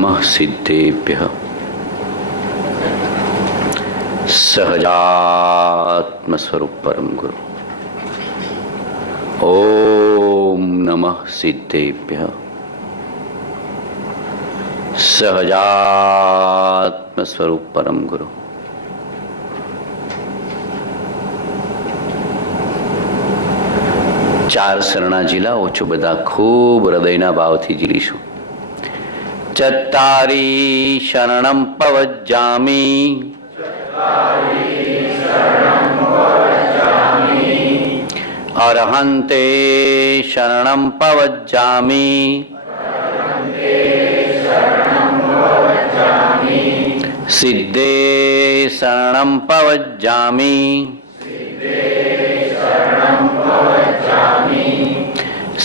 नमः सिद्धेभ्यः सहजात्म स्वरूप परम गुरु। ओम नमः सिद्धेभ्यः सहजात्म स्वरूप परम गुरु। चार शरणा झीलाओ છો બધા ખૂબ હૃદયના ભાવથી ઝીલીશું। ચત્તારી શરણમ પવજ્જામિ અરહંતે શરણમ પવજ્જામિ સિદ્ધે શરણમ પવજ્જામિ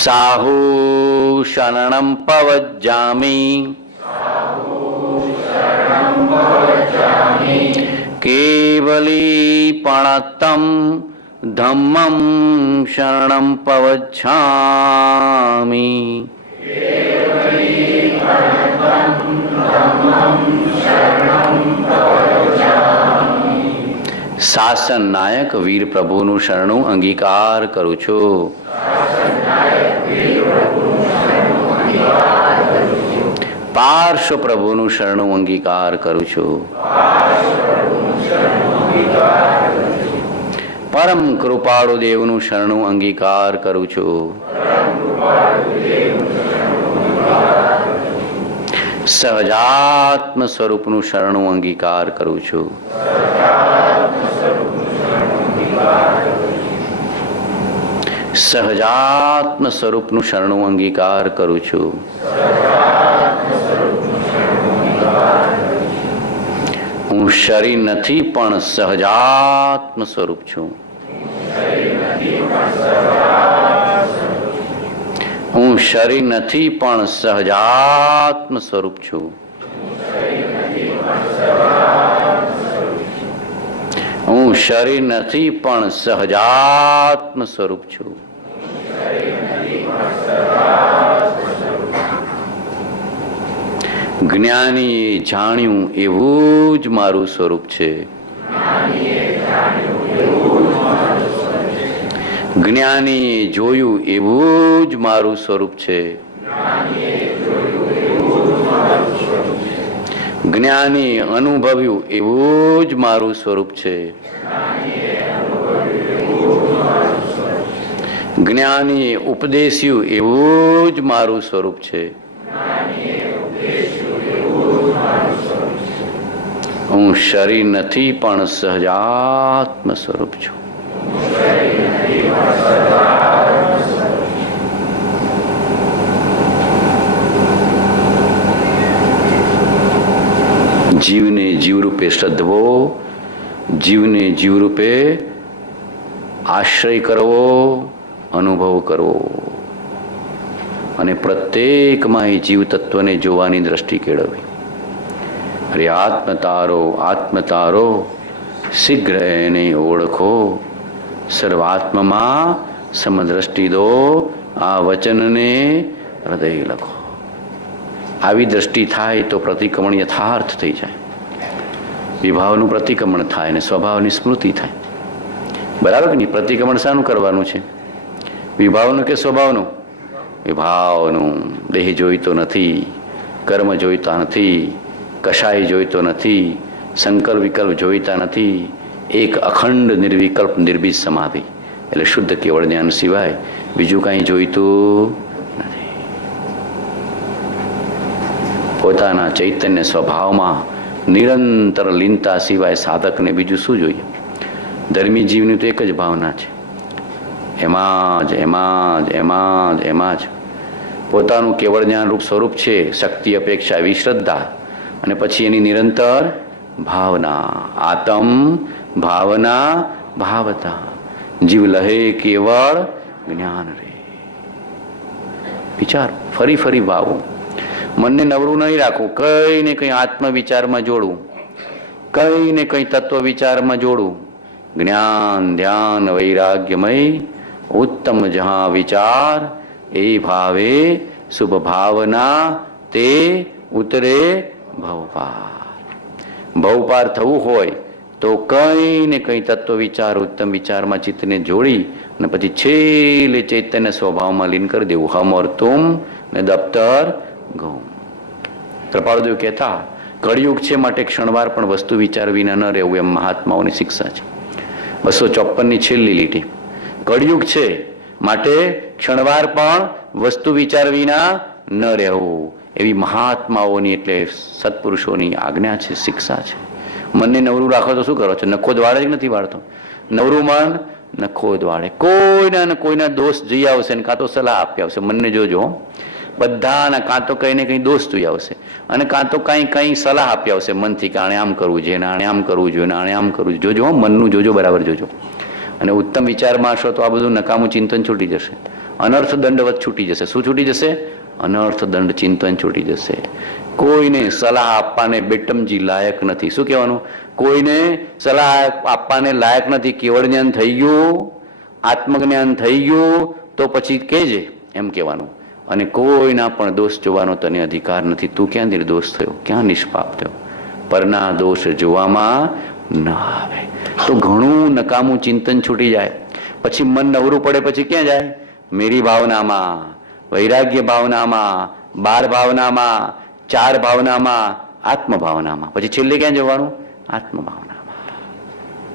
સાહુ શરણમ પવજ્જામિ કેવલીપણતમ ધમ્મં શરણમ પવજ્જામિ શાસન નાયક વીર પ્રભુનું શરણું અંગીકાર કરું છું। પાર્શ્વ પ્રભુનું શરણું અંગીકાર કરું છું। પરમ કૃપાળુ દેવનું શરણું અંગીકાર કરું છું। સહજાત્મ સ્વરૂપનું શરણું અંગીકાર કરું છું। સહજાત્મ સ્વરૂપનું શરણું અંગીકાર કરું છું। હું શરીર નથી પણ સહજાત્મ સ્વરૂપ છું। હું શરીર નથી પણ સહજાત્મ સ્વરૂપ છું। હું શરીર નથી પણ સહજાત્મ સ્વરૂપ છું। જ્ઞાનીએ જાણ્યું એવું જ મારું સ્વરૂપ છે। જ્ઞાનીએ જોયું એવું જ મારું સ્વરૂપ છે। જ્ઞાનીએ અનુભવ્યું એવું જ મારું સ્વરૂપ છે। જ્ઞાનીએ ઉપદેશ્યું એવું જ મારું સ્વરૂપ છે। હું શરીર નથી પણ સહજાત્મ સ્વરૂપ છું। જીવને જીવરૂપે શ્રદ્ધવો, જીવને જીવરૂપે આશ્રય કરવો, અનુભવ કરવો અને પ્રત્યેકમાં એ જીવ તત્વને જોવાની દ્રષ્ટિ કેળવવી। અરે આત્મતારો આત્મતારો શીઘ્ર એને ઓળખો, સર્વાત્મમાં સમદ્રષ્ટિ દો, આ વચનને હૃદય લખો। આવી દ્રષ્ટિ થાય તો પ્રતિક્રમણ યથાર્થ થઈ જાય, વિભાવનું પ્રતિક્રમણ થાય અને સ્વભાવની સ્મૃતિ થાય। બરાબર કે નહીં? પ્રતિક્રમણ શાનું કરવાનું છે? વિભાવનું કે સ્વભાવનું? વિભાવનું। દેહ જોઈતો નથી, કર્મ જોઈતા નથી, કશાય જોઈતો નથી, સંકલ્પ વિકલ્પ જોઈતા નથી। એક અખંડ નિર્વિકલ્પ નિર્બીજ સમાધિ એટલે શુદ્ધ કેવળ જ્ઞાન સિવાય બીજું કાંઈ જોઈતું નથી। પોતાના ચૈતન્ય સ્વભાવમાં નિરંતર લીનતા સિવાય સાધકને બીજું શું જોઈએ? ધર્મી જીવની તો એક જ ભાવના છે, એમાં જ એમાં જ એમાં જ એમાં જ પોતાનું કેવળ જ્ઞાન રૂપ સ્વરૂપ છે, શક્તિ અપેક્ષા એવી શ્રદ્ધા અને પછી એની નિરંતર ભાવના। આતમ ભાવના ભાવતા જીવ લહે કેવળ જ્ઞાન રે। વિચાર ફરી ફરી ભાવો, મનને નવરું નહીં રાખવું, કઈ ને કઈ આત્મવિચારમાં જોડવું, કઈ ને કઈ તત્વ વિચારમાં જોડવું। જ્ઞાન ધ્યાન વૈરાગ્યમય ઉત્તમ જહાં વિચાર એ ભાવે શુભ ભાવના તે ઉતરે ભવપાર. ભવપાર થવું હોય તો કંઈ ને કંઈ તત્વ વિચાર, ઉત્તમ વિચારમાં ચિત્તને જોડી અને પછી છેલ્લે ચૈતન્ય સ્વભાવમાં લીન કરી દેવું. હમ ઓર તુમ ને દફતર ગુમ. કૃપાળુદેવ કહેતા, કળિયુગ છે માટે ક્ષણવાર પણ વસ્તુ વિચાર વિના ન રહેવું, એમ મહાત્માઓની શિક્ષા છે. 254ની છેલ્લી લીટી. કળિયુગ છે માટે ક્ષણવાર પણ વસ્તુ વિચાર વિના ન રહેવું, એવી મહાત્માઓની એટલે સત્પુરુષોની આજ્ઞા છે, શિક્ષા છે. મનને નવરું રાખો તો શું કરો છો? નખો દ્વાડે જ નથી વાળતો. નવરું મન નખો દ્વાડે. કોઈના ને કોઈના દોષ જઈ આવશે ને કાં તો સલાહ આપી આવશે. મનને જોજો, બધાના કાં તો કંઈ ને કંઈ દોષ જોઈ આવશે અને કાં તો કંઈ સલાહ આપી આવશે મનથી કે આણે આમ કરવું જોઈએ ને આણે આમ કરવું જોઈએ ને આણે આમ કરવું જોઈએ. જોજો, મનનું જોજો, બરાબર જોજો. અને ઉત્તમ વિચારમાં હશો તો આ બધું નકામું ચિંતન છૂટી જશે. અનર્થ દંડવત છૂટી જશે. શું છૂટી જશે? અનર્થ દંડ ચિંતન છૂટી જશે. કોઈને સલાહ આપવાને બેટમજી લાયક નથી. શું કહેવાનું? કોઈને સલાહ આપવાને લાયક નથી. કેવળ જ્ઞાન થઈ ગયું, આત્મજ્ઞાન થઈ ગયું તો પછી કહેજે એમ કહેવાનું. અને કોઈના પણ દોષ જોવાનો તને અધિકાર નથી. તું ક્યાં નિર્દોષ થયો, ક્યાં નિષ્પાપ થયો? પરના દોષ જોવામાં ન આવે તો ઘણું નકામું ચિંતન છૂટી જાય. પછી મન નવરું પડે પછી ક્યાં જાય? મેરી ભાવનામાં, વૈરાગ્ય ભાવનામાં, બાર ભાવનામાં, ચાર ભાવનામાં, આત્મભાવનામાં. પછી છેલ્લે ક્યાં જવાનું? આત્મભાવનામાં.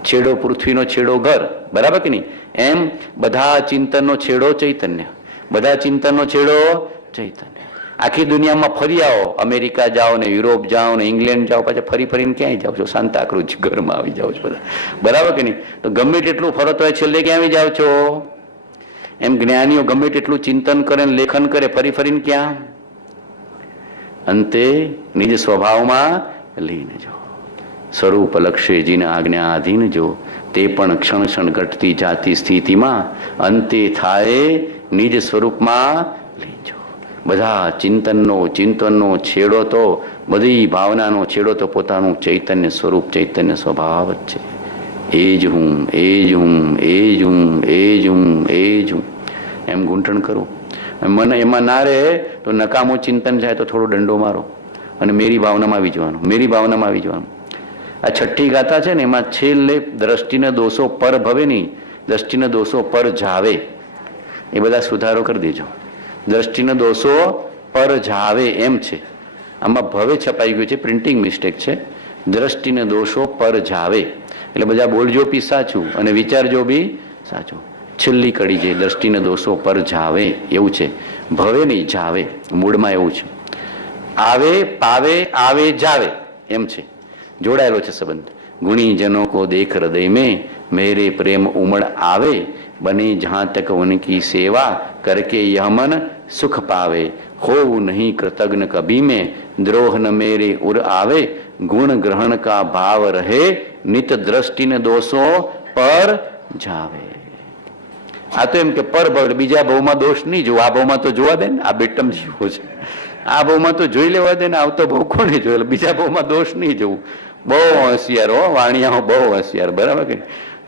છેડો પૃથ્વીનો છેડો ઘર, બરાબર કે નહીં? એમ બધા ચિંતનનો છેડો ચૈતન્ય, બધા ચિંતનનો છેડો ચૈતન્ય. આખી દુનિયામાં ફરી આવો, અમેરિકા જાઓ ને યુરોપ જાઓ ને ઇંગ્લેન્ડ જાઓ, પાછા ફરી ફરીને ક્યાંય જાઓ છો? સાંતાક્રુઝ ઘરમાં આવી જાઓ છો બધા, બરાબર કે નહીં? તો ગમે તેટલું ફરો તો છેલ્લે ક્યાં આવી જાઓ છો? એમ જ્ઞાનીઓ ગમે તેટલું ચિંતન કરે ને લેખન કરે, ફરી ફરીને ક્યાં? અંતે નિજ સ્વભાવમાં લીન જો. સ્વરૂપ લક્ષ્યજીને આજ્ઞા આધીન જો, તે પણ ક્ષણ ક્ષણ ઘટતી જાતી સ્થિતિમાં અંતે થાય નિજ સ્વરૂપમાં લીન જો. બધા ચિંતનનો છેડો તો, બધી ભાવનાનો છેડો તો પોતાનું ચૈતન્ય સ્વરૂપ, ચૈતન્ય સ્વભાવ જ છે. એ જ હું, એ જ હું, એ જ હું, એ જ હું, એ જ હું, એમ ગુંઠણ કરું. મને એમાં ના રહે તો નકામું ચિંતન જાય તો થોડો દંડો મારો અને મેરી ભાવનામાં આવી જવાનું, મેરી ભાવનામાં આવી જવાનું. આ છઠ્ઠી ગાથા છે ને, એમાં છેલ્લે દ્રષ્ટિના દોષો પર ભવે નહીં, દ્રષ્ટિના દોષો પર જાવે, એ બધા સુધારો કરી દેજો. દ્રષ્ટિના દોષો પર જાવે એમ છે. આમાં ભવે છપાઈ ગયું છે, પ્રિન્ટિંગ મિસ્ટેક છે. દ્રષ્ટિના દોષો પર જાવે એટલે બધા બોલજો બી સાચું અને વિચારજો બી સાચું. છેલ્લી કડી છે, દ્રષ્ટિના દોષો પર જાવે એવું છે, ભવે નહીં જાવે. મૂળમાં એવું છે. આવે, પાવે, આવે, જાવે એમ છે, જોડાયેલો છે સંબંધ. ગુણીજનો કો દેખ હૃદય में मेरे प्रेम उमड़ आवे, बने जहां तक उनकी सेवा करके यह मन सुख पावे. हो नहीं कृतज्ञ कभी में द्रोह न मेरे उर आवे, गुण ग्रहण का भाव रहे नित दृष्टि न दोषो पर जावे. આ તો એમ કે પર ભવ, બીજા ભાવમાં દોષ નહીં જોવા, આ ભાવમાં તો જોવા દે ને. આ બેટમ જીવો છે, આ ભાવમાં તો જોઈ લેવા દે ને. આવતો ભાવ કોને જોયેલો? બીજા ભાવમાં દોષ નહીં જોવું. બહુ હોશિયાર હો વાણિયા, બહુ હોશિયાર, બરાબર કે?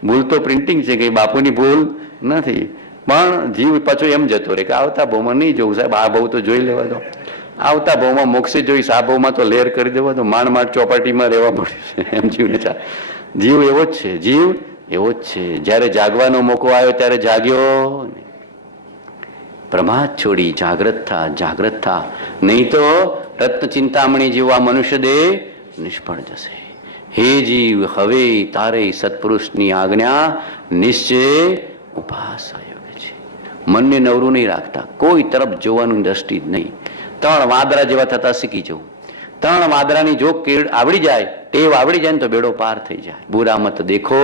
ભૂલ તો પ્રિન્ટિંગ છે, કે બાપુની ભૂલ નથી, પણ જીવ પાછો એમ જતો રહે કે આવતા ભાવમાં નહીં જોવું સાહેબ, આ ભાવ તો જોઈ લેવા દો. આવતા ભાવમાં મોક્ષે જોઈશ, આ ભાવમાં તો લેર કરી દેવા દો, માંડ માંડ ચોપાટીમાં રહેવા પડે છે એમ જીવને. જીવ એવો જ છે, જીવ એવો જ છે. જ્યારે જાગવાનો મોકો આવ્યો ત્યારે જાગ્યો. પ્રમાદ છોડી જાગ્રત થા, જાગ્રત થા, નહીં તો રત્ન ચિંતામણી જેવા મનુષ્ય દેહ નિષ્ફળ જશે. હે જીવ, હવે તારે સત્પુરુષની આજ્ઞા નિશ્ચય ઉપાસ યોગ્ય છે. મનને નવરું નહીં રાખતા, કોઈ તરફ જોવાનું દ્રષ્ટિ જ નહીં. 3 વાદરા જેવા થતા શીખી જવું. 3 વાદરાની જો કેળ આવડી જાય, ટેવ આવડી જાય ને તો બેડો પાર થઈ જાય. બુરા મત દેખો,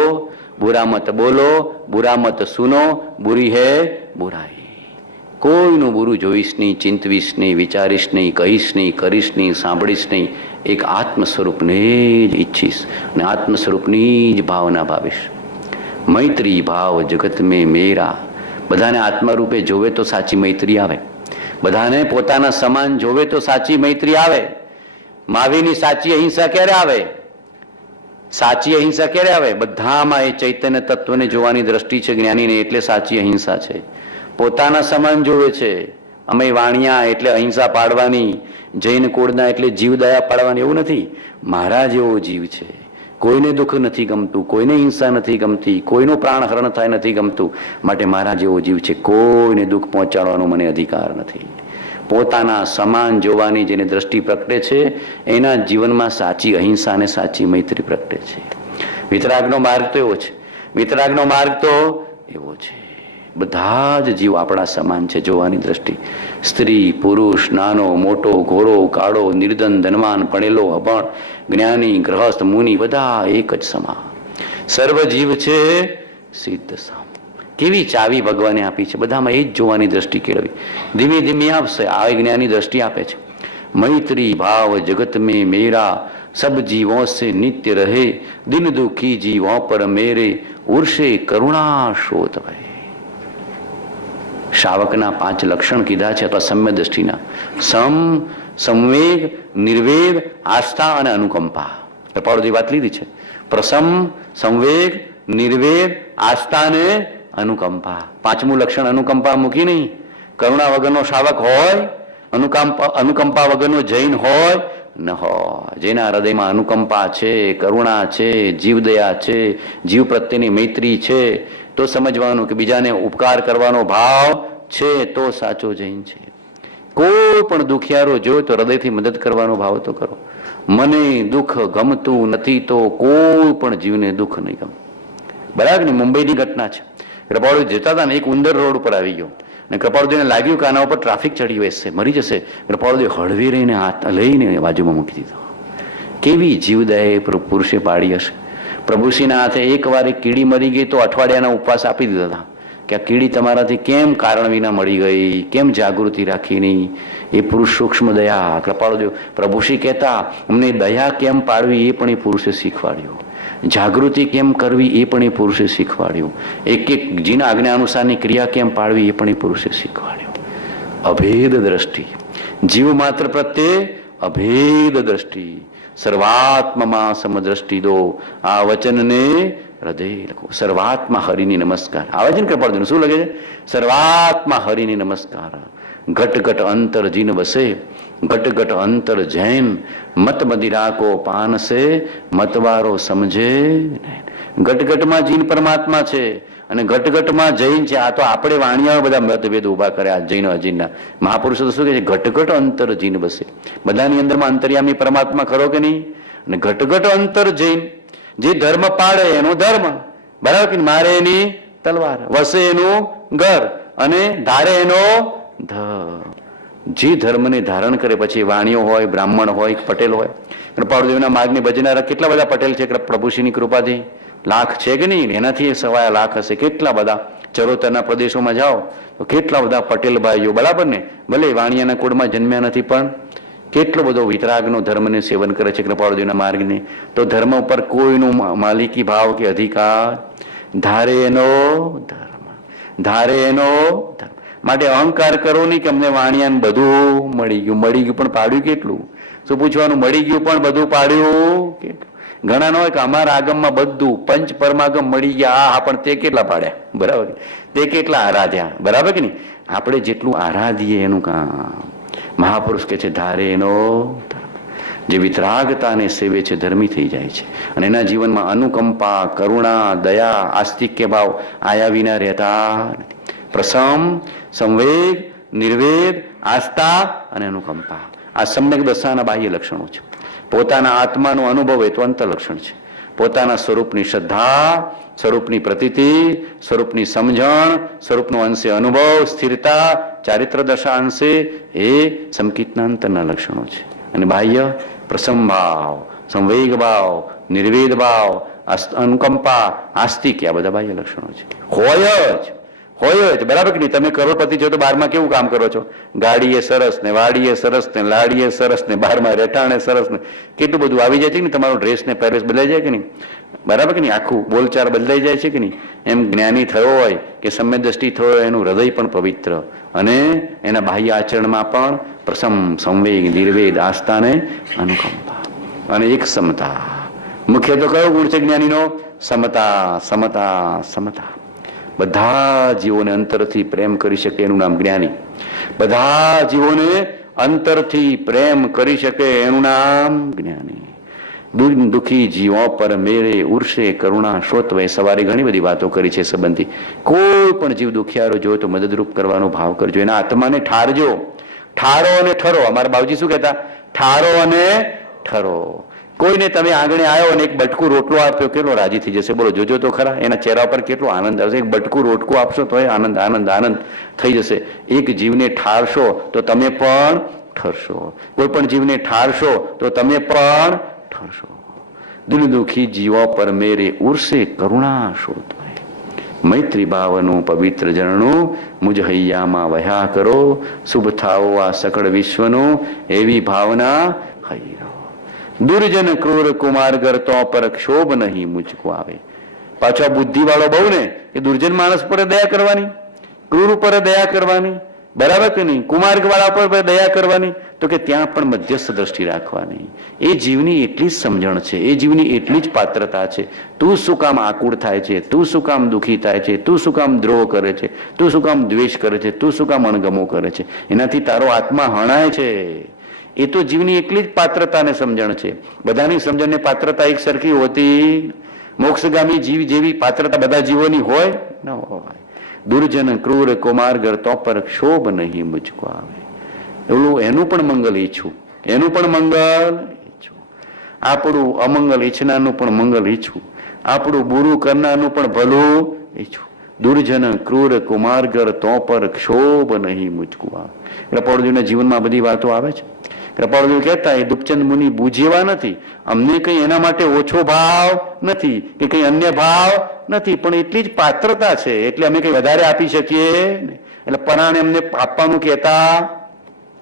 બુરા મત બોલો, બુરા મત સુનો, બુરી હે બુરાઈ. કોઈનું બુરું જોઈશ નહીં, ચિંતવીશ નહીં, વિચારીશ નહીં, કહીશ નહીં, કરીશ નહીં, સાંભળીશ નહીં. એક આત્મ સ્વરૂપને જ ઈચ્છીશ અને આત્મ સ્વરૂપની જ ભાવના ભાવીશ. મૈત્રી ભાવ જગત મેં મેરા. બધાને આત્મરૂપે જોવે તો સાચી મૈત્રી આવે. બધાને પોતાના સમાન જોવે તો સાચી મૈત્રી આવે. મહાવીરની સાચી અહિંસા ક્યારે આવે? સાચી અહિંસા ક્યારે આવે? બધામાં એ ચૈતન્ય તત્વને જોવાની દ્રષ્ટિ છે જ્ઞાનીને, એટલે સાચી અહિંસા છે. પોતાના સમાન જોવે છે. અમે વાણિયા એટલે અહિંસા પાડવાની, જૈન કુળના એટલે જીવ દયા પાડવાની એવું નથી. મારા જેવો જીવ છે, કોઈને દુઃખ નથી ગમતું, કોઈને હિંસા નથી ગમતી, કોઈનું પ્રાણહરણ થાય નથી ગમતું, માટે મારા જેવો જીવ છે, કોઈને દુઃખ પહોંચાડવાનો મને અધિકાર નથી. પોતાના સમાન જોવાની જેને દ્રષ્ટિ પ્રગટે છે એના જીવનમાં સાચી અહિંસા અને સાચી મૈત્રી પ્રગટે છે. વિતરાગનો માર્ગ તો એવો છે. વિતરાગનો માર્ગ તો એવો છે. બધા જ જીવ આપણા સમાન છે જોવાની દ્રષ્ટિ. સ્ત્રી પુરુષ, નાનો મોટો, ગોરો કાળો, નિર્ધન ધનવાન, ભણેલો અભણ, જ્ઞાની ગ્રહસ્થ મુનિ, બધા એક જ સમાન. સર્વ જીવ છે સિદ્ધ સમ. કેવી ચાવી ભગવાને આપી છે, બધામાં એ જ જોવાની દ્રષ્ટિ કેળવી. ધીમે ધીમે આપશે. આ જ્ઞાની દ્રષ્ટિ આપે છે. मैत्री भाव जगत में मेरा, सब जीवों से नित्य रहे, दिन दुखी जीवों पर मेरे, उर्षे करुणा शोध भय. શાવકના 5 લક્ષણ કીધા છે અથવા સમ્ય દ્રષ્ટિના: સમ, સંવેગ, નિર્વેદ, આસ્થા અને અનુકંપા. કૃપાળુજી વાત લીધી છે. પ્રસમ, સંવેગ, નિર્વેદ, આસ્થા અને અનુકંપા. 5મું લક્ષણ અનુકંપા મૂકી નહીં. કરુણા વગરનો શાવક હોય, અનુકંપા વગરનો જૈન હોય ન હોય. જેના હૃદયમાં અનુકંપા છે, કરુણા છે, જીવદયા છે, જીવ પ્રત્યેની મૈત્રી છે, તો સમજવાનું કે બીજાને ઉપકાર કરવાનો ભાવ છે તો સાચો જૈન છે. કોઈ પણ દુખિયારો જોયો તો હૃદયથી મદદ કરવાનો ભાવ તો કરો. મને દુઃખ ગમતું નથી તો કોઈ પણ જીવને દુઃખ નહીં ગમે. બરાબર ને? મુંબઈની ઘટના છે. કૃપાળુ જતા હતા ને, એક ઉંદર રોડ ઉપર આવી ગયો અને કૃપાળુજીને લાગ્યું કે આના ઉપર ટ્રાફિક ચડી બેસશે, મરી જશે. કૃપાળુજી હળવી રહીને હાથ લઈને બાજુમાં મૂકી દીધો. કેવી જીવદયા પુરુષે પાડી હશે. પ્રભુશ્રીના હાથે એકવાર એક કીડી મરી ગઈ તો અઠવાડિયાના ઉપવાસ આપી દીધા હતા કે આ કીડી તમારાથી કેમ કારણ વિના મળી ગઈ, કેમ જાગૃતિ રાખી નહીં. એ પુરુષ સૂક્ષ્મ દયા. કૃપાળુદેવ પ્રભુશ્રી કહેતા અમને દયા કેમ પાડવી એ પણ એ પુરુષે શીખવાડ્યું. જાગૃતિ કેમ કરવી એ પણ એ પુરુષે શીખવાડ્યું. એક એક જીના આજ્ઞા અનુસારની ક્રિયા કેમ પાડવી એ પણ એ પુરુષે શીખવાડ્યું. અભેદ દ્રષ્ટિ, જીવ માત્ર પ્રત્યે અભેદ દ્રષ્ટિ. સર્વાત્મમાં સમદ્રષ્ટિ દો, આ વચનને હૃદય લખો. સર્વાત્મા હરિની નમસ્કાર આવે છે ને કૃપાળુજીને? શું લખે છે? સર્વાત્મા હરિની નમસ્કાર. ઘટ ઘટ અંતર જીન બસે, ઘટ ઘટ અંતર જૈન, મત મદિરા કો પાન સે, મતવારો સમજે. ઘટઘટમાં જીન પરમાત્મા છે અને ઘટઘટમાં જૈન છે. આ તો આપણે વાણિયા બધા મતભેદ ઉભા કર્યા જૈન અજીનના. મહાપુરુષો તો શું કહે છે? ઘટઘટ અંતર જીન બસે. બધાની અંદરમાં અંતર્યામી પરમાત્મા ખરો કે નહીં? અને ઘટઘટ અંતર જૈન. જે ધર્મ પાડે એનો ધર્મ, બરાબર કે? મારે એની તલવાર, વસે એનું ઘર અને ધારે એનો જે ધર્મને ધારણ કરે, પછી વાણિયો હોય, બ્રાહ્મણ હોય, પટેલ હોય. કૃપાળુદેવના માર્ગને ભજનારા કેટલા બધા પટેલ છે પ્રભુશ્રીની કૃપાથી? લાખ છે કે નહીં? એનાથી સવાયા લાખ હશે. કેટલા બધા ચરોતરના પ્રદેશોમાં જાઓ તો કેટલા બધા પટેલ ભાઈઓ, બરાબર ને? ભલે વાણિયાના કુળમાં જન્મ્યા નથી પણ કેટલો બધો વિતરાગનો ધર્મને સેવન કરે છે કૃપાળુદેવના માર્ગને. તો ધર્મ ઉપર કોઈનું માલિકી ભાવ કે અધિકાર, ધારે એનો ધર્મ, ધારે એનો ધર્મ. માટે અહંકાર કરો નહીં કે અમને વાણિયાને બધું મળી ગયું. મળી ગયું પણ પાડ્યું કેટલું? શું પૂછવાનું? મળી ગયું પણ બધું પાડ્યું કેટલું? ઘણા ન હોય કે અમારા આગમમાં બધું પંચ પરમાગમ મળી ગયા, હા પણ તે કેટલા પાડ્યા? બરાબર? તે કેટલા આરાધ્યા? બરાબર કે નહીં? આપણે જેટલું આરાધીએ એનું કામ. મહાપુરુષ કે છે ધારે એનો ધર્મ. જે વિતરાગતાને સેવે છે ધર્મી થઈ જાય છે અને એના જીવનમાં અનુકંપા, કરુણા, દયા, આસ્તિક્ય ભાવ આયા વિના રહેતા નથી. પ્રસમ, સંવેગ, નિર્વેદ, આસ્થા અને અનુકંપા આ સમ્યક દશાના બાહ્ય લક્ષણો છે. પોતાના આત્માનો અનુભવ એ તો અંતલક્ષણ છે. પોતાના સ્વરૂપની શ્રદ્ધા, સ્વરૂપની પ્રતીતિ, સ્વરૂપની સમજણ, સ્વરૂપનો અંશે અનુભવ, સ્થિરતા, ચારિત્ર દશા અંશે એ સંકિતના અંતરના લક્ષણો છે. અને બાહ્ય પ્રસમ ભાવ, સંવેગ ભાવ, નિર્વેદ ભાવ, અનુકંપા, આસ્તિક આ બધા બાહ્ય લક્ષણો છે. હોય જ બરાબર કે નહીં? તમે કરોડપતિ છો તો બારમાં કેવું કામ કરો છો? ગાડીએ સરસ ને, વાડીએ સરસ ને, લાડીએ સરસ ને, બારમાં રહેઠાણે સરસ ને, કેટલું બધું આવી જાય છે કે તમારો ડ્રેસ ને પહેરવેશ બદલાઈ જાય કે નહીં? બરાબર કે નહીં? આખું બોલચાલ બદલાઈ જાય છે કે નહીં? એમ જ્ઞાની થયો હોય કે સમ્ય દ્રષ્ટિ થયો હોય એનું હૃદય પણ પવિત્ર અને એના બાહ્ય આચરણમાં પણ પ્રસમ, સંવેગ, નિર્વેદ, આસ્થા ને અનુકંપા અને એક સમતા. મુખ્ય તો કયો ગુણ છે જ્ઞાનીનો? સમતા, સમતા, સમતા. બધા જીવોને અંતરથી પ્રેમ કરી શકે એનું નામ જ્ઞાની. બધા જીવોને અંતરથી પ્રેમ કરી શકે એનું નામ જ્ઞાની. દુઃખી જીવો પર મેરે ઉર્ષે કરુણા શ્રોતવે. સવારે ઘણી બધી વાતો કરી છે સંબંધી. કોઈ પણ જીવ દુખિયારો જોયો તો મદદરૂપ કરવાનો ભાવ કરજો, એના આત્માને ઠારજો. ઠારો અને ઠરો. અમારા બાવજી શું કહેતા? ઠારો અને ઠરો. કોઈને તમે આંગણે આવ્યો અને એક બટકું રોટલો આપ્યો, કેટલો રાજી થઈ જશે બોલો? જોજો તો ખરા, એના ચહેરા પર કેટલો આનંદ આવશે. એક બટકું રોટકું આપશો તો આનંદ આનંદ આનંદ થઈ જશે. એક જીવને ઠારશો તો તમે પણ ઠરશો. કોઈ પણ જીવને ઠારશો તો તમે પણ ઠરશો. દિલ દુખી જીવો પર મેરે ઉર્સે કરુણા શોધ. મૈત્રી ભાવનું પવિત્ર જણનું મુજ હૈયામાં વહ્યા કરો. શુભ થાઓ આ સકળ વિશ્વનું, એવી ભાવના હૈ રહો. દુર્જન ક્રૂર કુમારગર તો પર ક્ષોભ નહીં મુજકો આવે. પાછો આ બુદ્ધિ વાળો બહુ ને એ દુર્જન માણસ પર દયા કરવાની, ક્રૂર ઉપર દયા કરવાની, બરાબર કે નહીં? કુમાર્ગ વાળા પર દયા કરવાની, તો કે ત્યાં પણ મધ્યસ્થ દ્રષ્ટિ રાખવાની. એ જીવની એટલી જ સમજણ છે, એ જીવની એટલી જ પાત્રતા છે. તું શું કામ આકુળ થાય છે? તું શું કામ દુઃખી થાય છે? તું શું કામ દ્રોહ કરે છે? તું શું કામ દ્વેષ કરે છે? તું શું કામ અણગમો કરે છે? એનાથી તારો આત્મા હણાય છે. એ તો જીવની એટલી જ પાત્રતાને સમજણ છે. બધાની સમજણને પાત્રતા એક સરખી હોતી. મોક્ષગામી જીવ જેવી પાત્રતા બધા જીવોની હોય ન હોય. દુર્જન ક્રૂર કુમારગર તો પર ક્ષોભ નહીં મુજકો આવે. એવું એનું પણ મંગલ ઈચ્છું, એનું પણ મંગલ ઈચ્છું. આપણું અમંગલ ઈચ્છનારનું પણ મંગલ ઈચ્છું. આપણું બુરું કરનારનું પણ ભલું ઈચ્છું. દુર્જન ક્રૂર કુમારગર તો પર ક્ષોભ નહીં મુજકો આવે. કૃપાળુજીના જીવનમાં બધી વાતો આવે છે. કૃપાળુજી કહેતા એ દુપચંદ મુનિ બુજેવા નથી. અમને કઈ એના માટે ઓછો ભાવ નથી કે કઈ અન્ય ભાવ નથી, પણ એટલી જ પાત્રતા છે એટલે અમે કઈ વધારે આપી શકીએ નહીં. એટલે પરાણે એમને આપવાનું કહેતા.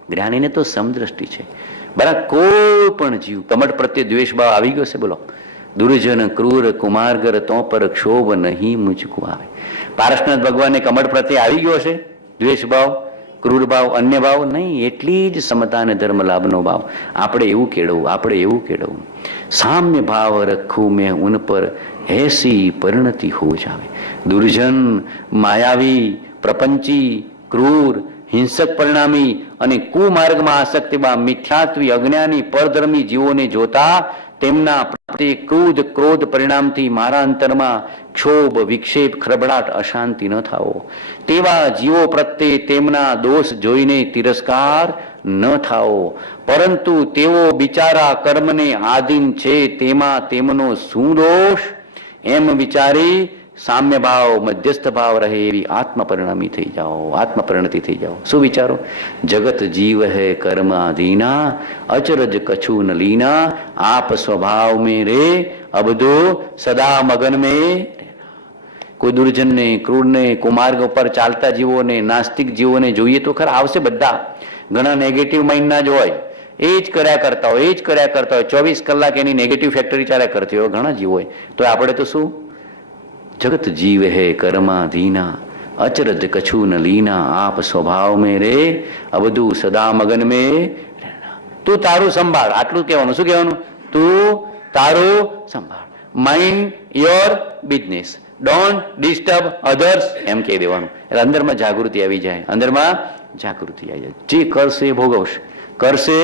જ્ઞાનીને તો સમદ્રષ્ટિ છે. બરાબર. કોઈ પણ જીવ કમટ પ્રત્યે દ્વેષ ભાવ આવી ગયો છે બોલો? દુર્જન ક્રૂર કુમારગર તો પર ક્ષોભ નહીં મુજકો આવે. પારસનાથ ભગવાનને કમટ પ્રત્યે આવી ગયો છે દ્વેષ ભાવ, ક્રૂર ભાવ, અન્ય ભાવ નહીં. એટલી જ સમતા અને ધર્મ લાભનો ભાવ. આપણે એવું કેળવવું, આપણે એવું કેળવવું. સામ્ય ભાવ રખું મેં ઉન પર એસી પરિણતિ હો જાવે. દુર્જન, માયાવી, પ્રપંચી, ક્રૂર, હિંસક પરિણામી અને કુમાર્ગમાં આસક્તિમાં મિથ્યાત્વી, અજ્ઞાની, પરધર્મી જીવોને જોતા તેમના પ્રત્યે ક્રોધ પરિણામથી મારા અંતરમાં ક્ષોભ, વિક્ષેપ, ખળભળાટ, અશાંતિ ન થાવો. તેવા જીવો પ્રત્યે તેમના દોષ જોઈને તિરસ્કાર ન થાવો, પરંતુ તેઓ બિચારા કર્મને આધીન છે, તેમાં તેમનો શું દોષ એમ વિચારી સામ્ય ભાવ, મધ્યસ્થ ભાવ રહે એવી આત્મપરિણામી થઈ જાઓ, આત્મપરિણતિ થઈ જાઓ. શું વિચારો? જગત જીવ હૈ કર્મ આધીના, અચરજ કછુ ન લીના, આપ સ્વભાવ में રે અબધો સદા મગન में. કોઈ દુર્જનને, ક્રૂરને, કુમાર્ગ ઉપર ચાલતા જીવોને, નાસ્તિક જીવોને જોઈએ તો ખરા આવશે બધા. ઘણા નેગેટિવ માઇન્ડના જ હોય, એ જ કર્યા કરતા હોય, એ જ કર્યા કરતા હોય. 24 કલાક એની નેગેટિવ ફેક્ટરી ચાલ્યા કરતી હોય ઘણા જીવો હોય. તો આપણે તો શું? જગત જીવ હૈ કર્માધીના, અચરજ કછુ ન લીના, આપ સ્વભાવ में રે અબધુ સદા મગન में. તું તારું સંભાળ. આટલું કહેવાનું. શું કહેવાનું? તું તારું સંભાળ. Mind your business, don't disturb others, એમ કહી દેવાનું. એટલે અંદરમાં જાગૃતિ આવી જાય, અંદરમાં જાગૃતિ આવી જાય. જે કરશે ભોગવશે, કરશે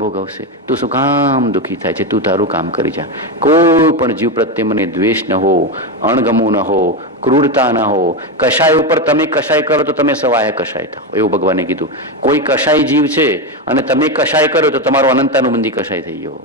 ભોગવશે. તું શું કામ દુઃખી થાય છે? તું તારું કામ કરી જા. કોઈ પણ જીવ પ્રત્યે મને દ્વેષ ન હો, અણગમો ન હો, ક્રૂરતા ન હો. કશાય ઉપર તમે કશાય કરો તો તમે સવાય કશાય થાઓ, એવું ભગવાને કીધું. કોઈ કશાય જીવ છે અને તમે કશાય કરો તો તમારો અનંતાનુબંધી કશાય થઈ ગયો.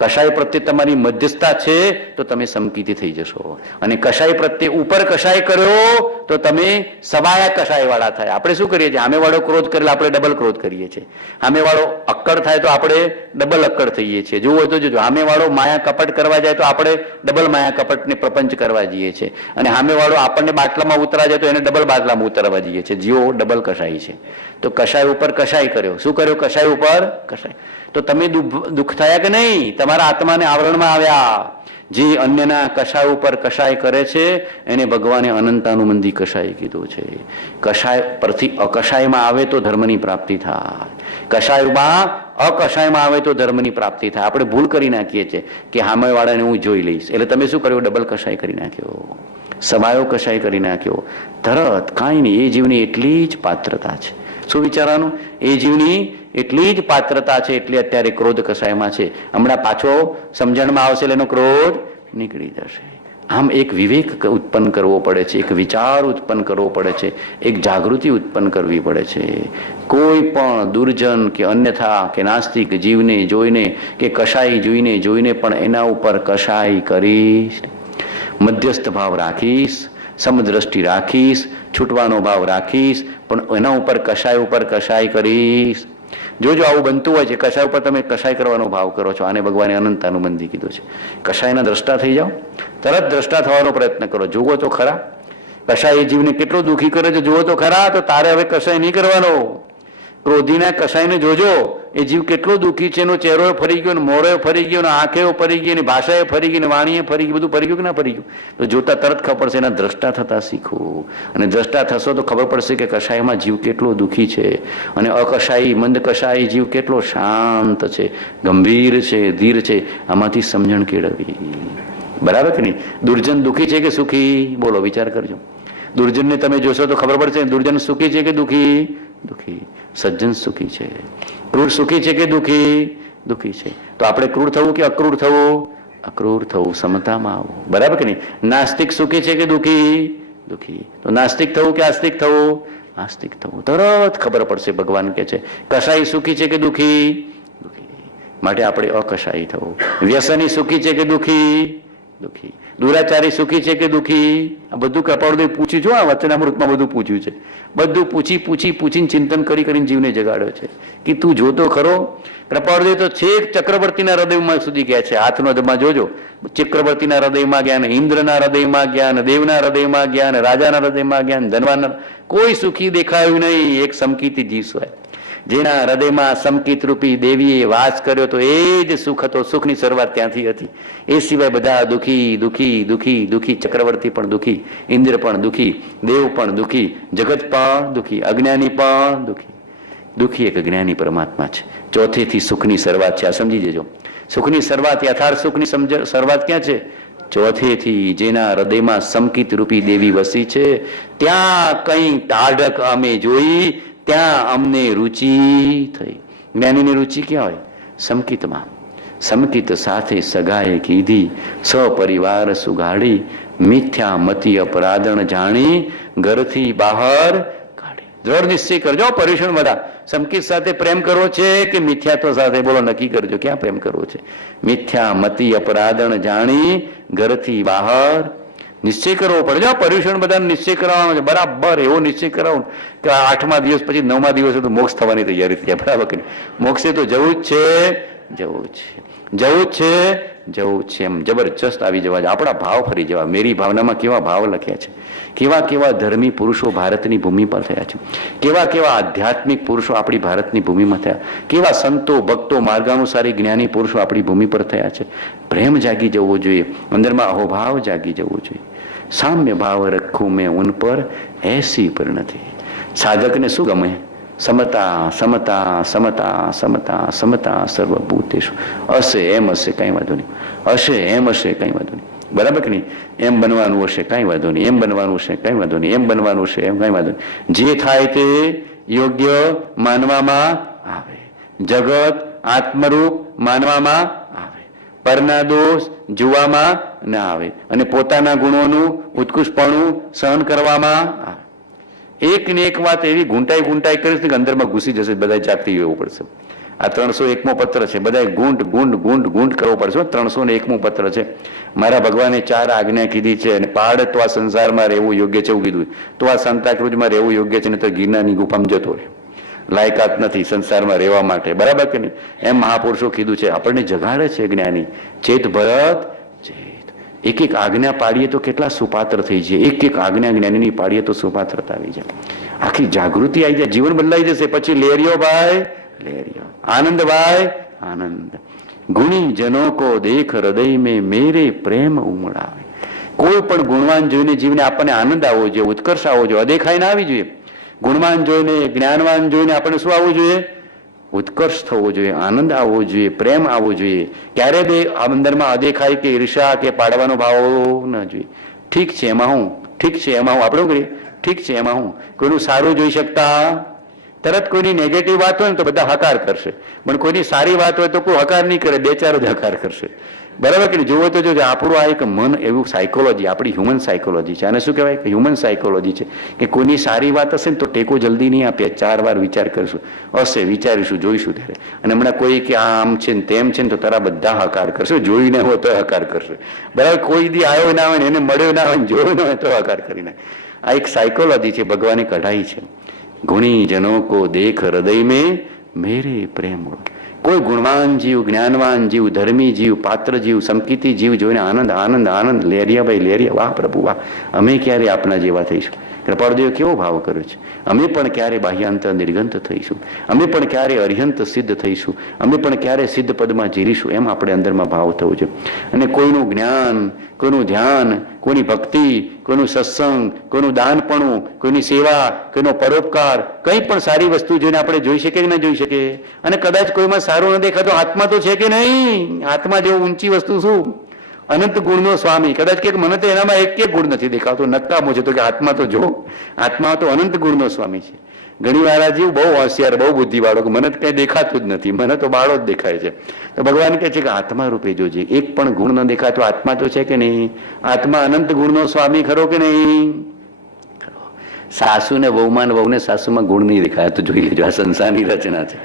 કશાય પ્રત્યે તમારી મધ્યસ્થતા છે તો તમે સમકીથી થઈ જશો, અને કશાય પ્રત્યે ઉપર કશાય કર્યો તો તમે સવાયા કશાય વાળા થાય. આપણે શું કરીએ છીએ? સામે વાળો ક્રોધ કરેલા આપણે ડબલ ક્રોધ કરીએ છીએ. સામે વાળો અક્કડ થાય તો આપણે ડબલ અક્કડ થઈએ છીએ. જોવું હોય તો જોજો. સામે વાળો માયા કપટ કરવા જાય તો આપણે ડબલ માયા કપટને પ્રપંચ કરવા જઈએ છીએ, અને સામે વાળો આપણને બાટલામાં ઉતરા જાય તો એને ડબલ બાટલામાં ઉતરવા જઈએ છીએ. જીવો ડબલ કશાય છે. તો કશાય ઉપર કશાય કર્યો. શું કર્યો? કશાય ઉપર કશાય. તો તમે દુઃખ થયા કે નહીં? તમારા આત્માને આવરણમાં આવ્યા. જે અન્યના કશાય ઉપર કશાય કરે છે એને ભગવાને અનંતાનુબંધી કશાય કીધું છે. કશાય પરથી અકશાયમાં આવે તો ધર્મની પ્રાપ્તિ થાય, કશાયમાં અકશાયમાં આવે તો ધર્મની પ્રાપ્તિ થાય. આપણે ભૂલ કરી નાખીએ છીએ કે સામેવાળાને હું જોઈ લઈશ, એટલે તમે શું કર્યું? ડબલ કશાય કરી નાખ્યો, સવાયો કશાય કરી નાખ્યો. તરત કાંઈ નહીં. એ જીવની એટલી જ પાત્રતા છે. શું વિચારવાનું? એ જીવની એટલી જ પાત્રતા છે, એટલે અત્યારે ક્રોધ કસાયમાં છે. હમણાં પાછો સમજણમાં આવશે એટલે એનો ક્રોધ નીકળી જશે. આમ એક વિવેક ઉત્પન્ન કરવો પડે છે, એક વિચાર ઉત્પન્ન કરવો પડે છે, એક જાગૃતિ ઉત્પન્ન કરવી પડે છે. કોઈ પણ દુર્જન કે અન્યથા કે નાસ્તિક જીવને જોઈને કે કશાય જોઈને પણ એના ઉપર કશાય કરીશ, મધ્યસ્થ ભાવ રાખીશ, સમદ્રષ્ટિ રાખીશ, છૂટવાનો ભાવ રાખીશ, પણ એના ઉપર કશાય કરીશ. જોજો આવું બનતું હોય છે. કશાય ઉપર તમે કશાય કરવાનો ભાવ કરો છો. આને ભગવાને અનંતાનુબંધી કીધું છે. કશાયના દ્રષ્ટા થઈ જાઓ, તરત દ્રષ્ટા થવાનો પ્રયત્ન કરો. જુઓ તો ખરા કશાય એ જીવને કેટલો દુઃખી કરે છે, જુઓ તો ખરા. તો તારે હવે કશાય નહીં કરવાનો. ક્રોધીના કશાયને જોજો, એ જીવ કેટલો દુઃખી છે. એનો ચહેરો ફરી ગયો, મોઢો ફરી ગયો, આંખે ફરી ગઈ, ભાષાએ ફરી ગઈ, વાણીએ ફરી ગઈ, બધું ફરી ગયું કે ના ફરી ગયું? તો જોતા તરત ખબર પડશે. એના દ્રષ્ટા થતા શીખો, અને દ્રષ્ટા થશો તો ખબર પડશે કે કશાયમાં જીવ કેટલો દુઃખી છે, અને અકશાયી મંદ કશાયી જીવ કેટલો શાંત છે, ગંભીર છે, ધીર છે. આમાંથી સમજણ કેળવવી. બરાબર કે નહીં? દુર્જન દુઃખી છે કે સુખી? બોલો, વિચાર કરજો. દુર્જનને તમે જોશો તો ખબર પડશે દુર્જન સુખી છે કે દુઃખી? દુઃખી. સજ્જન સુખી છે. ક્રૂર સુખી છે કે દુઃખી? દુઃખી છે. તો આપણે ક્રૂર થવું કે અક્રૂર થવું? અક્રૂર થવું, સમતામાં આવવું. બરાબર કે નહીં? નાસ્તિક સુખી છે કે દુઃખી? દુઃખી. તો નાસ્તિક થવું કે આસ્તિક થવું? આસ્તિક થવું. તરત ખબર પડશે. ભગવાન કે છે કશાય સુખી છે કે દુઃખી? દુઃખી. માટે આપણે અકશાયી થવું. વ્યસની સુખી છે કે દુઃખી? દુઃખી. દુરાચારી સુખી છે કે દુઃખી? આ બધું કપાળું પૂછ્યું છું. આ વચનામૃતમાં બધું પૂછ્યું છે. બધું પૂછીને ચિંતન કરીને જીવને જગાડ્યો છે કે તું જોતો ખરો. કૃપાળુદેવ તો છેક ચક્રવર્તીના હૃદયમાં સુધી ગયા છે. હાથનો દમાં જોજો. ચક્રવર્તીના હૃદયમાં ગયા, ને ઇન્દ્રના હૃદયમાં ગયા, ને દેવના હૃદયમાં ગયા, ને રાજાના હૃદયમાં ગયા, ને ધનવાનના. કોઈ સુખી દેખાયું નહીં. એક સમકીતી જીવ હોય, જેના હૃદયમાં સમકિત રૂપી દેવીએ વાસ કર્યો તો એ જ સુખ હતો. સુખની શરૂઆત ત્યાંથી હતી. એ સિવાય બધા દુઃખી દુઃખી દુઃખી દુઃખી. ચક્રવર્તી પણ દુઃખી, ઇન્દ્ર પણ દુઃખી, દેવ પણ દુઃખી, જગત પણ દુઃખી, અજ્ઞાની પણ દુઃખી. દુઃખી એક જ્ઞાની પરમાત્મા છે. ચોથેથી સુખની શરૂઆત છે. આ સમજી દેજો. સુખની શરૂઆત, યથાર્થ સુખની શરૂઆત ક્યાં છે? ચોથેથી. જેના હૃદયમાં સમકિત રૂપી દેવી વસી છે, ત્યાં કઈ ટાઢક અમે જોઈ, ત્યાં અમને રુચિ થઈ. જ્ઞાનીની રુચિ ક્યાં હોય? સમકિતમાં. સમકિત સાથે સગાએ કીધી, સપરિવાર સુગાડી, મિથ્યા મતિ અપરાધણ જાણી, ઘરથી બહાર કાઢી. દ્રઢ નિશ્ચય કરજો. પર્યુષણ બધા સમકિત સાથે પ્રેમ કરવો છે કે મિથ્યાત્વ સાથે? બોલો, નક્કી કરજો ક્યાં પ્રેમ કરવો છે. મિથ્યા મતિ અપરાધણ જાણી, ઘરથી બહાર. નિશ્ચય કરવો પડે. પર્યુષણ બધાને નિશ્ચય કરાવવાનો છે. બરાબર એવો નિશ્ચય કરાવો કે 8મા દિવસ પછી 9મા દિવસે તો મોક્ષ થવાની તૈયારી થઈ જાય. બરાબર કે મોક્ષે તો જવું જ છે. એમ જબરજસ્ત આવી જવા. આપણા ભાવ ફરી જવા. મેરી ભાવનામાં કેવા ભાવ લખ્યા છે. કેવા ધર્મી પુરુષો ભારતની ભૂમિ પર થયા છે. કેવા આધ્યાત્મિક પુરુષો આપણી ભારતની ભૂમિમાં થયા. કેવા સંતો, ભક્તો, માર્ગાનુસારી જ્ઞાની પુરુષો આપણી ભૂમિ પર થયા છે. પ્રેમ જાગી જવો જોઈએ. અંદરમાં અહોભાવ જાગી જવો જોઈએ. સામ્ય ભાવ રખું મેં ઉન પર, એસી પર નથી. સાધકને શું ગમે? સમતા સમતા સમતા સમતા સમતા સર્વભૂતેષુ. હશે એમ હશે કઈ વાંધો નહીં. હશે એમ હશે કઈ વાંધો નહીં. બરાબર કે નહીં? એમ બનવાનું હશે કઈ વાંધો નહીં. એમ બનવાનું હશે કઈ વાંધો નહીં. એમ બનવાનું હશે એમ કઈ વાંધો નહીં. જે થાય તે યોગ્ય માનવામાં આવે. જગત આત્મરૂપ માનવામાં આવે. પરના દોષ જોવામાં ના આવે. અને પોતાના ગુણોનું ઉત્કૃષ્ટપણું સહન કરવામાં આવે. એક ને એક વાત એવી ગુંટાઈ કરીશ કે અંદરમાં ઘૂસી જશે. બધા જાગતી રહેવું પડશે. આ 301મો પત્ર છે. બધા ગુંડ કરવો પડશે. 301મો પત્ર છે. મારા ભગવાને 4 આજ્ઞા કીધી છે. અને પહાડ તો આ સંસારમાં રહેવું યોગ્ય છે એવું કીધું. તો આ સાંતાક્રુઝમાં રહેવું યોગ્ય છે, ને તો ગિરનારની ગુફામાં જતો રહે. લાયકાત નથી સંસારમાં રહેવા માટે. બરાબર કે નહીં? એમ મહાપુરુષો કીધું છે. આપણને જગાડે છે જ્ઞાની. ચેત ભરત ચેત. એક આજ્ઞા પાડીએ તો કેટલા સુપાત્ર થઈ જાય. એક આજ્ઞા જ્ઞાનીની પાડીએ તો સુપાત્રતા આવી જાય. આખી જાગૃતિ આવી જાય. જીવન બદલાઈ જશે. પછી લેરિયો ભાઈ લેરિયો, આનંદ ભાઈ આનંદ. ગુણી જનો કો દેખ હૃદય में मेरे પ્રેમ ઉમળાવે. કોઈ પણ ગુણવાન જોઈને જીવને આપણને આનંદ આવવો જોઈએ, ઉત્કર્ષ આવવો જોઈએ. અદેખાઈ ના આવી જોઈએ. ગુણવાન જોઈને, જ્ઞાનવાન જોઈને આપણે શું આવવું જોઈએ? ઉત્કર્ષ થવો જોઈએ, આનંદ આવવો જોઈએ, પ્રેમ આવવો જોઈએ. ક્યારે બે અંદરમાં અદેખાઈ કે ઈર્ષા કે પાડવાનો ભાવ ન જોઈએ. ઠીક છે એમાં હું, ઠીક છે એમાં હું. આપણે કરીએ ઠીક છે એમાં હું. કોઈનું સારું જોઈ શકતા તરત કોઈની નેગેટિવ વાત હોય ને તો બધા હકાર કરશે, પણ કોઈની સારી વાત હોય તો કોઈ હકાર નહીં કરે, 2-4 જ હકાર કરશે. બરાબર કે જુઓ તો જો આપણું આ એક મન એવું સાયકોલોજી, આપણી હ્યુમન સાયકોલોજી છે. આને શું કહેવાય? હ્યુમન સાયકોલોજી છે કે કોઈની સારી વાત હશે ને તો ટેકો જલ્દી નહીં આપીએ, 4 વાર વિચાર કરશું, હશે વિચારીશું, જોઈશું ત્યારે. અને હમણાં કોઈ કે આમ છે ને તેમ છે ને તો તારા બધા હકાર કરશે, જોઈને હોય તો હકાર કરશે. બરાબર? કોઈ દી આવ્યો ના હોય ને એને મળ્યો ના હોય ને જોયો ના હોય તો હકાર કરીને. આ એક સાયકોલોજી છે, ભગવાને કઢાઈ છે. ગુણી જનો કો દેખ હૃદય મેં મેરે પ્રેમ. કોઈ ગુણવાન જીવ, જ્ઞાનવાન જીવ, ધર્મી જીવ, પાત્ર જીવ, સંકિતી જીવ જોઈને આનંદ આનંદ આનંદ. લેરિયાભાઈ લેરિયા, વાહ પ્રભુ વાહ, અમે ક્યારે આપના જેવા થઈશું? કૃપાળદેવે કેવો ભાવ કર્યો છે. અમે પણ ક્યારે બાહ્યાંતર નિર્ગંત થઈશું, અમે પણ ક્યારે અરિહંત સિદ્ધ થઈશું, અમે પણ ક્યારે સિદ્ધ પદમાં જીરીશું, એમ આપણે અંદરમાં ભાવ થવો છે. અને કોઈનું જ્ઞાન, કોઈનું ધ્યાન, કોઈની ભક્તિ, કોઈનું સત્સંગ, કોઈનું દાનપણું, કોઈની સેવા, કોઈનો પરોપકાર, કંઈ પણ સારી વસ્તુ જોઈને આપણે જોઈ શકીએ કે ન જોઈ શકીએ? અને કદાચ કોઈમાં સારું ન દેખાતો આત્મા તો છે કે નહીં? આત્મા જેવું ઊંચી વસ્તુ શું? અનંત ગુણનો સ્વામી. કદાચ કે મને તો એનામાં એક ગુણ નથી દેખાતો, નકામો છે. તો કે આત્મા તો જો, આત્મા તો અનંત ગુણનો સ્વામી છે. ઘણી વાર આ જીવ બહુ હોશિયાર, બહુ બુદ્ધિવાળો, કે મને તો કંઈ દેખાતું જ નથી, મને તો બાળો જ દેખાય છે. તો ભગવાન કહે છે કે આત્મા રૂપે જોજે, એક પણ ગુણ ન દેખાતો આત્મા તો છે કે નહીં? આત્મા અનંત ગુણનો સ્વામી ખરો કે નહીં? સાસુને વહુમાં, વહુને સાસુમાં ગુણ નહીં દેખાય તો જોઈ લેજો. આ સંસારની રચના છે,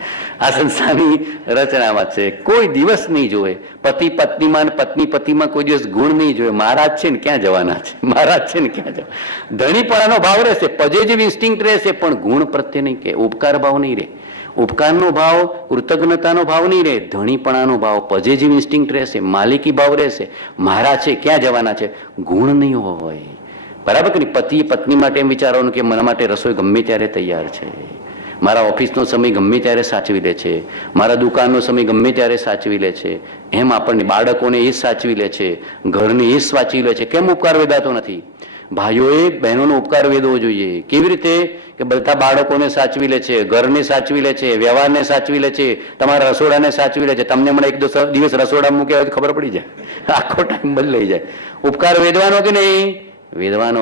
આ સંસારની રચનામાં છે. કોઈ દિવસ નહીં જોવે પતિ પત્નીમાં, પત્ની પતિમાં કોઈ દિવસ ગુણ નહીં જોવે. મહારાજ છે ને ક્યાં જવાના છે? મહારાજ છે ને ક્યાં જવા? ધણીપણાનો ભાવ રહેશે, પોઝિટિવ ઇન્સ્ટિંક્ટ રહેશે, પણ ગુણ પ્રત્યે નહીં, કે ઉપકાર ભાવ નહીં રહે. ઉપકારનો ભાવ, કૃતજ્ઞતાનો ભાવ નહીં રહે, ધણીપણાનો ભાવ, પોઝિટિવ ઇન્સ્ટિંક્ટ રહેશે, માલિકી ભાવ રહેશે. મહારાજ છે ક્યાં જવાના છે? ગુણ નહીં હોય. બરાબર કે નહીં? પતિ પત્ની માટે એમ વિચારવાનું કે મારા માટે રસોઈ ગમે ત્યારે તૈયાર છે, મારા ઓફિસનો સમય ગમે ત્યારે સાચવી લે છે, મારા દુકાનનો સમય ગમે ત્યારે સાચવી લે છે. એમ આપણને બાળકોને એ જ સાચવી લે છે, ઘરને એ જ સાચવી લે છે. કેમ ઉપકાર વેદાતો નથી? ભાઈઓએ બહેનોનો ઉપકાર વેદવો જોઈએ. કેવી રીતે? કે બધા બાળકોને સાચવી લે છે, ઘરને સાચવી લે છે, વ્યવહારને સાચવી લે છે, તમારા રસોડાને સાચવી લે છે. તમને હમણાં 1 દિવસ રસોડા મૂક્યા હોય તો ખબર પડી જાય, આખો ટાઈમ બદલાઈ જાય. ઉપકાર વેદવાનો કે નહીં? વેદવાનો,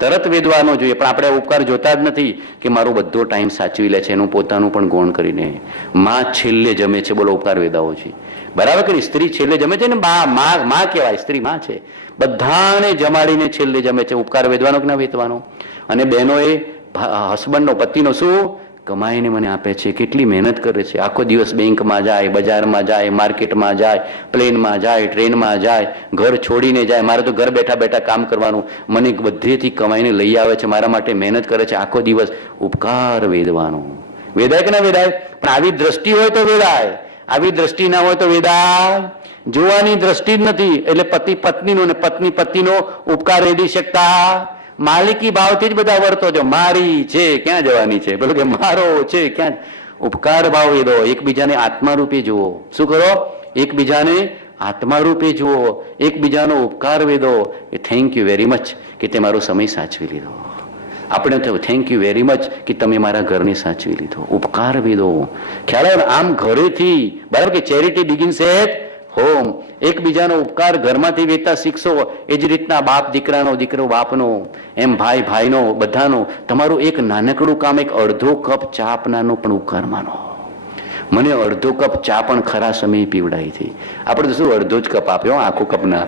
તરત વેદવાનો જોઈએ. પણ આપણે ઉપકાર જોતા જ નથી કે મારો બધો ટાઈમ સાચવી લે છે, એનું પોતાનું પણ ગૌણ કરીને. માં છેલ્લે જમે છે, બોલો ઉપકાર વેદાવો છે. બરાબર કે નહીં? સ્ત્રી છેલ્લે જમે છે ને, માં કહેવાય, સ્ત્રી માં છે. બધાને જમાડીને છેલ્લે જમે છે. ઉપકાર વેદવાનો કે ના વેદવાનો? અને બહેનોએ હસબન્ડનો, પતિનો શું કમાઈને મને આપે છે, કેટલી મહેનત કરે છે, આખો દિવસ બેંકમાં જાય, બજારમાં જાય, માર્કેટમાં જાય, પ્લેનમાં જાય, ટ્રેનમાં જાય, ઘર છોડીને જાય. મારે તો ઘર બેઠા બેઠા કામ કરવાનું, મને બધેથી કમાઈને લઈ આવે છે, મારા માટે મહેનત કરે છે આખો દિવસ. ઉપકાર વેદવાનો. વેદાય કે ના વેદાય? પણ આવી દ્રષ્ટિ હોય તો વેદાય, આવી દ્રષ્ટિ ના હોય તો વેદાય. જોવાની દ્રષ્ટિ જ નથી, એટલે પતિ પત્નીનો ને પત્ની પતિનો ઉપકાર વેદી શકતા. માલિકી ભાવથી જ બધા વર્તો છો. મારી છે ક્યાં જવાની છે, પેલું કે મારો છે ક્યાં? ઉપકાર ભાવ વેદો. એકબીજાને આત્મા રૂપે જુઓ. શું કરો? એકબીજાને આત્મા રૂપે જુઓ, એકબીજાનો ઉપકાર વેદો. એ થેન્ક યુ વેરી મચ કે તે મારો સમય સાચવી લીધો. આપણે થયું થેન્ક યુ વેરી મચ કે તમે મારા ઘરને સાચવી લીધો. ઉપકાર વેદો. ખ્યાલ આવે? આમ ઘરેથી, બરાબર કે ચેરિટી બિગિન્સ એટ હોમ. એકબીજાનો ઉપકાર ઘરમાંથી વેચતા શીખશો. એ જ રીતના બાપ દીકરાનો, દીકરો બાપનો, એમ ભાઈ ભાઈનો, બધાનો. તમારું એક નાનકડું કામ, એક અડધો કપ ચા આપનારનો પણ ઉપકાર માનો. મને અડધો કપ ચા પણ ખરા સમયે પીવડાવી હતી. આપણે તો શું અડધો જ કપ આપ્યો, આખો કપ ના.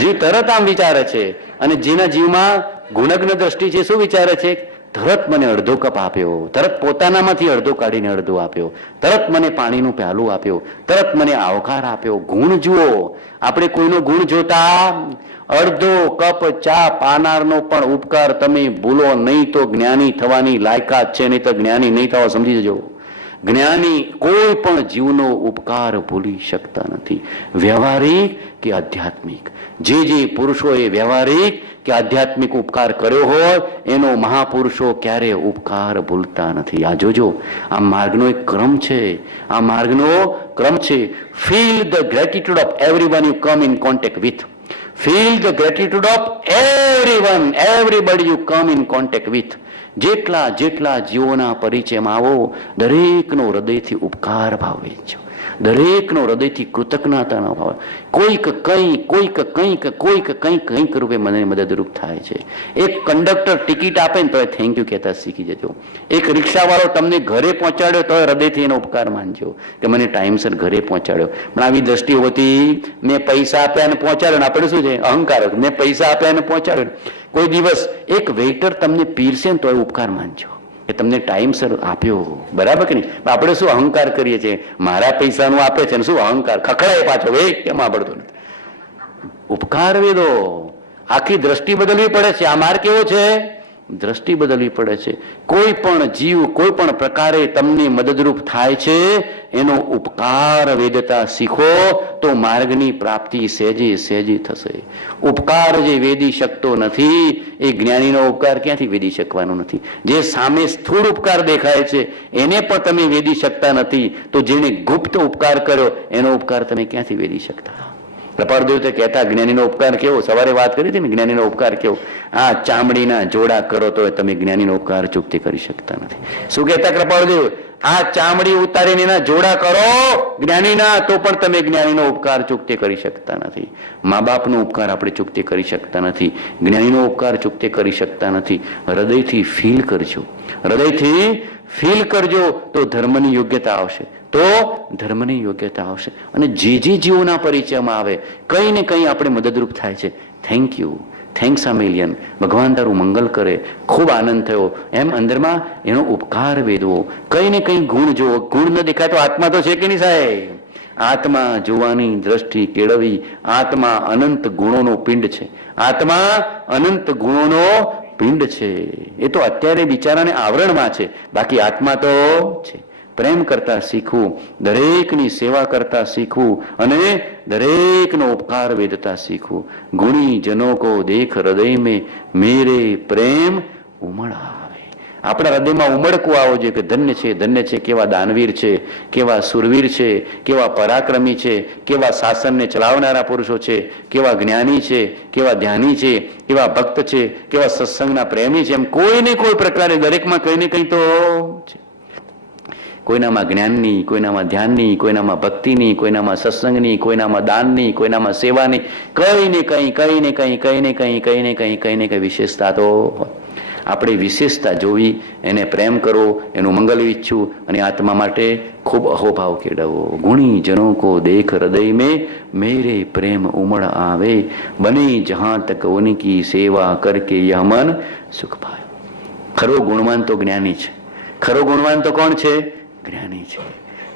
જીવ તરત આમ વિચારે છે. અને જેના જીવમાં ગુણજ્ઞ દ્રષ્ટિ છે, શું વિચારે છે? તરત મને અડધો કપ આપ્યો, તરત પોતાનામાંથી અડધો કાઢીને અડધો આપ્યો, તરત મને પાણીનું પ્યાલું આપ્યો, તરત મને આવકાર આપ્યો. ગુણ જુઓ. આપણે કોઈનો ગુણ જોતા? અડધો કપ ચા પાનારનો પણ ઉપકાર તમે ભૂલો નહીં તો જ્ઞાની થવાની લાયકાત છે, નહીં તો જ્ઞાની નહીં થવા. સમજી જજો. જ્ઞાની કોઈ પણ જીવનો ઉપકાર ભૂલી શકતા નથી, વ્યવહારિક કે આધ્યાત્મિક. જે પુરુષોએ વ્યવહારિક કે આધ્યાત્મિક ઉપકાર કર્યો હોય એનો મહાપુરુષો ક્યારે ઉપકાર ભૂલતા નથી. આ જોજો, આ માર્ગનો એક ક્રમ છે, આ માર્ગનો ક્રમ છે. Feel the gratitude of everyone you come in contact with. Feel the gratitude of everyone, everybody you come in contact with. જેટલા જેટલા જીવોના પરિચયમાં આવો, દરેકનો હૃદયથી ઉપકાર ભાવ વેચજો. દરેકનો હૃદયથી કૃતજ્ઞતાનો ભાવ. કોઈક કંઈક રૂપે મને મદદરૂપ થાય છે. એક કંડક્ટર ટિકિટ આપે ને તો થેન્ક યુ કહેતા શીખી જજો. એક રિક્ષાવાળો તમને ઘરે પહોંચાડ્યો તો હૃદયથી એનો ઉપકાર માનજો કે મને ટાઈમસર ઘરે પહોંચાડ્યો. પણ આવી દ્રષ્ટિ હોતી મેં પૈસા આપ્યા અને પહોંચાડ્યો ને આપણે શું છે અહંકાર, મેં પૈસા આપ્યા અને પહોંચાડ્યો. કોઈ દિવસ એક વેઇટર તમને પીરસે ને તો એ ઉપકાર માનજો કે તમને ટાઈમસર આપ્યો. બરાબર કે નહીં? આપણે શું અહંકાર કરીએ છીએ, મારા પૈસાનું આપે છે ને શું અહંકાર ખખડાય પાછો ભાઈ કેમ આવડતો નથી. ઉપકાર વેદો આખી દ્રષ્ટિ બદલવી પડે છે. આ માર્ગ કેવો છે? દ્રષ્ટિ બદલવી પડે છે. કોઈ પણ જીવ કોઈ પણ પ્રકારે તમને મદદરૂપ થાય છે એનો ઉપકાર વેદતા શીખો તો માર્ગની પ્રાપ્તિ સહેજે સહેજી થશે. ઉપકાર જે વેદી શકતો નથી એ જ્ઞાનીનો ઉપકાર ક્યાંથી વેદી શકવાનો નથી. જે સામે સ્થૂળ ઉપકાર દેખાય છે એને પણ તમે વેદી શકતા નથી તો જેને ગુપ્ત ઉપકાર કર્યો એનો ઉપકાર તમે ક્યાંથી વેદી શકતા? કૃપાળદેવ તે કહેતા જ્ઞાનીનો ઉપકાર કેવો, સવારે વાત કરી હતી ને જ્ઞાનીનો ઉપકાર કેવો. આ ચામડીના જોડા કરો તો તમે જ્ઞાનીનો ઉપકાર ચૂકતી કરી શકતા નથી. શું કહેતા કૃપાળદેવ? આ ચામડી ઉતારીને એના જોડા કરો જ્ઞાનીના તો પણ તમે જ્ઞાનીનો ઉપકાર ચૂકતી કરી શકતા નથી. મા બાપનો ઉપકાર આપણે ચૂકતી કરી શકતા નથી. જ્ઞાનીનો ઉપકાર ચૂકતી કરી શકતા નથી. હૃદયથી ફીલ કરજો, હૃદયથી ફીલ કરજો તો ધર્મની યોગ્યતા આવશે, તો ધર્મની યોગ્યતા આવશે. અને જે જીવોના પરિચયમાં આવે કંઈ ને કંઈ આપણે મદદરૂપ થાય છે. થેન્ક યુ, થેન્ક્સ આ મિલિયન, ભગવાન તારું મંગલ કરે, ખૂબ આનંદ થયો, એમ અંદરમાં એનો ઉપકાર વેદવો. કંઈ ને કંઈ ગુણ જોવો. ગુણ ન દેખાય તો આત્મા તો છે કે નહીં સાહેબ? આત્મા જોવાની દ્રષ્ટિ કેળવી. આત્મા અનંત ગુણોનો પિંડ છે. આત્મા અનંત ગુણોનો પિંડ છે. એ તો અત્યારે બિચારાને આવરણમાં છે, બાકી આત્મા તો છે. પ્રેમ કરતા શીખવું, દરેકની સેવા કરતા શીખવું અને દરેકનો ઉપકાર વેદતા શીખવું. ગુણી જનો કો દેખ હૃદય મેં મેરે પ્રેમ ઉમળ આવે. આપણા હૃદયમાં ઉમળકું આવો જોઈએ કે ધન્ય છે, ધન્ય છે, કેવા દાનવીર છે, કેવા સુરવીર છે, કેવા પરાક્રમી છે, કેવા શાસનને ચલાવનારા પુરુષો છે, કેવા જ્ઞાની છે, કેવા ધ્યાની છે, કેવા ભક્ત છે, કેવા સત્સંગના પ્રેમી છે. એમ કોઈને કોઈ પ્રકારે દરેકમાં કંઈ ને કંઈ તો છે. કોઈનામાં જ્ઞાનની, કોઈનામાં ધ્યાનની, કોઈનામાં ભક્તિની, કોઈનામાં સત્સંગની, કોઈનામાં દાનની, કોઈનામાં સેવાની કઈ ને કઈ વિશેષતા તો હોય. આપણે વિશેષતા જોવી, એને પ્રેમ કરવો, એનું મંગલ ઈચ્છવું અને આત્મા માટે ખૂબ અહોભાવ કેળવવો. ગુણી જનો કો દેખ હૃદય મેં મેરે પ્રેમ ઉમળ આવે, બને જહાં તક ઉનકી સેવા કરકે યહ મન સુખ પાય. ખરો ગુણવાન તો જ્ઞાની છે. ખરો ગુણવાન તો કોણ છે? જ્ઞાની છે.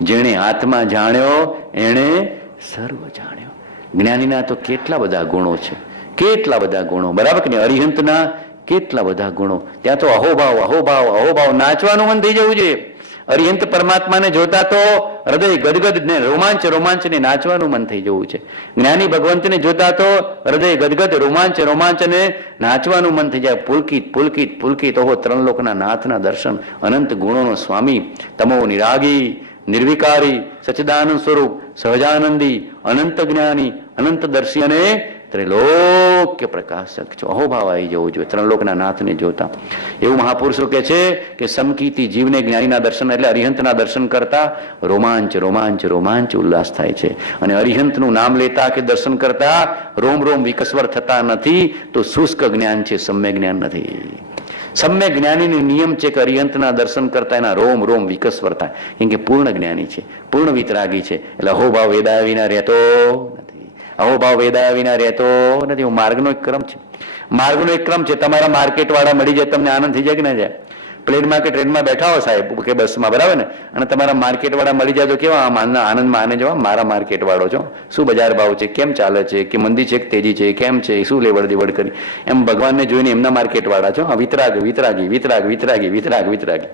જેણે આત્મા જાણ્યો એને સર્વ જાણ્યો. જ્ઞાનીના તો કેટલા બધા ગુણો છે, કેટલા બધા ગુણો. બરાબર કે નહીં? અરિહંતના કેટલા બધા ગુણો. ત્યાં તો અહોભાવ અહોભાવ અહોભાવ, નાચવાનું મન થઈ જવું જોઈએ. અરિહંત પરમાત્માને જોતા તો હૃદય ગદગદ ને રોમાંચ રોમાંચ ને નાચવાનું મન થઈ જવું છે. જ્ઞાની ભગવંતને જોતા તો હૃદય ગદગદ રોમાંચ રોમાંચ ને નાચવાનું મન થઈ જાય. પુલકિત પુલકિત પુલકિત. ઓહો, ત્રણ લોકના નાથના દર્શન, અનંત ગુણોનો સ્વામી, તમો નિરાગી, નિર્વિકારી, સચ્ચિદાનંદ સ્વરૂપ, સહજાનંદી, અનંત જ્ઞાની, અનંત દર્શી અને ત્રિલોક્ય પ્રકાશક છો. અહોભાવ આવી જવું જોઈએ ત્રણલોકના નાથને જોતા. એવું મહાપુરુષો કે છે કે સમકીતી જીવને જ્ઞાનીના દર્શન એટલે અરિહંતના દર્શન કરતા રોમાંચ રોમાંચ રોમાંચ ઉલ્લાસ થાય છે. અને અરિહંતનું નામ લેતા કે દર્શન કરતા રોમ રોમ વિકસ્વર થતા નથી તો શુષ્ક જ્ઞાન છે, સમ્યક જ્ઞાન નથી. સમ્યક જ્ઞાનીનો નિયમ છે કે અરિહંતના દર્શન કરતા એના રોમ રોમ વિકસ્વર થાય, કેમ કે પૂર્ણ જ્ઞાની છે, પૂર્ણ વિતરાગી છે. એટલે અહોભાવ વેદાય વિના રહેતો નથી. અહોભાવ વેદાય વિના રહેતો નથી. માર્ગનો એક ક્રમ છે, માર્ગનો એક ક્રમ છે. તમારા માર્કેટ વાળા મળી જાય તમને આનંદ થઈ જાય કે ના જાય? પ્લેનમાં કે ટ્રેનમાં બેઠા હો સાહેબ કે બસમાં, બરાબર ને, અને તમારા માર્કેટ વાળા મળી જાય તો કેવા આનંદમાં આને જવા, મારા માર્કેટ વાળો છો, શું બજાર ભાવ છે, કેમ ચાલે છે, કે મંદી છે કે તેજી છે, કેમ છે, શું લેવડ દેવડ કરી. એમ ભગવાનને જોઈને એમના માર્કેટ વાળા છો. વિતરાગ વિતરાગી વિતરાગ વિતરાગી વિતરાગ વિતરાગી,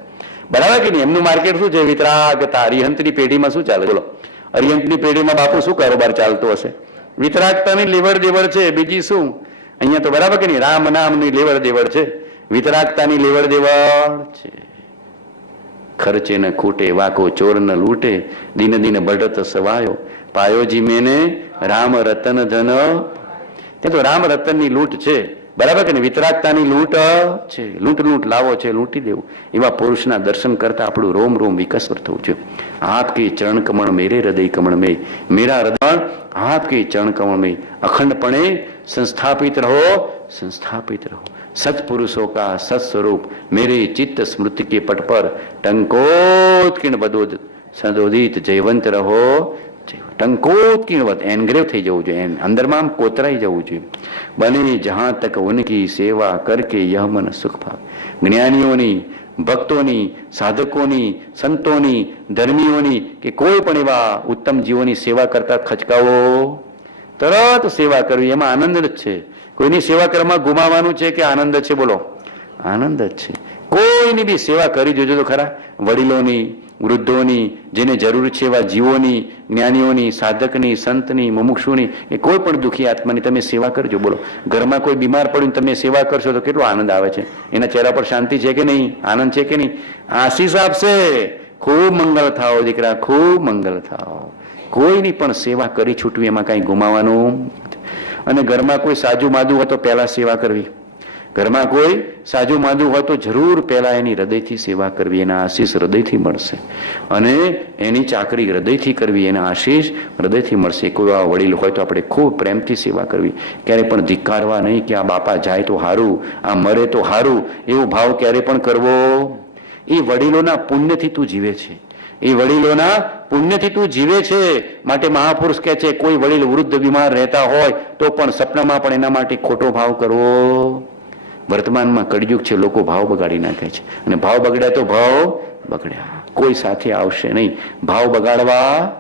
બરાબર કે નહીં? એમનું માર્કેટ શું છે? વિતરાગતા. અરિહંતની પેઢીમાં શું ચાલે? બોલો, અરિહંતની પેઢીમાં બાપુ શું કારોબાર ચાલતો હશે? વિતરાગતાની લેવડ દેવડ છે, બીજી શું? અહીંયા તો બરાબર કે નહીં? રામ નામની લેવડ દેવડ છે, વિતરાગતાની લેવડ દેવડ છે. ખર્ચે ન ખૂટે, વાકો ચોર ન લૂટે, દિન દિન બઢત સવાયો, પાયોજી મેને રામ રતન ધન. ત્યાં તો રામ રતનની લૂંટ છે, બરાબર કે નહીં? વિતરાગતાની લૂંટ છે, લૂંટ લાવો છે, લૂંટી દેવું. એવા પુરુષના દર્શન કરતા આપણું રોમ રોમ વિકસ્વર થવું છે. આપકે ચરણ કમળ મેરે હૃદય કમળ મેં, મેરા હૃદય આપકે ચરણ કમળ મેં અખંડપણે સંસ્થાપિત રહો, સંસ્થાપિત રહો. सत्पुरुषों का सत्स्वरूप मेरे चित्त स्मृति के पट पर टंकोत्कीर्ण बदोद सदोदित जयवंत રહો. ટંકોત્કીર્ણવત એનગ્રેવ થઈ જવું જોઈએ, અંદરમાં કોતરાઈ જવું જોઈએ. બને જહાં તક ઉનકી સેવા કરકે યહ મન સુખ ભાવ. જ્ઞાનીઓની, ભક્તોની, સાધકોની, સંતોની, ધર્મીઓની કે કોઈ પણ એવા ઉત્તમ જીવોની સેવા કરતા ખચકાવો, તરત સેવા કરવી, એમાં આનંદ જ છે. કોઈની સેવા કરવામાં ગુમાવવાનું છે કે આનંદ છે? બોલો, આનંદ જ છે. કોઈની બી સેવા કરી જોજો તો ખરા. વડીલોની, વૃદ્ધોની, જેને જરૂર છે એવા જીવોની, જ્ઞાનીઓની, સાધકની, સંતની, મુમુક્ષુની, એ કોઈ પણ દુઃખી આત્માની તમે સેવા કરજો. બોલો, ઘરમાં કોઈ બીમાર પડ્યું તમે સેવા કરશો તો કેટલો આનંદ આવે છે. એના ચહેરા પર શાંતિ છે કે નહીં? આનંદ છે કે નહીં? આશીષ આપશે. ખૂબ મંગળ થાઓ દીકરા, ખૂબ મંગળ થાઓ. કોઈની પણ સેવા કરી છૂટવી, એમાં કાંઈ ગુમાવાનું. અને ઘરમાં કોઈ સાજુ માદું હોય તો પહેલા સેવા કરવી. ઘરમાં કોઈ સાજુ માદું હોય તો જરૂર પહેલા એની હૃદયથી સેવા કરવી. એના આશીષ હૃદયથી મળશે, અને એની ચાકરી હૃદયથી કરવી, એના આશીષ હૃદયથી મળશે. કોઈ આ વડીલ હોય તો આપણે ખૂબ પ્રેમથી સેવા કરવી. ક્યારે પણ ધિક્કારવા નહીં કે આ બાપા જાય તો હારું, આ મરે તો હારું, એવો ભાવ ક્યારે પણ કરવો. એ વડીલોના પુણ્યથી તું જીવે છે, એ વડીલોના પુણ્યથી તું જીવે છે. માટે મહાપુરુષ કહે છે, કોઈ વડીલ વૃદ્ધ બીમાર રહેતા હોય તો પણ સપનામાં પણ એના માટે ખોટો ભાવ કરવો. વર્તમાનમાં કળિયુગ છે, લોકો ભાવ બગાડી નાખે છે, અને ભાવ બગડ્યા તો ભાવ બગડ્યા. કોઈ સાથે આવશે નહીં ભાવ બગાડવા.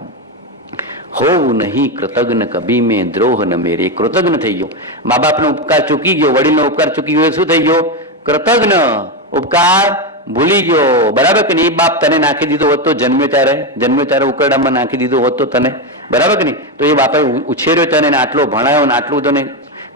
હોવું નહીં કૃતજ્ઞ કભી મેં દ્રોહ ન મેરે. કૃતજ્ઞ થઈ ગયો, મા બાપનો ઉપકાર ચૂકી ગયો, વડીલનો ઉપકાર ચૂકી ગયો, શું થઈ ગયો? કૃતજ્ઞ. ઉપકાર ભૂલી ગયો. બરાબર કે નહીં? એ બાપ તને નાખી દીધો હોત તો જન્મ્યો ત્યારે ઉકરડામાં નાખી દીધો હોત તો તને, બરાબર કે નહીં? તો એ બાપાએ ઉછેર્યો તને, આટલો ભણાયો ને આટલું તને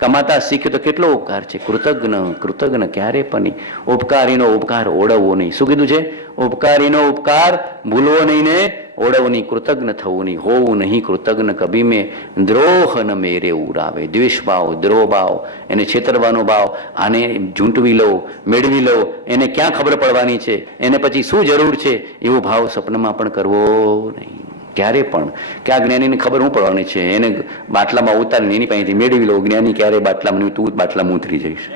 કમાતા શીખ્યો, તો કેટલો ઉપકાર છે. કૃતજ્ઞ ક્યારે પણ નહીં. ઉપકારીનો ઉપકાર ઓળવવો નહીં. શું કીધું છે? ઉપકારીનો ઉપકાર ભૂલવો નહીં ને ઓળવવો નહીં. કૃતજ્ઞ થવું નહીં. હોવું નહીં કૃતજ્ઞ કભી મેં દ્રોહ ન મેરે ઉરાવે. દ્વેષ ભાવ, દ્રોહ ભાવ, એને છેતરવાનો ભાવ, આને ઝૂંટવી લો, મેળવી લો, એને ક્યાં ખબર પડવાની છે, એને પછી શું જરૂર છે, એવો ભાવ સપનામાં પણ કરવો નહીં. ક્યારે પણ કે આ જ્ઞાનીને ખબર શું પડવાની છે, એને બાટલામાં ઉતારીને એની પાસેથી મેળવી લો. જ્ઞાની ક્યારે બાટલામાં, તું બાટલામાં ઉતરી જઈશ.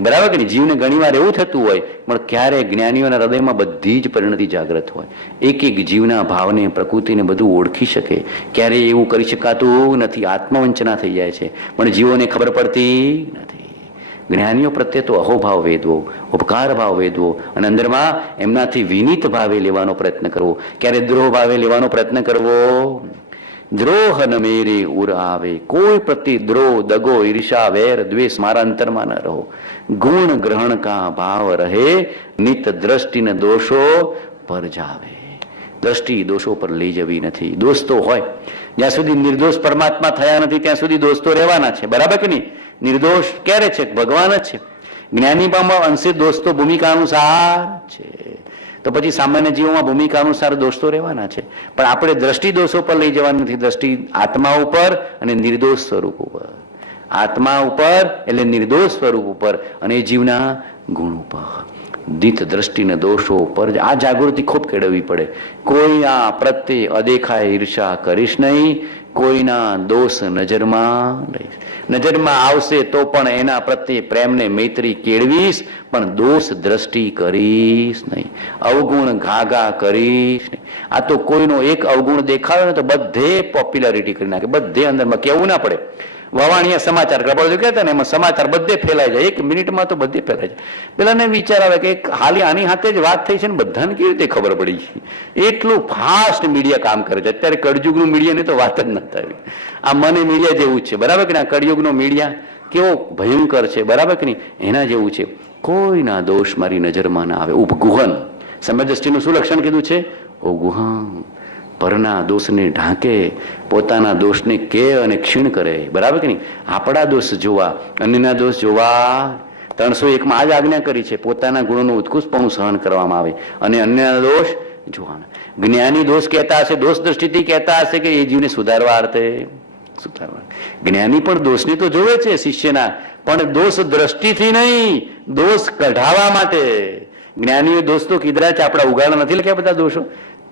બરાબર કે નહીં? જીવને ઘણી વાર એવું થતું હોય, પણ ક્યારે જ્ઞાનીઓના હૃદયમાં બધી જ પરિણતિ જાગ્રત હોય. એક એક જીવના ભાવને, પ્રકૃતિને બધું ઓળખી શકે. ક્યારેય એવું કરી શકાતું નથી. આત્મવંચના થઈ જાય છે, પણ જીવોને ખબર પડતી નથી. જ્ઞાનીઓ પ્રત્યે તો અહોભાવ વેદવો, ઉપકાર ભાવ વેદવો, અને અંદરમાં એમનાથી વિનીત ભાવે લેવાનો પ્રયત્ન કરવો. ક્યારે દ્રોહ ભાવે લેવાનો પ્રયત્ન કરવો. દ્રોહ ન મેરે ઉર આવે. કોઈ પ્રત્યે દ્રોહ, દગો, ઈર્ષા, વેર, દ્વેષ મારા અંતરમાં ન રહો. ગુણ ગ્રહણ કા ભાવ રહે, નિત દ્રષ્ટિ ન દોષો પર જાવે. દ્રષ્ટિ દોષો પર લઈ જવી નથી. દોસ્તો હોય જ્યાં સુધી નિર્દોષ પરમાત્મા થયા નથી ત્યાં સુધી દોસ્તો રહેવાના છે. બરાબર કે નહીં? નિર્દોષ ક્યારે છે? ભગવાન જ છે. જ્ઞાનીમાં અંશે દોસ્તો ભૂમિકા અનુસાર છે, તો પછી સામાન્ય જીવોમાં ભૂમિકા અનુસાર દોસ્તો રહેવાના છે. પણ આપણે દ્રષ્ટિ દોષો પર લઈ જવાની નથી. દ્રષ્ટિ આત્મા ઉપર અને નિર્દોષ સ્વરૂપ ઉપર. આત્મા ઉપર એટલે નિર્દોષ સ્વરૂપ ઉપર, અને જીવના ગુણ ઉપર. દિત દ્રષ્ટિને દોષો પર આ જાગૃતિ ખૂબ કેળવવી પડે. કોઈ આ પ્રત્યે અદેખાય ઈર્ષા કરીશ નહીં. કોઈના દોષ નજરમાં લઈશ. નજરમાં આવશે તો પણ એના પ્રત્યે પ્રેમને મૈત્રી કેળવીશ, પણ દોષ દ્રષ્ટિ કરીશ નહીં. અવગુણ ઘાઘા કરીશ નહીં. આ તો કોઈનો એક અવગુણ દેખાવે ને તો બધે પોપ્યુલારિટી કરી નાખે. બધે અંદરમાં કેવું ના પડે. વવાણીયા સમાચાર કહેતા ને, એમાં સમાચાર બધે ફેલાઈ જાય. 1 મિનિટમાં તો બધે ફેલાઈ જાય. પેલાને વિચાર આવે કે હાલી આની હાથે જ વાત થઈ છે ને બધાને કેવી રીતે ખબર પડી. એટલું ફાસ્ટ મીડિયા કામ કરે છે અત્યારે. કળયુગનું મીડિયાની તો વાત જ નથી આવી. આ મને મીડિયા જેવું જ છે. બરાબર કે ના? કળયુગનો મીડિયા કેવો ભયંકર છે. બરાબર કે નહીં? એના જેવું છે. કોઈના દોષ મારી નજરમાં ના આવે. ઉપગુહન. સમય દ્રષ્ટિનું શું લક્ષણ કીધું છે? ઉપગુહન. પરના દોષને ઢાંકે, પોતાના દોષને કે અને ક્ષીણ કરે. બરાબર કે નહીં? આપણા દોષ જોવા, અન્યના દોષ જોવા. 301માં આ જ આજ્ઞા કરી છે. પોતાના ગુણોનું ઉત્કૃષ્ટપણું સહન કરવામાં આવે અને અન્યના દોષ જોવાના. જ્ઞાની દોષ કહેતા હશે, દોષ દ્રષ્ટિથી કહેતા હશે કે એ જીવને સુધારવા અર્થે. જ્ઞાની પણ દોષને તો જોવે છે શિષ્યના, પણ દોષ દ્રષ્ટિથી નહીં, દોષ કઢાવવા માટે. જ્ઞાનીએ દોષ તો કીધા છે, આપણા ઉગાડા નથી લખ્યા બધા દોષો,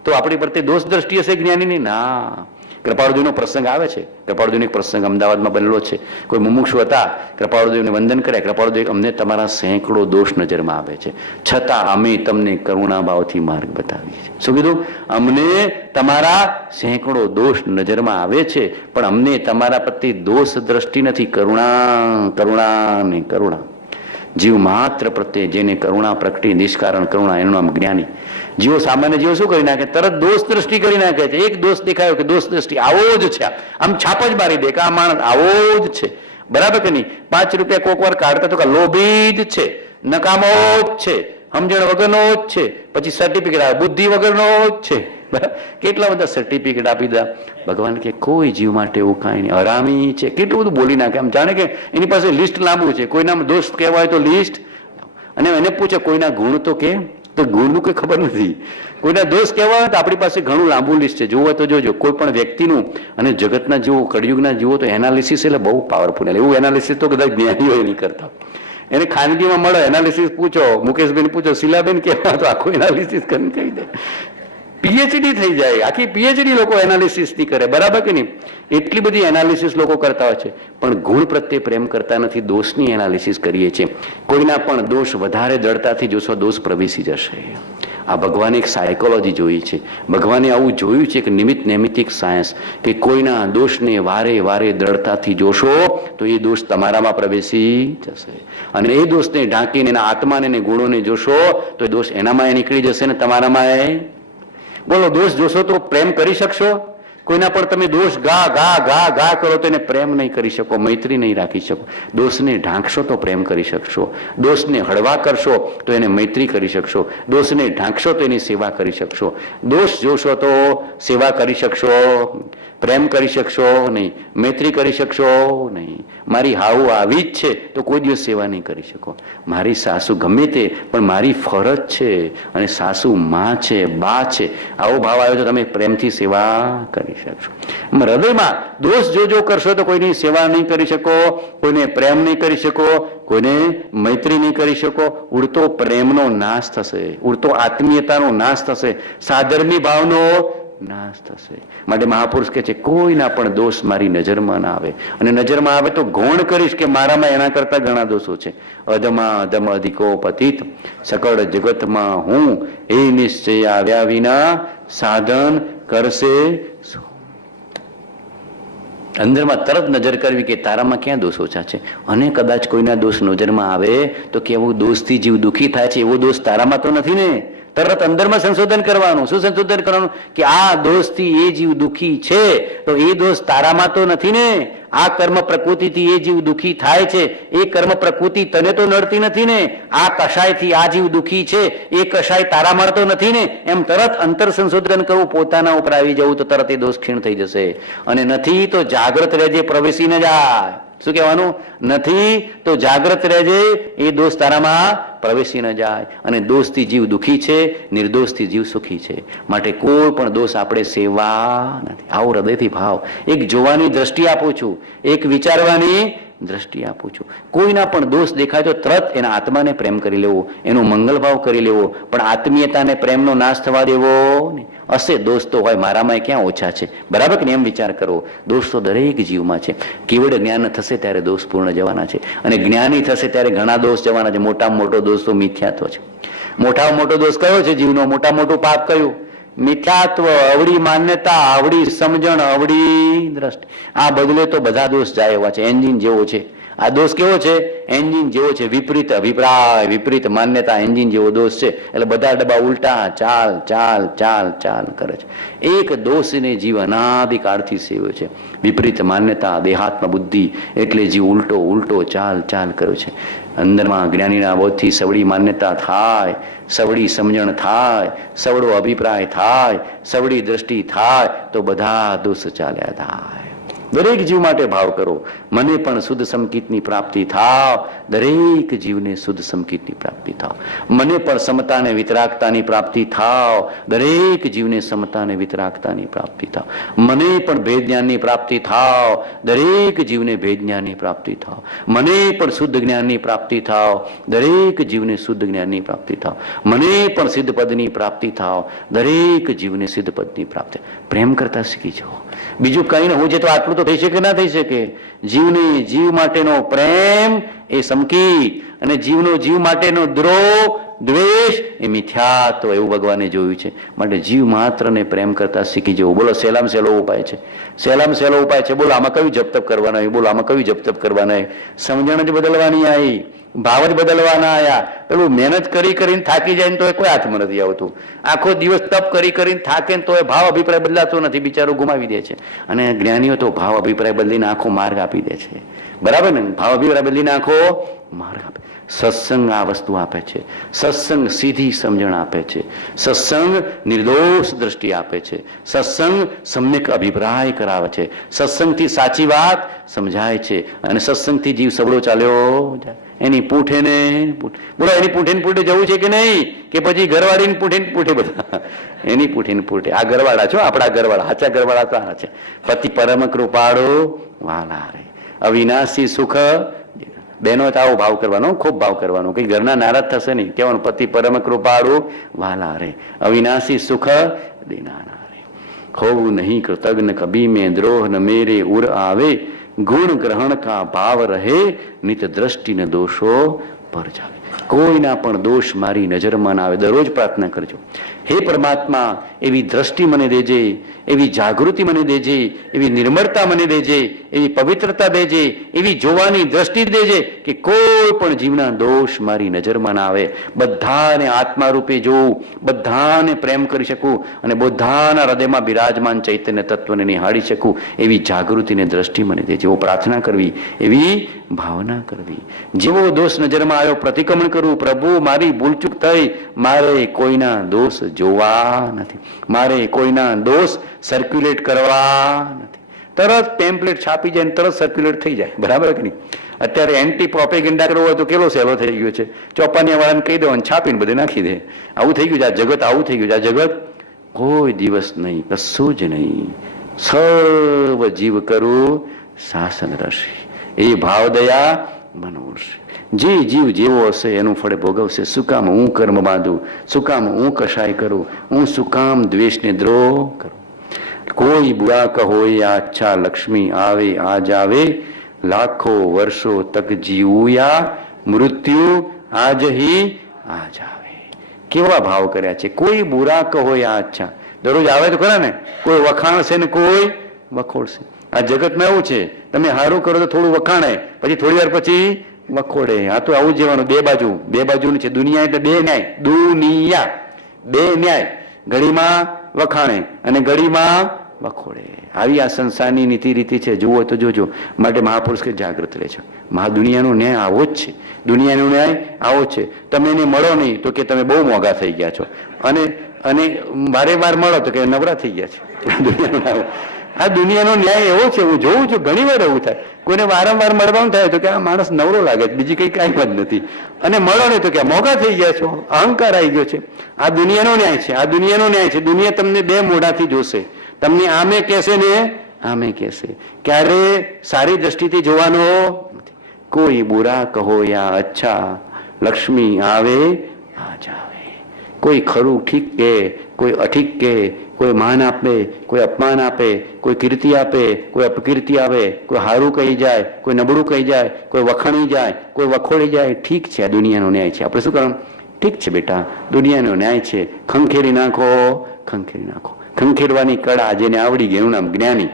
તો આપણી પ્રત્યે દોષ દ્રષ્ટિ હશે જ્ઞાનીની? ના. કૃપાળુદેવનો પ્રસંગ આવે છે. કૃપાળુદેવનો એક પ્રસંગ અમદાવાદમાં બનેલો છે. કોઈ મુમુક્ષુ હતા, કૃપાળુદેવને વંદન કર્યા. કૃપાળુદેવ, અમને તમારા સેંકડો દોષ નજરમાં આવે છે, છતાં અમે તમને કરુણા ભાવથી માર્ગ બતાવીએ છીએ. શું કીધું? અમને તમારા સેંકડો દોષ નજરમાં આવે છે, પણ અમને તમારા પ્રત્યે દોષ દ્રષ્ટિ નથી, કરુણા, કરુણા ને કરુણા. જીવ માત્ર પ્રત્યે જેને કરુણા પ્રગટી, નિષ્કારણ કરુણા, એનું નામ જ્ઞાની. જીવો, સામાન્ય જીવો શું કરી નાખે? તરત દોષ દ્રષ્ટિ કરી નાખે છે. એક દોષ દેખાયો કે દોષ દ્રષ્ટિ આવો જ છે, આમ છાપ જ મારી દે કે આ માણસ આવો જ છે. બરાબર કે નહીં? 5 રૂપિયા કોક વાર કાઢતા તો લોભી જ છે, નકામો જ છે, સમજણ વગરનો જ છે, પછી સર્ટિફિકેટ આવે બુદ્ધિ વગરનો જ છે. કેટલા બધા સર્ટિફિકેટ આપી દા. ભગવાન કે કોઈ જીવ માટે એવું કાંઈ નહીં, હરામી છે. કેટલું બધું બોલી નાખે, આમ જાણે કે એની પાસે લિસ્ટ લાંબુ છે. કોઈના દોષ કહેવાય તો લિસ્ટ, અને એને પૂછે કોઈના ગુણ તો કે, તો ગુણનું કોઈ ખબર નથી. કોઈના દોષ કહેવા હોય તો આપણી પાસે ઘણું લાંબુ લિસ્ટ છે. જોવો તો જોજો, કોઈ પણ વ્યક્તિનું અને જગતના જીવો, કળયુગના જીવો તો એનાલિસિસ એટલે બહુ પાવરફુલ. એવું એનાલિસિસ તો કદાચ જ્ઞાનીઓ નહીં કરતા. એને ખાનગીમાં મળે એનાલિસિસ પૂછો, મુકેશબેન પૂછો, શીલાબેન કહેવા તો આખું એનાલિસિસ કરીને કહી દે. પીએચડી થઈ જાય, આખી પીએચડી લોકો એનાલિસિસ થી કરે. બરાબર કે નહીં? એટલી બધી એનાલિસિસ લોકો કરતા હોય છે, પણ ગુણ પ્રત્યે પ્રેમ કરતા નથી, દોષની એનાલિસિસ કરીએ છીએ. કોઈના પણ દોષ વધારે દળતાથી જોશો, દોષ પ્રવેશી જશે. આ ભગવાને એક સાયકોલોજી જોઈ છે. ભગવાને આવું જોયું છે કે નિમિત્ત નૈમિત્તિક સાયન્સ, કે કોઈના દોષને વારે વારે દ્રઢતાથી જોશો તો એ દોષ તમારામાં પ્રવેશી જશે, અને એ દોષને ઢાંકીને એના આત્માને ને ગુણોને જોશો તો એ દોષ એનામાં નીકળી જશે ને તમારામાં. બોલો, દોષ જોશો તો પ્રેમ કરી શકશો? કોઈના પર તમે દોષ ગા ગા ગા ગા કરો તો એને પ્રેમ નહીં કરી શકો, મૈત્રી નહીં રાખી શકો. દોષને ઢાંકશો તો પ્રેમ કરી શકશો, દોષને હળવા કરશો તો એને મૈત્રી કરી શકશો, દોષને ઢાંકશો તો એની સેવા કરી શકશો. દોષ જોશો તો સેવા કરી શકશો, પ્રેમ કરી શકશો નહીં, મૈત્રી કરી શકશો નહીં. મારી હાઉ આવી જ છે તો કોઈ દિવસ સેવા નહીં કરી શકો. મારી સાસુ ગમે તે, પણ મારી ફરજ છે, અને સાસુ માં છે, બા છે, આવો ભાવ આવ્યો તો તમે પ્રેમથી સેવા કરી શકશો. હૃદયમાં દોષ જો કરશો તો કોઈની સેવા નહીં કરી શકો, કોઈને પ્રેમ નહીં કરી શકો, કોઈને મૈત્રી નહીં કરી શકો. ઉડતો પ્રેમનો નાશ થશે, ઉડતો આત્મીયતાનો નાશ થશે, સાધર્મી ભાવનો નાશ થશે. માટે મહાપુરુષ કહે છે કોઈના પણ દોષ મારી નજરમાં ના આવે, અને નજરમાં આવે તો ગૌણ કરીશ કે મારામાં એના કરતા ઘણા દોષો છે. અધમાં અધમ અધિકો પતિત સકળ જગતમાં હું, એ નિશ્ચય આવ્યા વિના સાધન કરશે. અંદરમાં તરત નજર કરવી કે તારામાં ક્યાં દોષ ઓછા છે, અને કદાચ કોઈના દોષ નજરમાં આવે તો કેવું દોષથી જીવ દુઃખી થાય છે, એવો દોષ તારામાં તો નથી ને. તરત અંદરમાં સંશોધન કરવાનું. શું સંશોધન કરવાનું? કે આ દોષથી એ જીવ દુઃખી છે તો એ દોષ તારામાં તો નથી ને. આ કર્મ પ્રકૃતિથી એ જીવ દુઃખી થાય છે, એ કર્મ પ્રકૃતિ તને તો નડતી નથી ને. આ કષાયથી આ જીવ દુઃખી છે, એ કષાય તારામાં તો નથી ને. એમ તરત અંતર સંશોધન કરવું, પોતાના ઉપર આવી જવું, તો તરત એ દોષ ક્ષીણ થઈ જશે. અને નથી તો જાગ્રત રહેજે, પ્રવેશી ન જાય. શું કહેવાનું? નથી તો જાગ્રત રહેજે, એ દોષ તારામાં પ્રવેશી ન જાય. અને દોષથી જીવ દુઃખી છે, નિર્દોષથી જીવ સુખી છે. માટે કોઈ પણ દોષ આપણે સેવા નથી. આવો હૃદયથી ભાવ. એક જોવાની દ્રષ્ટિ આપું છું, એક વિચારવાની દ્રષ્ટિ આપું છું. કોઈના પણ દોષ દેખાય તો તરત એના આત્માને પ્રેમ કરી લેવો, એનો મંગલ ભાવ કરી લેવો, પણ આત્મીયતાને પ્રેમનો નાશ થવા દેવો નહીં. હશે દોષ તો હોય, મારામાં ક્યાં ઓછા છે. બરાબર કે એમ વિચાર કરવો. દોષ તો દરેક જીવમાં છે. કેવળ જ્ઞાન થશે ત્યારે દોષ પૂર્ણ જવાના છે, અને જ્ઞાની થશે ત્યારે ઘણા દોષ જવાના છે. મોટામાં મોટો દોષ તો મિથ્યાત્વ છે. મોટામાં મોટો દોષ કયો છે જીવનો? મોટામાં મોટું પાપ કયું? મિથ્યાત્વ. અવળી માન્યતા, અવળી સમજણ, અવળી દ્રષ્ટિ. આ બદલે તો બધા દોષ જાય એવા છે. એન્જિન જેવો છે આ દોષ. કેવો છે? એન્જિન જેવો છે. વિપરીત અભિપ્રાય, વિપરીત માન્યતા, એન્જિન જેવો દોષ છે. એટલે બધા ડબ્બા ઉલટા ચાલ ચાલ ચાલ ચાલ કરે છે. એક દોષને જીવ અનાદિકાળથી સેવ્યો છે, વિપરીત માન્યતા, દેહાત્મ બુદ્ધિ. એટલે જીવ ઉલટો ઉલટો ચાલ ચાલ કર્યો છે. અંદરમાં જ્ઞાનીના બોધથી સવડી માન્યતા થાય, સવડી સમજણ થાય, સવડો અભિપ્રાય થાય, સવડી દ્રષ્ટિ થાય, તો બધા દોષ ચાલ્યા થાય. દરેક જીવ માટે ભાવ કરો. મને પણ શુદ્ધ સમકિતની પ્રાપ્તિ થાવ. દરેક જીવને શુદ્ધ સમકિતની પ્રાપ્તિ થાવ. મને પણ સમતા અને વિતરાગતાની પ્રાપ્તિ થાવ. દરેક જીવને સમતા અને વિતરાગતાની પ્રાપ્તિ થાવ. મને પણ ભેદ જ્ઞાનની પ્રાપ્તિ થાવ. દરેક જીવને ભેદ જ્ઞાનની પ્રાપ્તિ થાવ. મને પણ શુદ્ધ જ્ઞાનની પ્રાપ્તિ થાવ. દરેક જીવને શુદ્ધ જ્ઞાનની પ્રાપ્તિ થાવ. મને પણ સિદ્ધ પદની પ્રાપ્તિ થાવ. દરેક જીવને સિદ્ધ પદની પ્રાપ્તિ. પ્રેમ કરતા શીખી જાઓ. બીજું કઈ હું છે તો આટલું તો થઈ શકે ના થઈ શકે. જીવને જીવ માટેનો પ્રેમ એ સમકીત અને જીવનો જીવ માટેનો દ્રોહ દ્વેષ એ મિથ્યાત્વ એવું ભગવાને જોયું છે. માટે જીવ માત્રને પ્રેમ કરતા શીખી જવું. બોલો સહેલામ સહેલો ઉપાય છે. સહેલામ સહેલો ઉપાય છે. બોલો આમાં કયું જપ તપ કરવાના હોય? બોલો આમાં કયું જપ તપ કરવાના હોય? સમજણ જ બદલવાની આવી, ભાવ જ બદલવાના આયા. પેલું મહેનત કરી કરીને થાકી જાય ને તો કોઈ હાથમાં નથી આવતું. આખો દિવસ તપ કરી કરીને થાકે ને તો એ ભાવ અભિપ્રાય બદલાતો નથી, બિચારો ગુમાવી દે છે. અને જ્ઞાનીઓ તો ભાવ અભિપ્રાય બદલીને આખો માર્ગ આપી દે છે. બરાબર ને? ભાવ અભિપ્રાય બદલીને આખો માર્ગ આપે. સત્સંગ આ વસ્તુ આપે છે. સત્સંગ સીધી સમજણ આપે છે. સત્સંગ નિર્દોષ દ્રષ્ટિ આપે છે. સત્સંગ સમ્યક અભિપ્રાય કરાવે છે. સત્સંગથી સાચી વાત સમજાય છે. અને સત્સંગથી જીવ સબળો ચાલ્યો જાય. એની પૂઠે ને બોલો, એની પૂઠે ને પૂઠે જવું છે કે નહીં? કે પછી ઘરવાળી ને પૂઠે ને પૂઠે બધા? એની પૂઠે ને પૂઠે. આ ઘરવાળા છો, આપણા ઘરવાળા, સાચા ઘરવાળા તો આ છે. પતિ પરમ કૃપાળુ વાલા રે, અવિનાશી સુખ. બહેનો તો આવો ભાવ કરવાનો, ખૂબ ભાવ કરવાનો. કઈ ઘરના નારાજ થશે નહીં. કેવાનું? પતિ પરમ કૃપાળુ વાલા રે, અવિનાશી સુખ દેનારા રે. ખોવું નહીં કૃતજ્ઞ કભી મેં દ્રોહ ન મેરે ઉર આવે. ગુણ ગ્રહણ કા ભાવ રહે, નિત દ્રષ્ટિ ન દોષો પર જાવે. કોઈના પણ દોષ મારી નજરમાં ના આવે. દરરોજ પ્રાર્થના કરજો, હે પરમાત્મા એવી દ્રષ્ટિ મને દેજે, એવી જાગૃતિ મને દેજે, એવી નિર્મળતા મને દેજે, એવી પવિત્રતા દેજે, એવી જોવાની દ્રષ્ટિ દેજે કે કોઈ પણ જીવના દોષ મારી નજરમાં ના આવે. બધાને આત્મા રૂપે જોઉં, બધાને પ્રેમ કરી શકું અને બધાના હૃદયમાં બિરાજમાન ચૈતન્ય તત્વને નિહાળી શકું. એવી જાગૃતિને દ્રષ્ટિ મને દેજે. એવો પ્રાર્થના કરવી, એવી ભાવના કરવી. જેવો દોષ નજરમાં આવ્યો પ્રતિક્રમણ કરવું. પ્રભુ મારી ભૂલચૂક થઈ, મારે કોઈના દોષ જોવા નથી, મારે કોઈના દોષ સર્ક્યુલેટ કરવા નથી. તરત પેમ્પલેટ છાપી જાય ને તરત સર્ક્યુલેટ થઈ જાય. બરાબર કે નહીં? અત્યારે એન્ટી પ્રોપેગેન્ડા કરવો હોય તો કેટલો સહેલો થઈ ગયો છે. ચોપાનિયા વાળાને કહી દો અને છાપીને બધે નાખી દે. આવું થઈ ગયું છે આ જગત. આવું થઈ ગયું છે આ જગત. કોઈ દિવસ નહીં, કશું જ નહીં. સર્વ જીવ કરું શાસન રશે, એ ભાવ દયા મનોરશે. જે જીવ જેવો હશે એનું ફળ ભોગવશે. શું કામ હું કર્મ બાંધું? શું કામ હું કશાય કરું? હું શું કામ દ્વેષને દ્રોહ કરું? કોઈ બુરા કહો યા અચ્છા, લક્ષ્મી આવે આજ આવે. લાખો વર્ષો તક જીવુયા, મૃત્યુ આજ હી આજ આવે. કેવા ભાવ કર્યા છે. કોઈ બુરા કહો યા અચ્છા, દરરોજ આવે તો ખરા ને. કોઈ વખાણશે ને કોઈ વખોડશે. આ જગતમાં એવું છે, તમે સારું કરો તો થોડું વખાણે, પછી થોડી વાર પછી વખોડે. આ તો આવું જવાનું. બે બાજુ, બે બાજુની છે દુનિયા. એટલે બે ન્યાય. દુનિયા બે ન્યાય. ઘડીમાં વખાણે અને ઘડીમાં વખોડે. આવી આ સંસારની નીતિ રીતિ છે. જુઓ તો જોજો. માટે મહાપુરુષ કે જાગૃત રહેજો. દુનિયાનો ન્યાય આવો જ છે. દુનિયાનો ન્યાય આવો જ છે. તમે એને મળો નહીં તો કે તમે બહુ મોંઘા થઈ ગયા છો, અને અને વારે વાર મળો તો કે નવરા થઈ ગયા છે. આ દુનિયાનો ન્યાય એવો છે. હું જોઉં છું ઘણી વાર એવું થાય. કોઈને વારંવાર મળવાનું થાય તો કે આ માણસ નવરો લાગે છે, બીજી કઈ કાંઈ જ નથી. અને મળો ને તો કે મોંઘા થઈ ગયા છો, અહંકાર આવી ગયો છે. આ દુનિયાનો ન્યાય છે. આ દુનિયાનો ન્યાય છે. દુનિયા તમને બે મોઢાથી જોશે. તમને આમે કહેશે ને આમે કહેશે. ક્યારે સારી દ્રષ્ટિથી જોવાનો નથી. કોઈ બુરા કહો યા અચ્છા, લક્ષ્મી આવે આજ આવે. કોઈ ખરું ઠીક કે, કોઈ અઠીક કે, કોઈ માન આપે, કોઈ અપમાન આપે, કોઈ કીર્તિ આપે, કોઈ અપકીર્તિ આવે, કોઈ હારું કહી જાય, કોઈ નબળું કહી જાય, કોઈ વખાણી જાય, કોઈ વખોડી જાય. ઠીક છે, આ દુનિયાનો ન્યાય છે. આપણે શું કરવાનું? ઠીક છે બેટા, દુનિયાનો ન્યાય છે. ખંખેરી નાખો, ખંખેરી નાખો. ખંખેરવાની કળા જેને આવડી ગયું નામ જ્ઞાની.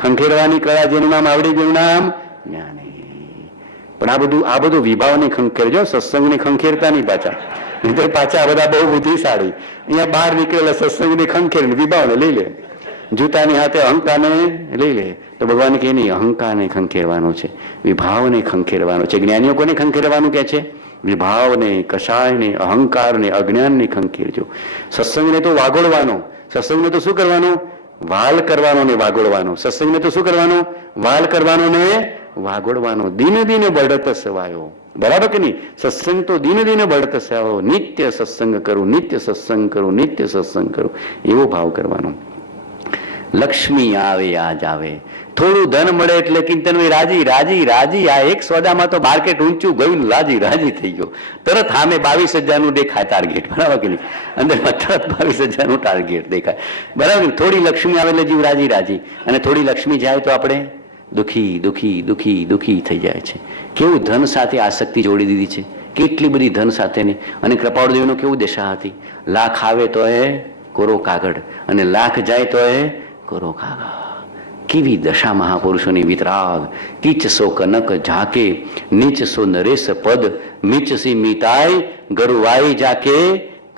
ખંખેરવાની કળા જેનું નામ આવડી ગયું નામ જ્ઞાની. પણ આ બધું વિભાવને ખંખેરજો, સત્સંગને ખંખેરતા નહીં પાછા. નહીં પાછા બધા બહુ બુદ્ધિશાળી અહીંયા બહાર નીકળેલા સત્સંગને ખંખેરીને વિભાવને લઈ લે. જૂતાની હાથે અહંકારને લઈ લે. તો ભગવાન કે નહીં, અહંકારને ખંખેરવાનો છે, વિભાવને ખંખેરવાનો છે. જ્ઞાનીઓ કોને ખંખેરવાનું કે છે? વિભાવને, કષાયને, અહંકારને, અજ્ઞાનને ખંખેરજો. સત્સંગને તો વાગોળવાનો. સત્સંગને તો શું કરવાનું? વાલ કરવાનો ને વાગોળવાનો. સત્સંગને તો શું કરવાનું? વાલ કરવાનો ને વાગોળવાનો. દિને દિને બઢત સવાયો. બરાબર કે નહીં? સત્સંગ તો દિને દિને બઢત સવાયો. નિત્ય સત્સંગ કરું, નિત્ય સત્સંગ કરું, નિત્ય સત્સંગ કરું, એવો ભાવ કરવાનો. લક્ષ્મી આવે આજ આવે. થોડું ધન મળે એટલે કીર્તન રાજી રાજી રાજી. આ એક સોદામાં તો માર્કેટ ઊંચું ગયું, રાજી રાજી થઈ ગયો. તરત સામે 22,000 દેખાય ટાર્ગેટ. બરાબર કે નહીં? અંદરમાં તરત 22,000 ટાર્ગેટ દેખાય. બરાબર. થોડી લક્ષ્મી આવે એટલે જીવ રાજી રાજી, અને થોડી લક્ષ્મી જાય તો આપણે દુખી દુખી દુખી દુખી થઈ જાય છે. કેવું ધન સાથે આસક્તિ જોડી દીધી છે, કેટલી બધી ધન સાથેની. અને કૃપાળુદેવનો કેવું દશા હતી? લાખ આવે તો એ કોરો કાગળ, અને લાખ જાય તો એ કોરો કાગળ. કેવી દશા મહાપુરુષોની! વિતરાગ. કિચ સો કનક ઝાકે, નીચ સો નરેશ પદ, મીચસી મીતાય ગરુવાઈ જાકે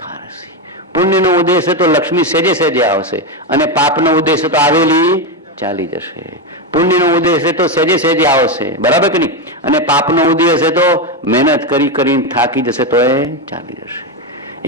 ખારસી. પુણ્યનો ઉદ્દેશ તો લક્ષ્મી સેજે સેજે આવશે, અને પાપનો ઉદ્દેશ તો આવેલી ચાલી જશે. પુણ્યનો ઉદ્દેશ તો સેજે સેજે આવશે, બરાબર કે નહીં? અને પાપનો ઉદ્દેશ તો મહેનત કરી કરીને થાકી જશે તો એ ચાલી જશે.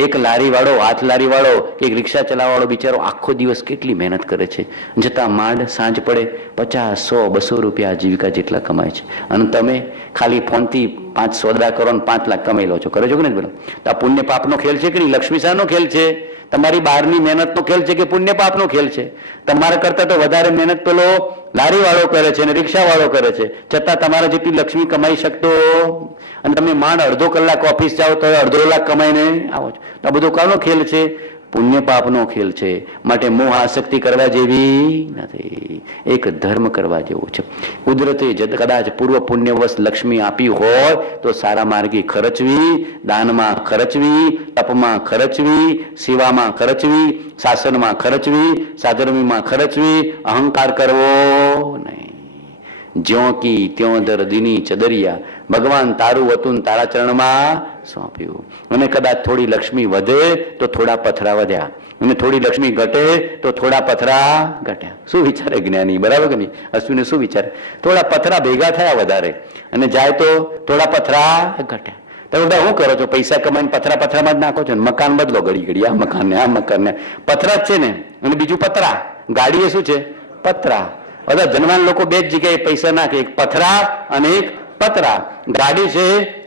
એક લારી વાળો, હાથ લારી વાળો, એક રિક્ષા ચલાવવાળો બિચારો આખો દિવસ કેટલી મહેનત કરે છે, છતાં માંડ સાંજ પડે 50, 100, 200 રૂપિયા આજીવિકા જેટલા કમાય છે. અને તમે ખાલી ફોનથી 5 સોદા કરો ને 5 લાખ કમાઈ લો છો. કરો છો કે નહીં? બોલો. તો આ પુણ્ય પાપનો ખેલ છે કે નહીં? લક્ષ્મી શાહનો ખેલ છે? તમારી બહારની મહેનતનો ખેલ છે કે પુણ્ય પાપનો ખેલ છે? તમારા કરતા તો વધારે મહેનત પેલો લારી વાળો કરે છે અને રિક્ષા વાળો કરે છે, છતાં તમારા જેટલી લક્ષ્મી કમાઈ શકતો, અને તમે માંડ અડધો કલાક ઓફિસ જાઓ તો અડધો કલાક કમાઈને આવો છો. તો આ બધો કાનો ખેલ છે? પુણ્ય પાપનો ખેલ છે. માટે મોહ આસક્તિ કરવા જેવી નથી, એક ધર્મ કરવા જેવું છે. કુદરતે કદાચ પૂર્વ પુણ્યવશ લક્ષ્મી આપી હોય તો સારા માર્ગે ખર્ચવી, દાનમાં ખર્ચવી, તપમાં ખર્ચવી, સેવામાં ખર્ચવી, શાસનમાં ખર્ચવી, સાધર્મીમાં ખર્ચવી. અહંકાર કરવો નહીં. જ્યો કી ત્યો દર દીની ચદરિયા. ભગવાન તારું હતું તારા ચરણમાં સોંપ્યું. અને કદાચ થોડી લક્ષ્મી વધે તો થોડા પથરા વધ્યા, અને થોડી લક્ષ્મી ઘટે તો થોડા પથરા ઘટ્યા. શું વિચારે જ્ઞાની? બરાબર કે નહીં? અશ્વિને શું વિચારે? થોડા પથરા ભેગા થયા વધારે, અને જાય તો થોડા પથરા ઘટ્યા. તમે બધા શું કરો છો? પૈસા કમાઈને પથરામાં જ નાખો છો ને. મકાન બદલો ઘડી ઘડી, આ મકાન ને આ મકાન ને. પથરા જ છે ને, અને બીજું પતરા. ગાડી એ શું છે? પતરા. બધા ધનવાન લોકો બે જ જગ્યાએ પૈસા નાખે, એક પથરા અને એક પતરા. ગાડી છે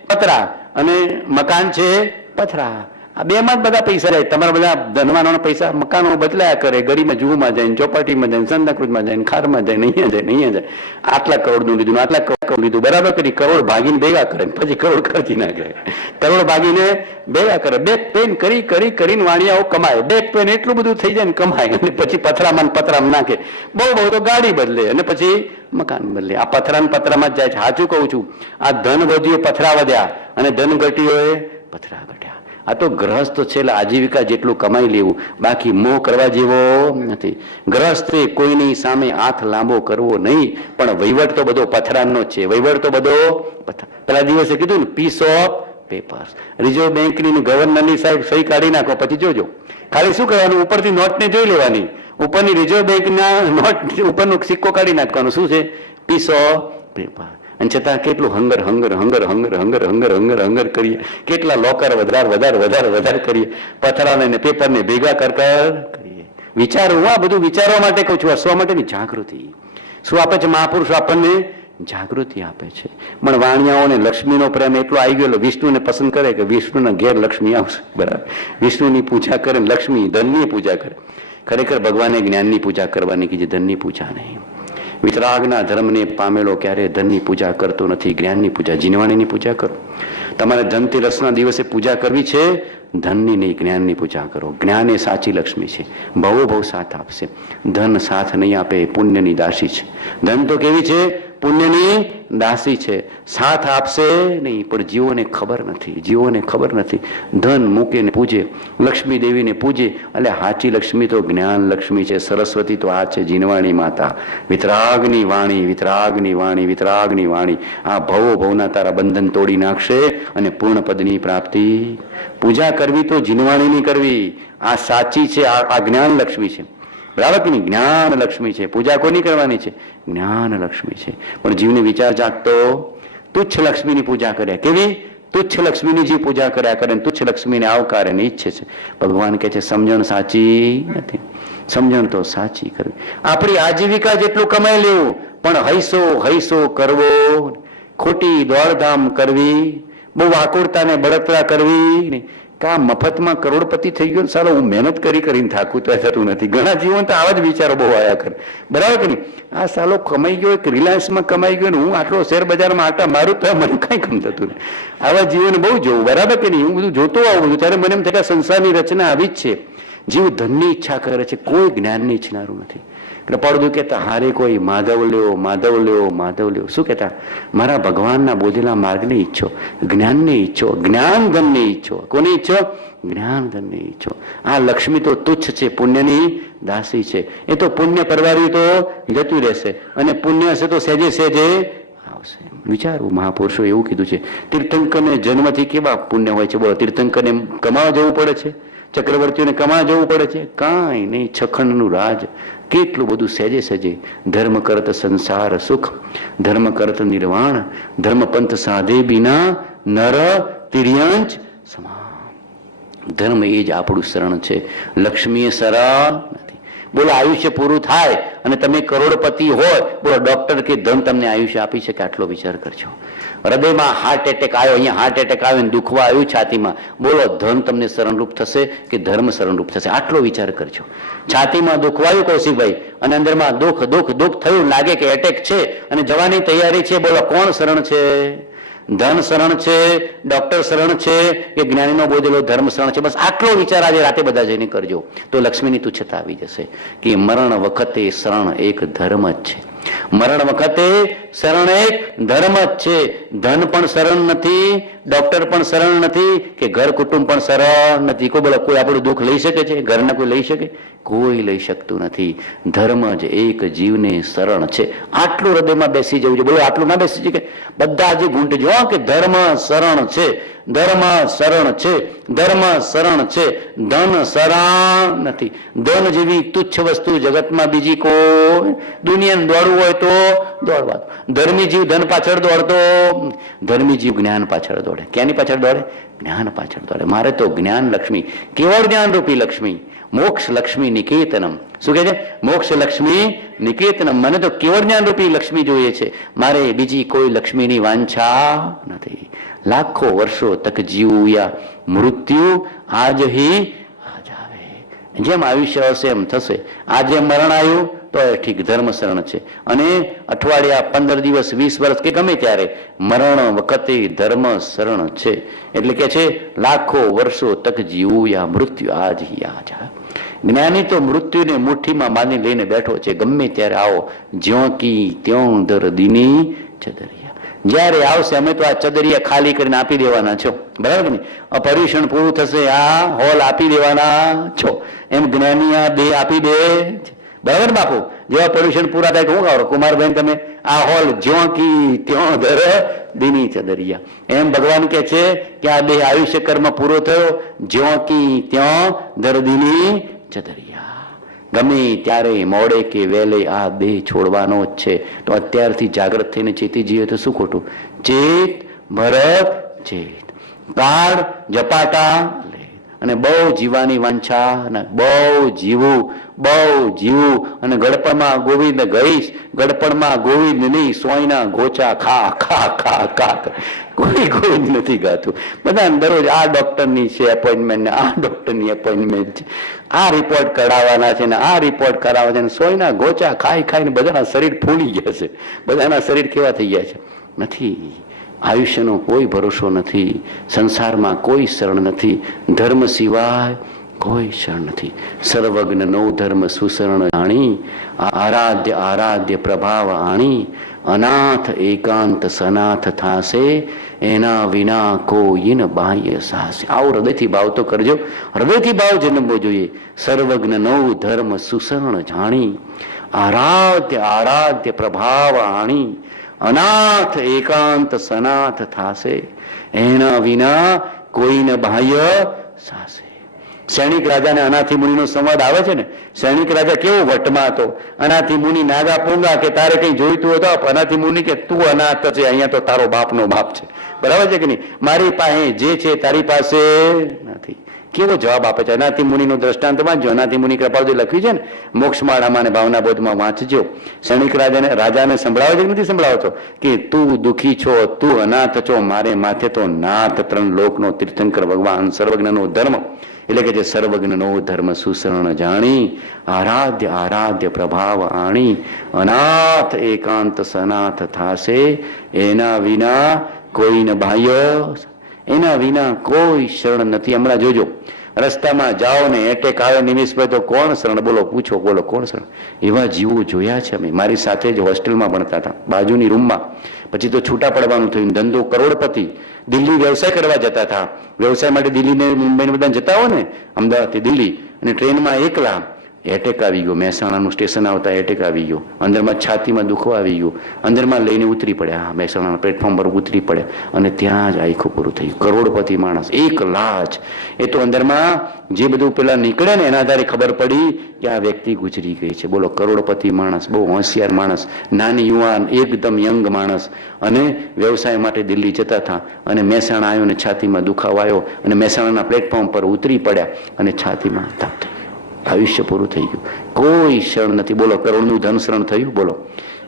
પતરા અને મકાન છે પથરા. આ બેમાં જ બધા પૈસા જાય. તમારા બધા ધનવાનોના પૈસા મકાનો બદલાયા કરે, ગરીમાં જુમાં જાય, ચોપાટીમાં જાય, સંતાક્રુઝમાં જાય, ખારમાં જાય, અહીંયા જાય, અહીંયા જાય. આટલા કરોડનું લીધું, આટલા કરોડ લીધું, બરાબર કરી. કરોડ ભાગીને ભેગા કરે, પછી કરોડ ખર્ચી નાખે. કરોડ ભાગીને ભેગા કરે, બેક પેન કરી કરી કરીને વાણિયાઓ કમાય. બેક પેન એટલું બધું થઈ જાય ને કમાય, અને પછી પથરામાં પતરામાં નાખે. બહુ બહુ તો ગાડી બદલે, અને પછી મકાન બદલે. આ પથરામાં જ જાય છે. સાચું કહું છું, આ ધન વધ્યું પથરા વધ્યા, અને ધન ઘટ્યું એ પથરા ઘટ્યા. આ તો ગ્રહસ્થ છે, આજીવિકા જેટલું કમાઈ લેવું, બાકી મોહ કરવા જેવો નથી. ગ્રહસ્થે કોઈની સામે હાથ લાંબો કરવો નહીં, પણ વહીવટ તો બધો પથરાનો છે. વહીવટ તો બધો પેલા દિવસે કીધું ને, પીસ ઓફ પેપર્સ. રિઝર્વ બેંકની ગવર્નરની સાહેબ સહી કાઢી નાખો, પછી જોજો. ખાલી શું કરવાનું? ઉપરથી નોટને જોઈ લેવાની, ઉપરની રિઝર્વ બેંકના નોટ ઉપરનો સિક્કો કાઢી નાખવાનો. શું છે? Piece of paper. અને છતાં કેટલું hunger hunger hunger hunger hunger hunger hunger hunger કરીએ, કેટલા લોકર વધારે કરીએ, પથરાને ને પેપરને ભેગા કરીએ. વિચારવું, આ બધું વિચારવા માટે કહું છું, હસવા માટેની જાગૃતિ. શું આપે છે મહાપુરુષો? આપણને જાગૃતિ આપે છે. પણ વાણિયાઓને લક્ષ્મીનો પ્રેમ એટલો આવી ગયેલો, વિષ્ણુને પસંદ કરે કે વિષ્ણુના ઘેર લક્ષ્મી આવશે. બરાબર. વિષ્ણુની પૂજા કરે, લક્ષ્મી ધનની પૂજા કરે. ખરેખર ભગવાને જ્ઞાનની પૂજા કરવાની કીધી, ધનની પૂજા નહીં. વિતરાગના ધર્મને પામેલો ક્યારે ધનની પૂજા કરતો નથી, જ્ઞાનની પૂજા, જીનવાણીની પૂજા કરો. તમારે ધનતેરસના દિવસે પૂજા કરવી છે, ધનની નહીં જ્ઞાનની પૂજા કરો. જ્ઞાન એ સાચી લક્ષ્મી છે, બહુ સાથ આપશે. ધન સાથ નહીં આપે, પુણ્યની દાસી છે. ધન તો કેવી છે? પુણ્યની દાસી છે. સાથ આપશે નહીં, પણ જીવોને ખબર નથી. ધન મૂકે ને પૂજે, લક્ષ્મી દેવીને પૂજે. એટલે સાચી લક્ષ્મી તો જ્ઞાન લક્ષ્મી છે. સરસ્વતી તો આ છે, જીનવાણી માતા. વિતરાગની વાણી. આ ભવના તારા બંધન તોડી નાખશે, અને પૂર્ણ પદની પ્રાપ્તિ. પૂજા કરવી તો જીનવાણીની કરવી, આ સાચી છે. આ જ્ઞાન લક્ષ્મી છે. બરાબર કે નહીં? જ્ઞાન લક્ષ્મી છે. પૂજા કોની કરવાની છે? જ્ઞાન લક્ષ્મી છે. પણ જીવને વિચાર જાગતો તુચ્છ લક્ષ્મીની પૂજા કર્યા. કેવી? તુચ્છ લક્ષ્મીની જીવ પૂજા કર્યા કરે, તુચ્છ લક્ષ્મીને આવકારે ને ઈચ્છે છે. ભગવાન કહે છે સમજણ સાચી નથી. સમજણ તો સાચી કરવી. આપણી આજીવિકા જેટલું કમાઈ લેવું, પણ હૈસો હૈસો કરવો, ખોટી દોડધામ કરવી, બહુ આકુરતા ને બળતરા કરવી. કા મફતમાં કરોડપતિ થઈ ગયો સારો, હું મહેનત કરીને થાકું તો થતું નથી. ઘણા જીવન તો આવા જ વિચારો બહુ આવ્યા કરે, બરાબર કે નહીં? આ સાલો કમાઈ ગયો, એક રિલાયન્સમાં કમાઈ ગયો ને હું આટલો શેર બજારમાં આટા મારું તો મને કઈ ગમ થતું નહીં. આવા જીવન બહુ જોવું, બરાબર કે નહીં? હું બધું જોતો આવું બધું, ત્યારે મને એમ થતા સંસારની રચના આવી જ છે. જીવ ધનની ઈચ્છા કરે છે, કોઈ જ્ઞાનની ઈચ્છનારું નથી. એટલે પડદું કહેતા હારે કોઈ માધવ લ્યો, માધવ લ્યો, માધવ લ્યો. શું કહેતા? મારા ભગવાનના બોધેલા માર્ગને ઈચ્છો, જ્ઞાનને ઈચ્છો, જ્ઞાન ધનને ઈચ્છો. કોને ઈચ્છો? જ્ઞાન ધનને ઈચ્છો. આ લક્ષ્મી તો તુચ્છ છે, પુણ્યની દાસી છે. એ તો પુણ્ય પરવાર્યું તો જતું રહેશે, અને પુણ્ય હશે તો સહેજે સહેજે આવશે. વિચારવું, મહાપુરુષો એવું કીધું છે. તીર્થંકરને જન્મથી કેવા પુણ્ય હોય છે? બોલો, તીર્થંકરને કમાવા જવું પડે છે, ચક્રવર્તીઓને કમાવા જવું પડે છે? કાંઈ નહીં, છખંડનું રાજ. કેટલું બધું સહેજે સહેજે. ધર્મ કરત સંસાર સુખ, ધર્મ કરત નિર્વાણ, ધર્મ પંથ સાધે બિના નર તિર્યંચ સમાન. ધર્મ એ જ આપણું શરણ છે. લક્ષ્મી શરણ નથી. બોલો, આયુષ્ય પૂરું થાય અને તમે કરોડપતિ હોય, બોલો ડોક્ટર કે ધન તમને આયુષ્ય આપી શકે? આટલો વિચાર કરજો. હૃદયમાં હાર્ટ એટેક આવ્યો, અહીંયા હાર્ટ એટેક આવ્યો ને દુખવા આવ્યું છાતીમાં, બોલો ધન તમને શરણરૂપ થશે કે ધર્મ શરણરૂપ થશે? આટલો વિચાર કરજો. છાતીમાં દુખવાયું કૌશિકભાઈ, અને અંદરમાં દુઃખ દુઃખ દુઃખ થયું, લાગે કે એટેક છે અને જવાની તૈયારી છે, બોલો કોણ શરણ છે? ધન શરણ છે, ડોક્ટર શરણ છે કે જ્ઞાનીનો બોધેલો ધર્મ શરણ છે? બસ આટલો વિચાર આજે રાતે બધા જઈને કરજો, તો લક્ષ્મીની તુચ્છતા આવી જશે કે મરણ વખતે શરણ એક ધર્મ જ છે. મરણ વખતે શરણ એક ધર્મ જ છે. ધન પણ શરણ નથી, ડોક્ટર પણ શરણ નથી, કે ઘર કુટુંબ પણ શરણ નથી. કોઈ બોલો, કોઈ આપણું દુઃખ લઈ શકે છે? ઘરના કોઈ લઈ શકે? કોઈ લઈ શકતું નથી. ધર્મ જ એક જીવને શરણ છે. આટલું હૃદયમાં બેસી જવું છે. બોલો, આટલું ના બેસી છે કે બધા જે ગુંટ જો કે ધર્મ શરણ છે, ધર્મ શરણ છે, ધર્મ શરણ છે, ધન શરણ નથી. ધન જેવી તુચ્છ વસ્તુ જગતમાં બીજી કોઈ, દુનિયાને દોડવું હોય તો દોડવા. ધર્મી જીવ ધન પાછળ દોડતો, ધર્મી જીવ જ્ઞાન પાછળ દોડે. ક્યાંની પાછળ દોડે? જ્ઞાન પાછળ દોડે. મારે તો જ્ઞાન લક્ષ્મી, કેવળ જ્ઞાન રૂપી લક્ષ્મી, મોક્ષ લક્ષ્મી નિકેતનમ. શું કહે છે? મોક્ષ લક્ષ્મી નિકેતનમ. મને તો કેવળ જ્ઞાન રૂપી લક્ષ્મી જોઈએ છે, મારે બીજી કોઈ લક્ષ્મીની વાંછા નથી. લાખો વર્ષો તક જીવ્યા, મૃત્યુ આજ હી આજ આવે. જેમ આયુષ્ય હશે એમ થશે. આજે મરણ આવ્યું તો ઠીક, ધર્મ શરણ છે. અને અઠવાડિયા, 15 દિવસ, 20 વર્ષ કે ગમે ત્યારે મરણ વખતે ધર્મ શરણ છે. એટલે કે છે લાખો વર્ષો તક જીવ્યા, મૃત્યુ આજ હી આજ આવે. જ્ઞાની તો મૃત્યુને મુઠ્ઠીમાં માની લઈને બેઠો છે. ગમે ત્યારે આવો, જ્યો કી ત્યો દર્દીની ચદરિયા. જ્યારે આવશે અમે તો આ ચદરિયા ખાલી કરીને આપી દેવાના છો, બરાબર ને? પર્યુષણ પૂરું થશે, આ હોલ આપી દેવાના છો. એમ જ્ઞાની આ દેહ આપી દે, બરાબર બાપુ? જેવા પર્યુષણ પૂરા થાય, શું કહો કુમારબેન તમે? આ હોલ જ્યો કી ત્યો દર્દીની ચદરિયા. એમ ભગવાન કે છે કે આ દેહ આયુષ્ય કર્મ પૂરો થયો, જ્યો કી ત્યો દર્દીની ચદરિયા. ગમે ત્યારે મોડે કે વહેલે આ દેહ છોડવાનો જ છે. તો અત્યારથી જાગૃત થઈને ચેતી જઈએ તો શું ખોટું? ચેત ભરત ચેત, કાળ ઝપાટા લે. અને બહુ જીવવાની વાંછા, અને બહુ જીવું, બહુ જીવું. અને ગળપણમાં ગોવિંદ ગઈશ, ગળપણમાં ગોવિંદ નહીં, સોયના ગોચા ખા ખા ખા ખા. કોઈ ગોવિંદ નથી ગાતું. બધા દરરોજ આ ડોક્ટરની છે એપોઇન્ટમેન્ટ, ને આ ડોક્ટરની એપોઇન્ટમેન્ટ છે, આ રિપોર્ટ કરાવવાના છે ને આ રિપોર્ટ કરાવવા છે, ને સોયના ગોચા ખાઈ ખાઈને બધાના શરીર ફૂલી ગયા છે. બધાના શરીર કેવા થઈ ગયા છે? નથી. આયુષ્યનો કોઈ ભરોસો નથી. સંસારમાં કોઈ શરણ નથી. ધર્મ સિવાય કોઈ શરણ નથી. સર્વજ્ઞ નો ધર્મ સુશરણ જાણી, આરાધ્ય આરાધ્ય પ્રભાવ આણી, અનાથ એકાંત સનાથ થાશે, એના વિના કોઈન બાહ્ય સાહસે. આવો હૃદયથી ભાવ તો કરજો. હૃદયથી ભાવ જન્મવો જોઈએ. સર્વજ્ઞ નો ધર્મ સુશરણ જાણી, આરાધ્ય આરાધ્ય પ્રભાવ આણી, અનાથ એકાંત સનાથ થાશે, એના વિના કોઈને બાહ્ય સાસે. સૈનિક રાજાને અનાથી મુનિનો સંવાદ આવે છે ને. સૈનિક રાજા કેવો વટમાં હતો. અનાથી મુનિ નાગા પૂંગા કે તારે કઈ જોઈતું હોય તો અનાથી મુનિ કે તું અનાથ છે, અહીંયા તો તારો બાપનો બાપ છે, બરાબર છે કે નહીં? મારી પાસે જે છે તારી પાસે નથી. કેવો જવાબ આપે છે. અનાથી મુનિનું દ્રષ્ટાંત વાંચજો. અનાથી મુનિ કૃપાળુજી લખ્યું છે ને મોક્ષમાળામાં અને ભાવના બોધમાં વાંચજો. ક્ષણિક રાજાને સંભળાવે છે કે નથી સંભળાવતો કે તું દુઃખી છો, તું અનાથ છો, મારે માથે તો નાથ, ત્રણ લોકનો તીર્થંકર ભગવાન સર્વજ્ઞનો ધર્મ, એટલે કે જે સર્વજ્ઞનો ધર્મ સુશરણ જાણી, આરાધ્ય આરાધ્ય પ્રભાવ આણી, અનાથ એકાંત સનાથ થાશે, એના વિના કોઈ ન બાહ્ય, એના વિના કોઈ શરણ નથી. હમણાં જોજો રસ્તામાં જાઓ ને એટેક આવે નિમિષભાઈ તો કોણ શરણ? બોલો, પૂછો, બોલો કોણ શરણ? એવા જીવો જોયા છે અમે. મારી સાથે જ હોસ્ટેલમાં ભણતા હતા, બાજુની રૂમમાં. પછી તો છૂટા પડવાનું થયું. ધંધો કરોડપતિ, દિલ્હી વ્યવસાય કરવા જતા હતા. વ્યવસાય માટે દિલ્હીને મુંબઈને બધા જતા હોય ને, અમદાવાદથી દિલ્હી, અને ટ્રેનમાં એકલા એટેક આવી ગયો. મહેસાણાનું સ્ટેશન આવતા એટેક આવી ગયો. અંદરમાં છાતીમાં દુખવા આવી ગયું. અંદરમાં લઈને ઉતરી પડ્યા, મહેસાણાના પ્લેટફોર્મ પર ઉતરી પડ્યા અને ત્યાં જ આખું પૂરું થયું. કરોડપતિ માણસ, એક લાખ. એ તો અંદરમાં જે બધું પેલા નીકળે ને એના આધારે ખબર પડી કે આ વ્યક્તિ ગુજરી ગઈ છે. બોલો, કરોડપતિ માણસ, બહુ હોશિયાર માણસ, નાની યુવાન, એકદમ યંગ માણસ, અને વ્યવસાય માટે દિલ્હી જતા હતા અને મહેસાણા આવ્યો ને છાતીમાં દુખાવો આવ્યો અને મહેસાણાના પ્લેટફોર્મ પર ઉતરી પડ્યા અને છાતીમાં તાપ થઈ. આયુષ્ય પૂરું થઈ ગયું. કોઈ શરણ નથી. બોલો, કરોડનું ધન શરણ થયું? બોલો,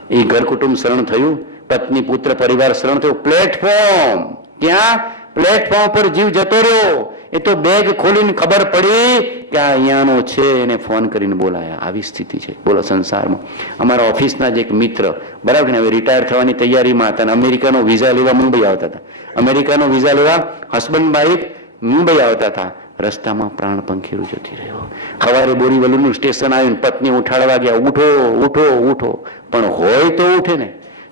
એ ઘર કુટુંબ શરણ થયું? પત્ની પુત્ર પરિવાર શરણ થયું? પ્લેટફોર્મ, ત્યાં પ્લેટફોર્મ પર જીવ જતો રહ્યો. એ તો બેગ ખોલીને ખબર પડી કે આ અહીંયાનો છે, એને ફોન કરીને બોલાયા. આવી સ્થિતિ છે બોલો સંસારમાં. અમારા ઓફિસના જ એક મિત્ર, બરાબર ને, હવે રિટાયર થવાની તૈયારીમાં હતા અને અમેરિકાનો વિઝા લેવા મુંબઈ આવતા હતા. અમેરિકાનો વિઝા લેવા હસબન્ડ વાઈફ મુંબઈ આવતા હતા. રસ્તામાં પ્રાણ પંખીરું જતી રહ્યો. સવારે બોરીવલીનું સ્ટેશન આવ્યું, પત્ની ઉઠાડવા ગયા, ઉઠો ઉઠો ઉઠો, પણ હોય તો ઉઠે ને.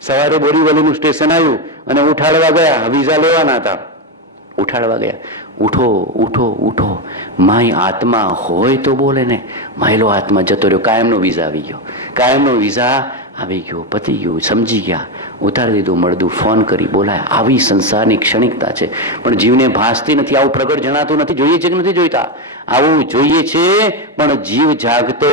સવારે બોરીવલીનું સ્ટેશન આવ્યું અને ઉઠાડવા ગયા, વિઝા લેવાના હતા, ઉઠાડવા ગયા, ઉઠો ઉઠો ઉઠો. માય આત્મા હોય તો બોલે ને. માયલો આત્મા જતો રહ્યો. કાયમનો વિઝા આવી ગયો, કાયમનો વિઝા આવી ગયો, પતી ગયું, સમજી ગયા, ઉતારી દીધું, મળદું, ફોન કરી બોલાય. આવી સંસારની ક્ષણિકતા છે, પણ જીવને ભાસતી નથી. આવું પ્રગટ જણાતું નથી. જોઈએ છે કે નથી જોઈતા? આવું જોઈએ છે પણ જીવ જાગતો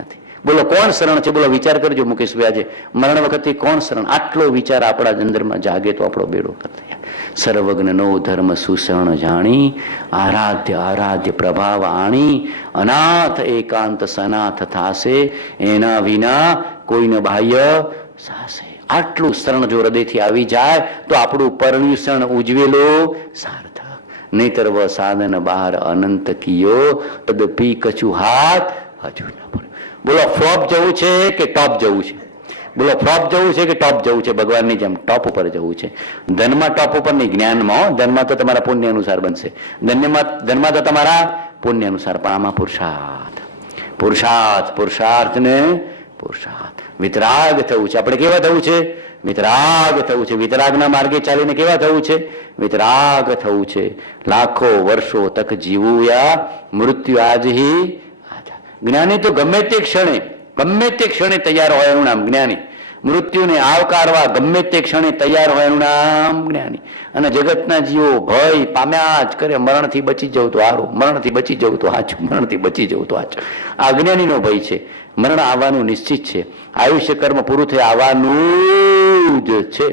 નથી. બોલો, કોણ શરણ છે? બોલો, વિચાર કરજો મુકેશભાઈ, આજે મરણ વખતે કોણ શરણ? આટલો વિચાર આપણા અંદરમાં જાગે તો આપણો બેડો કરતા. સર્વજ્ઞનો ધર્મ સુશરણ જાણી, આરાધ્ય આરાધ્ય પ્રભાવ આણી, અનાથ એકાંત સનાથ થાશે, એના વિના કોઈને બાહ્ય સાસે. આટલું શરણ જો હૃદયથી આવી જાય તો આપણું પરણ્યુષણ ઉજવેલો સાર્થક. નહીતર વ સાધન બહાર અનંત કિયો, તદપી કછુ હાથ હજુ ન પડ્યો. બોલો, ફ્લોપ જવું છે કે ટોપ જવું છે? બોલો, ફ્લોપ જવું છે કે ટોપ જવું છે? ભગવાનની જેમ ટોપ ઉપર જવું છે. ધનમાં ટોપ ઉપર નહીં, જ્ઞાનમાં. ધનમાં તો તમારા પુણ્ય અનુસાર બનશે. ધનમાં તો તમારા પુણ્ય અનુસાર, પણ આમાં પુરુષાર્થ, પુરુષાર્થ, પુરુષાર્થ ને પુરુષાર્થ. વિતરાગ થવું છે. આપણે કેવા થવું છે? વિતરાગ થવું છે. વિતરાગના માર્ગે ચાલીને કેવા થવું છે? વિતરાગ થવું છે. લાખો વર્ષો તક જીવું યા મૃત્યુ આજહી. જ્ઞાની તો ગમે તે ક્ષણે તૈયાર હોય એનું નામ જ્ઞાની. મૃત્યુને આવકારવા ગમે તે ક્ષણે તૈયાર હોય એનું નામ જ્ઞાની. અને જગતના જીવો ભય પામ્યા જ કરે. મરણથી બચી જવું તો સારું, મરણથી બચી જવું તો સાચું, મરણથી બચી જવું તો સાચું. આ અજ્ઞાનીનો ભય છે. મરણ આવવાનું નિશ્ચિત છે. આયુષ્ય કર્મ પૂરું થઈ આવવાનું જ છે.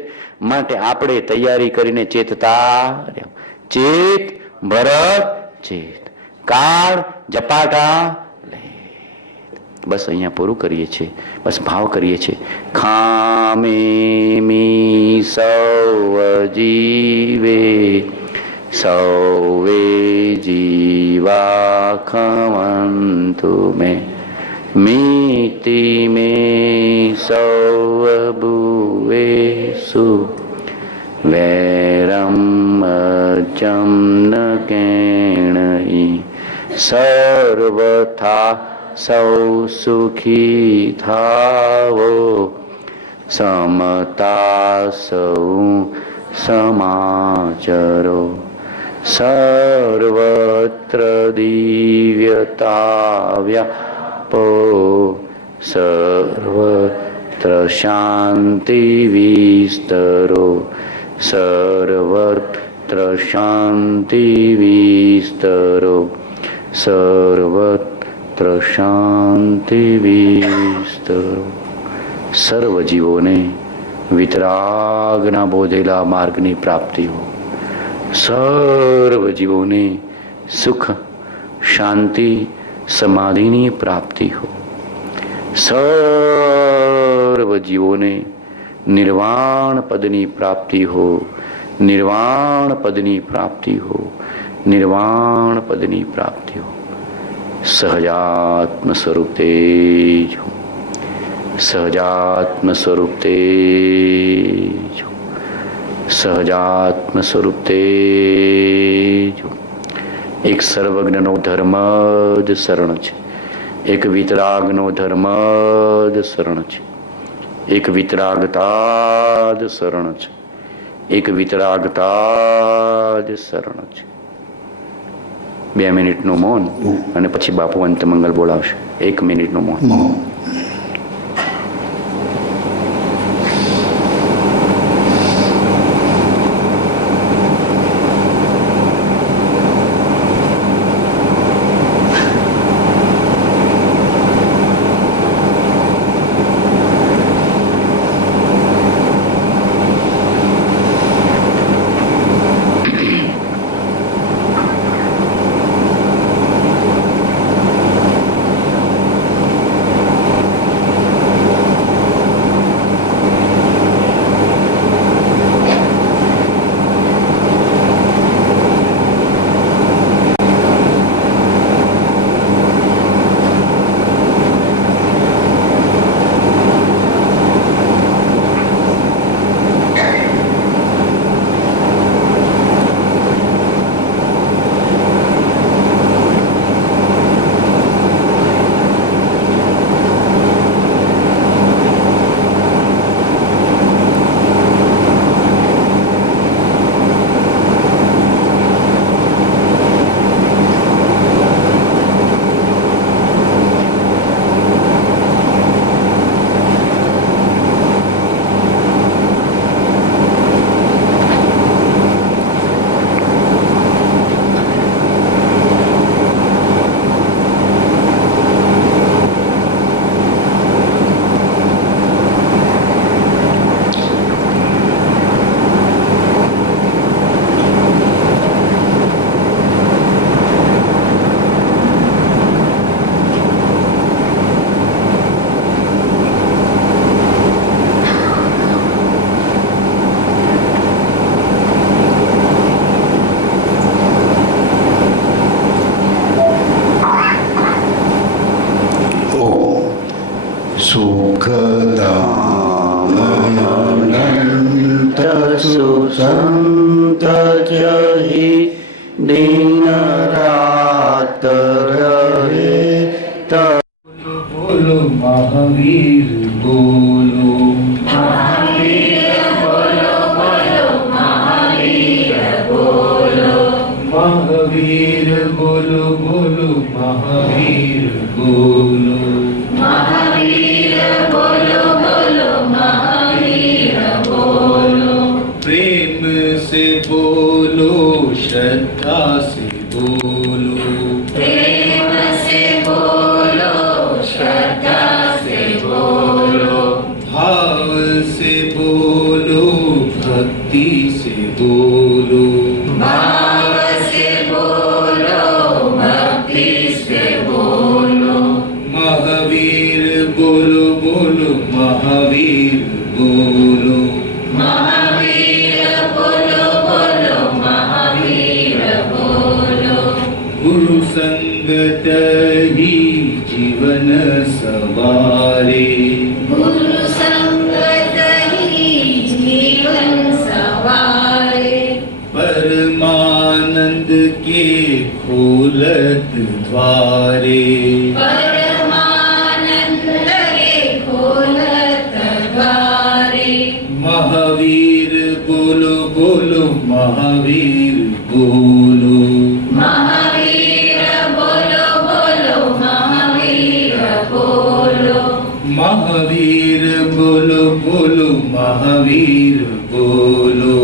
માટે આપણે તૈયારી કરીને ચેતતા રહેવું. ચેત ભરત ચેત, કાળ ઝપાટા. બસ અહીંયા પૂરું કરીએ છીએ. બસ ભાવ કરીએ છીએ. ખામે મી સૌ જીવે, સૌવે જીવા ખવંતુ મેં, મીતિ મેં સૌ ભુવેસુ, વૈરમ અજમ ન કેણઈ, સર્વથા સૌ સુખી થાવો, સમતા સૌ સમાચરો, સર્વત્ર દિવ્યતા વ્યાપો, સર્વત્ર શાંતિ વિસ્તરો, સર્વત્ર શાંતિ વિસ્તરો, સર્વત્ર શાંતિ વિસ્તરો. સર્વ જીવોને વિતરાગના બોધેલા માર્ગની પ્રાપ્તિ હો. સર્વ જીવોને સુખ શાંતિ સમાધિની પ્રાપ્તિ હો. સર્વ જીવોને નિર્વાણ પદની પ્રાપ્તિ હો, નિર્વાણ પદની પ્રાપ્તિ હો, નિર્વાણ પદની પ્રાપ્તિ હો. સહજાત્મ સ્વરૂપ તેજ હો, સહજાત્મ સ્વરૂપ તેજ હો, સહજાત્મ સ્વરૂપ તેજ હો. એક સર્વજ્ઞનો ધર્મ જ શરણ છે, એક વિતરાગનો ધર્મ જ શરણ છે, એક વિતરાગતા જ શરણ છે, એક વિતરાગતા જ શરણ છે. 2 મિનિટનું મૌન અને પછી બાપુ અંત મંગલ બોલાવશે. 1 મિનિટનું મૌન. संत जहि दिन रात रहे बोलो महावीर बोलो महावीर बोलो बोलो महावीर बोलो महावीर बोलो बोलो महावीर बोलो महावीर बोलो बोलो महावीर बोलो प्रेम से बोलो श्रद्धा से बोलो प्रेम से बोलो श्रद्धा से बोलो भाव से बोलो भक्ति से बोलो भाव से बोलो भक्ति से बोलो महावीर बोलो बोलो महावीर बोलो महावीर बोलो बोलो महावीर बोलो गुरु संगत ही जीवन सवारे गुरु संगत ही जीवन सवारे परमानंद के खोलत द्वारे परमानंद के खोलत द्वारे महावीर बोलो बोलो महावीर बोलो महावीर बोलो बोलो महावीर बोलो महावीर बोलो बोलो महावीर बोलो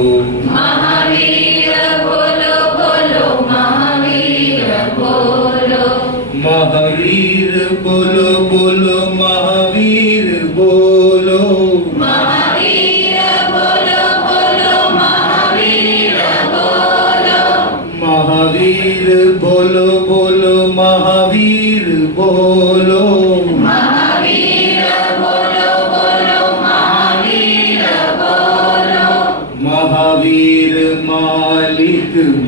महावीर बोलो बोलो महावीर बोलो महावीर बोलो बोलो महावीर बोलो महावीर बोलो बोलो महावीर बोलो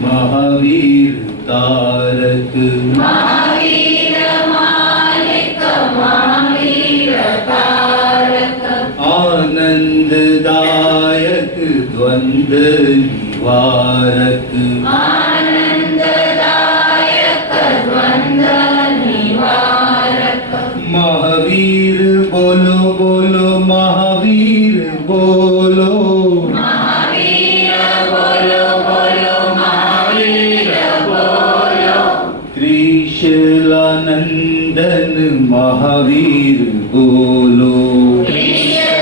महावीर तारक महावीर मालिक महावीर तारक आनंददायक द्वंद्व निवारक आनंददायक द्वंद्व निवारक महावीर बोलो बोलो महावीर बोलो महावीर बोलो बोलो महावीर बोलो त्रिशूलानंदन महावीर बोलो त्रिशूलानंदन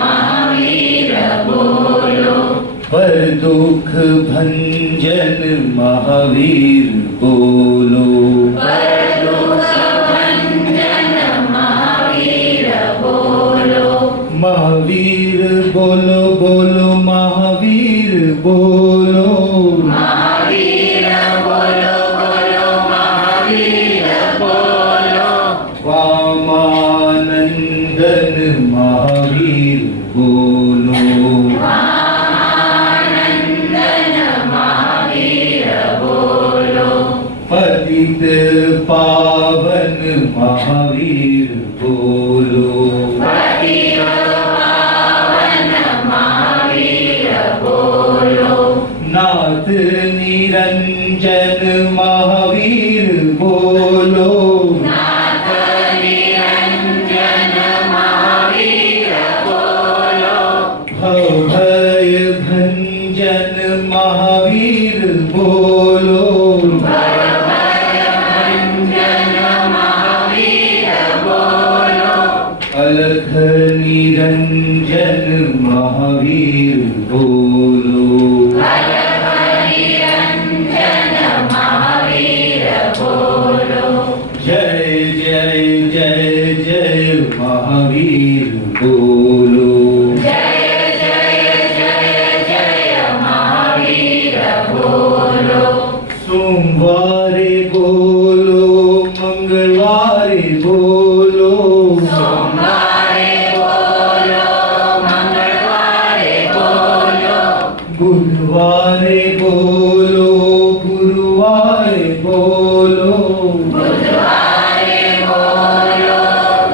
महावीर बोलो पर दुख भंजन महावीर बोलो पर दुख भंजन महावीर बोलो महावीर बोलो बोलो महावीर बोलो महावीर बोलो बोलो महावीर बोलो वामानंदन महावीर बोलो आनंदन महावीर बोलो पतित पावन महावीर बोलो पतित पावन महावीर बोलो नाथ निरंजन महावीर बोलो नाथ निरंजन महावीर बोलो भय भंजन महावीर बोलो भंजन महावीर बोलो अलख निरंजन महावीर बोलो अलख निरंजन महावीर बोलो जय जय जय जय महावीर बोलो जय जय जय जय महावीर बोलो सोमवारे बोलो मंगलवारे बोलो सोमवारे बोलो मंगलवारे बोलो बुधवारे बोलो गुरुवारे बोलो बुधवारे बोलो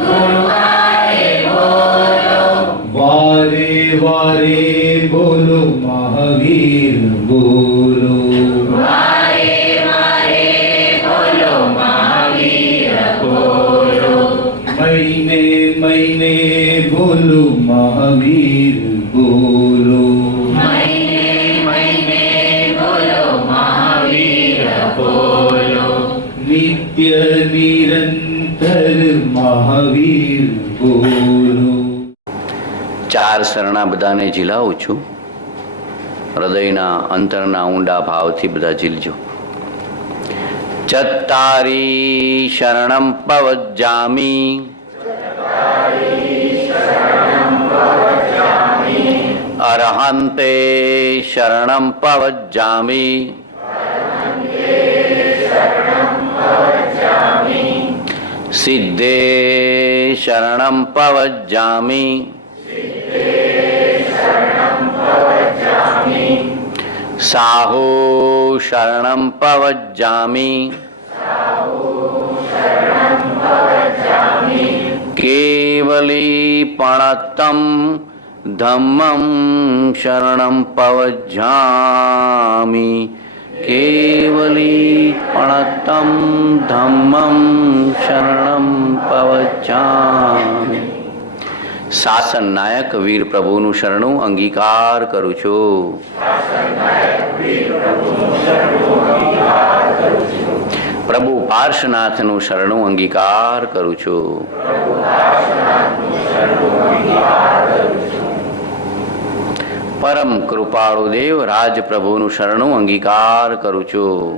गुरुवारे बोलो वारे वारे बोलो महावीर बोलो वारे वारे बोलो महावीर बोलो महीने महीने बोलो महावीर बोलो महीने महीने बोलो महावीर बोलो नित्य निरंतर महावीर बोलो ચાર શરણા બધાને ઝીલાવું છું. હૃદયના અંતરના ઊંડા ભાવથી બધા ઝીલજો. ચત્તારી શરણમ પવજ્જામિ અરહંતે શરણમ પવજ્જામિ સિદ્ધે શરણમ પવજ્જામિ સાહો શરણમ પવજ્જામિ કેવલીપણતમ ધમ્મં શરણમ પવજ્જામિ કેવલીપણતમ ધમ્મં શરણમ પવજ્જામિ. શાસન નાયક વીર પ્રભુનું શરણું અંગીકાર કરું છું. પ્રભુ પાર્શનાથનું શરણું અંગીકાર કરું છું. પરમ કૃપાળુ દેવ રાજ પ્રભુનું શરણું અંગીકાર કરું છું.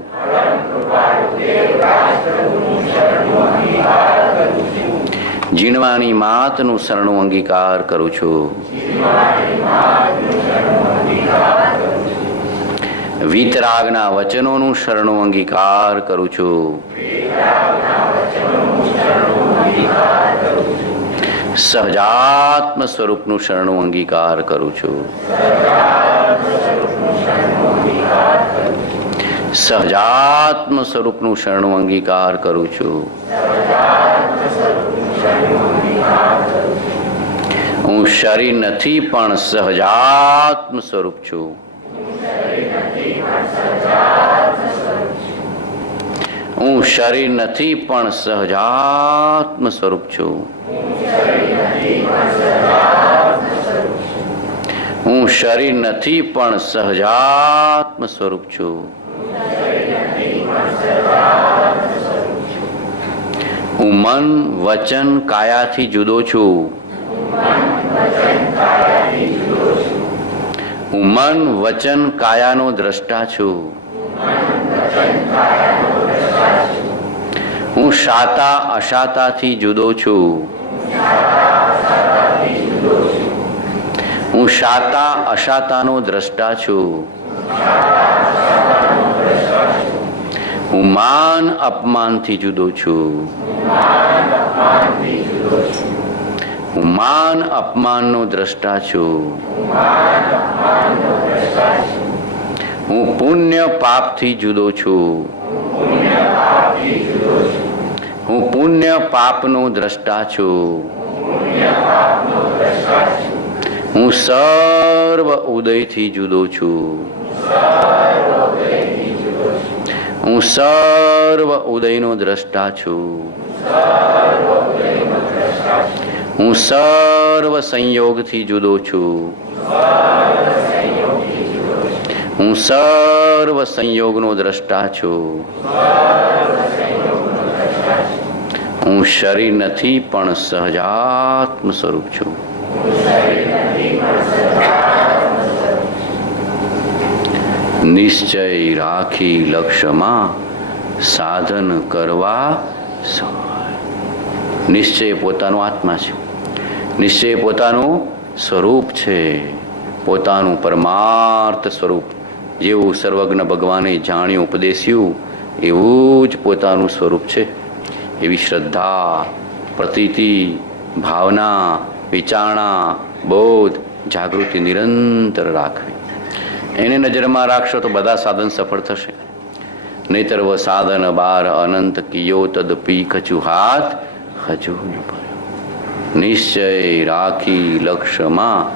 જીણવાની માતનું શરણું અંગીકાર કરું છું. વીતરાગના વચનોનું શરણું અંગીકાર કરું છું. સહજાત્મ સ્વરૂપનું શરણું અંગીકાર કરું છું. સહજાત્મ સ્વરૂપનું શરણું અંગીકાર કરું છું. હું શરીર નથી પણ સહજાત્મ સ્વરૂપ છું. હું શરીર નથી પણ સહજાત્મ સ્વરૂપ છું. હું શરીર નથી પણ સહજાત્મ સ્વરૂપ છું. હું મન વચન કાયાથી જુદો છું. હું મન વચન કાયાનો દ્રષ્ટા છું. હું શાતા અશાતાથી જુદો છું. હું શાતા અશાતાનો દ્રષ્ટા છું. હું માન અપમાનથી જુદો છું. હું માન અપમાનનો દ્રષ્ટા છું. હું પુણ્ય પાપથી જુદો છું. હું પુણ્ય પાપનો દ્રષ્ટા છું. હું સર્વ ઉદયથી જુદો છું. હું સર્વ ઉદયનો દ્રષ્ટા છું. હું સર્વ સંયોગથી જુદો છું. હું સર્વ સંયોગનો દ્રષ્ટા છું. હું શરીર નથી પણ સહજાત્મ સ્વરૂપ છું. નિશ્ચય રાખી લક્ષ્યમાં સાધન કરવા સહાય. નિશ્ચય પોતાનો આત્મા છે. નિશ્ચય પોતાનું સ્વરૂપ છે. પોતાનું પરમાર્થ સ્વરૂપ જેવું સર્વજ્ઞ ભગવાને જાણ્યું ઉપદેશ્યું એવું જ પોતાનું સ્વરૂપ છે. એવી શ્રદ્ધા, પ્રતીતિ, ભાવના, વિચારણા, બોધ, જાગૃતિ નિરંતર રાખવી. એને નજરમાં રાખશો તો બધા સાધન સફળ થશે. નહીતર વ સાધન બાર અનંત કિયો તદપી કચુ હાથ હજુ ન ભર્યો. નિશ્ચય રાખી લક્ષ્યમાં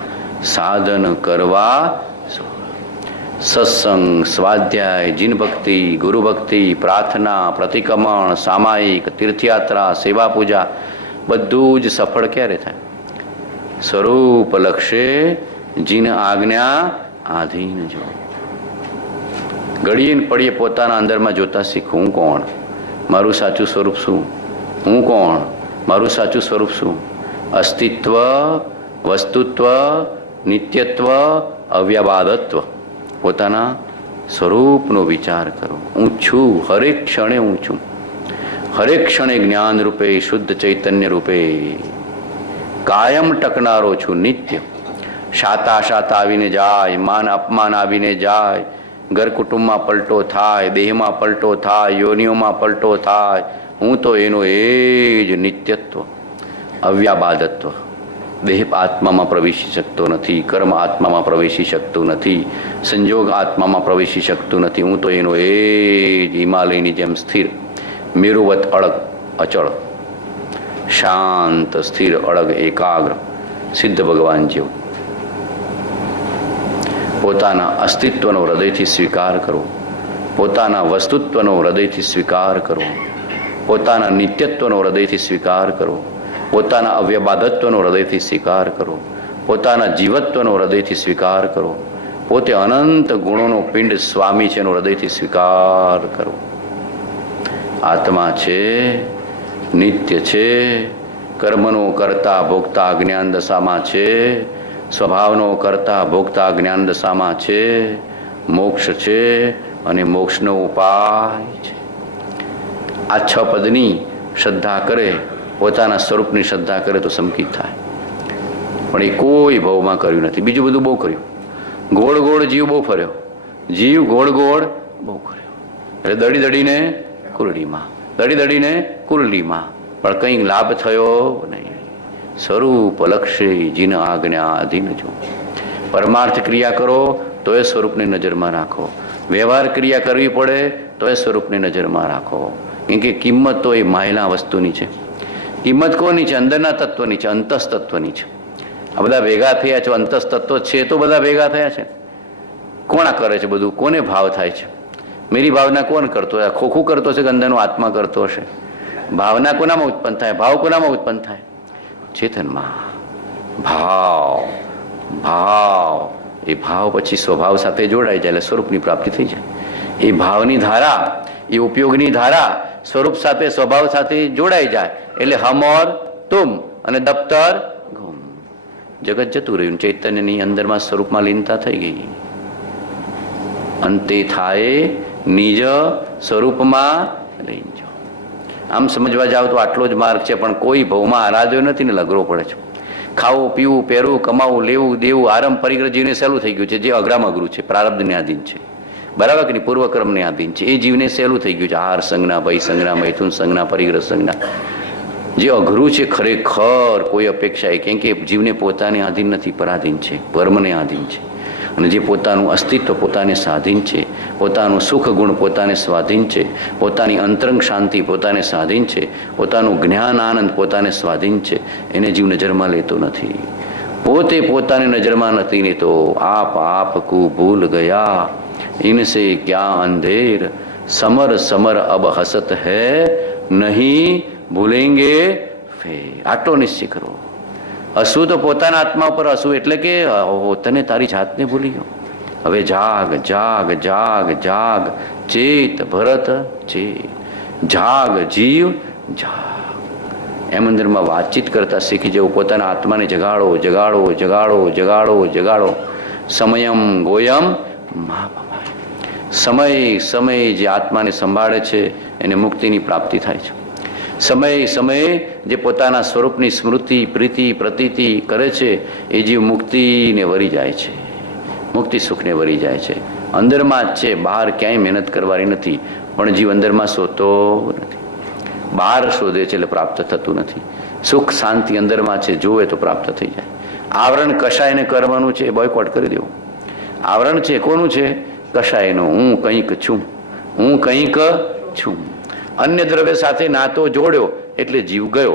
સાધન કરવા સત્સંગ, સ્વાધ્યાય, જીન ભક્તિ, ગુરુ ભક્તિ, પ્રાર્થના, પ્રતિક્રમણ, સામાયિક, તીર્થયાત્રા, સેવા પૂજા બધું જ સફળ ક્યારે થાય? સ્વરૂપ લક્ષ્ય જીન આજ્ઞા આધીન જો. ઘડીએ પડીએ પોતાના અંદરમાં જોતા શીખવું. હું કોણ? મારું સાચું સ્વરૂપ શું? હું કોણ? મારું સાચું સ્વરૂપ શું? અસ્તિત્વ, વસ્તુત્વ, નિત્યત્વ, અવ્યબાદત્વ. પોતાના સ્વરૂપનો વિચાર કરો. હું છું, હરેક ક્ષણે હું છું. હરેક ક્ષણે જ્ઞાન રૂપે, શુદ્ધ ચૈતન્ય રૂપે કાયમ ટકનારો છું. નિત્ય શાતા શાતા આવીને જાય, માન અપમાન આવીને જાય, ઘર કુટુંબમાં પલટો થાય, દેહમાં પલટો થાય, યોનિઓમાં પલટો થાય, હું તો એનો એ જ નિત્યત્વ, અવ્યાબાદત્વ. દેહ આત્મામાં પ્રવેશી શકતો નથી, કર્મ આત્મામાં પ્રવેશી શકતું નથી, સંજોગ આત્મામાં પ્રવેશી શકતું નથી. હું તો એનો એ જ હિમાલયની જેમ સ્થિર, મેરુવત અડગ, અચળ, શાંત, સ્થિર, અડગ, એકાગ્ર, સિદ્ધ ભગવાન જેવું. પોતાના અસ્તિત્વનો હૃદયથી સ્વીકાર કરો. પોતાના વસ્તુત્વનો હૃદયથી સ્વીકાર કરો. પોતાના નિત્યત્વનો હૃદયથી સ્વીકાર કરો. પોતાના અવ્યબાદત્વનો હૃદયથી સ્વીકાર કરો. પોતાના જીવત્વનો હૃદયથી સ્વીકાર કરો. પોતે અનંત ગુણોનો પિંડ સ્વામી છે એનો હૃદયથી સ્વીકાર કરો. આત્મા છે, નિત્ય છે, કર્મનો કરતા ભોગતા જ્ઞાન દશામાં છે, સ્વભાવનો કરતા ભોગતા જ્ઞાન દશામાં છે, મોક્ષ છે અને મોક્ષનો ઉપાય છે. આ 6 પદની શ્રદ્ધા કરે, પોતાના સ્વરૂપની શ્રદ્ધા કરે તો સંકિત થાય. પણ એ કોઈ ભાવમાં કર્યું નથી. બીજું બધું બહુ કર્યું. ગોળ ગોળ જીવ બહુ ફર્યો. જીવ ગોળ ગોળ બહુ કર્યો. એટલે દડી દડીને કુરડીમાં, દડી દડીને કુરડીમાં, પણ કંઈ લાભ થયો નહીં. સ્વરૂપ લક્ષ્ય જીન આજ્ઞા અધીન જો. પરમાર્થ ક્રિયા કરો તો એ સ્વરૂપને નજરમાં રાખો. વ્યવહાર ક્રિયા કરવી પડે તો એ સ્વરૂપને નજરમાં રાખો. કેમ કે કિંમત તો એ માયલા વસ્તુની છે. કિંમત કોની છે? અંદરના તત્વની છે, અંતસ તત્વની છે. આ બધા ભેગા થયા છે, અંતસ તત્વ છે તો બધા ભેગા થયા છે. કોણ આ કરે છે બધું? કોને ભાવ થાય છે? મેરી ભાવના કોણ કરતો હશે? ખોખું કરતો હશે કે અંદરનો આત્મા કરતો હશે? ભાવના કોનામાં ઉત્પન્ન થાય? ભાવ કોનામાં ઉત્પન્ન થાય? ચેતનમાં. ભાવ ભાવ એ ભાવ પછી સ્વભાવ સાથે જોડાઈ જાય એટલે સ્વરૂપની પ્રાપ્તિ થઈ જાય. એ ભાવની ધારા, એ ઉપયોગની ધારા સ્વરૂપ સાથે સ્વભાવ સાથે જોડાઈ જાય એટલે હમ ઓર તુમ અને દફતર ગુમ. જગત જતું રહ્યું, ચૈતન્યની અંદરમાં સ્વરૂપમાં લીનતા થઈ ગઈ. અંતે થાય નિજ સ્વરૂપમાં લઈ જાઓ. આમ સમજવા જાવ તો આટલો જ માર્ગ છે, પણ કોઈ ભવમાં આરાધ્યો નથી ને લગરો પડે છે. ખાવું પીવું પહેરવું કમાવું લેવું દેવું આરંભ પરિગ્રહ જીવને સહેલું થઈ ગયું છે, જે અઘરામાં અઘરું છે, પ્રારબ્ધને આધીન છે, બરાબર કે નહીં? પૂર્વક્રમને આધીન છે, એ જીવને સહેલું થઈ ગયું છે. આહાર સંજ્ઞા, ભય સંજ્ઞા, મૈથુન સંજ્ઞા, પરિગ્રહ સંજ્ઞા, જે અઘરું છે ખરેખર કોઈ અપેક્ષા એ. કેમ કે જીવને પોતાને આધીન નથી, પરાધીન છે, કર્મને આધીન છે. અને જે પોતાનું અસ્તિત્વ પોતાને સ્વાધીન છે, પોતાનું સુખ ગુણ પોતાને સ્વાધીન છે, પોતાની અંતરંગ શાંતિ પોતાને સ્વાધીન છે, પોતાનું જ્ઞાન આનંદ પોતાને સ્વાધીન છે, એને જીવ નજરમાં લેતો નથી. પોતે પોતાને નજરમાં નથી લેતો. આપ કો ભૂલ ગયા ઇનસે ક્યાં અંધેર, સમર સમર અબ હસત હૈ નહીં ભૂલેંગે ફેર. આટલો નિશ્ચય કરો. હસવું તો પોતાના આત્મા ઉપર હસવું, એટલે કે તને તારી જાતને ભૂલી ગયો. હવે જાગ જાગ જાગ જાગ, ચેત ભરત ચેત, જાગ જીવ જાગ. એમ અંદરમાં વાતચીત કરતા શીખી જવું. પોતાના આત્માને જગાડો જગાડો જગાડો જગાડો જગાડો. સમયમ ગોયમ મા ભવાય. સમય સમય જે આત્માને સંભાળે છે એને મુક્તિની પ્રાપ્તિ થાય છે. સમય સમયે જે પોતાના સ્વરૂપની સ્મૃતિ પ્રીતિ પ્રતીતિ કરે છે એ જીવ મુક્તિને વરી જાય છે, મુક્તિ સુખને વરી જાય છે. અંદરમાં જ છે, બહાર ક્યાંય મહેનત કરવાની નથી. પણ જીવ અંદરમાં શોધતો નથી, બહાર શોધે છે એટલે પ્રાપ્ત થતું નથી. સુખ શાંતિ અંદરમાં છે, જોવે તો પ્રાપ્ત થઈ જાય. આવરણ કશાયને કરવાનું છે એ બોયકોટ કરી દેવું. આવરણ છે કોનું છે? કશાયનું. હું કંઈક છું, હું કંઈક છું. અન્ય દ્રવ્ય સાથે નાતો જોડ્યો એટલે જીવ ગયો,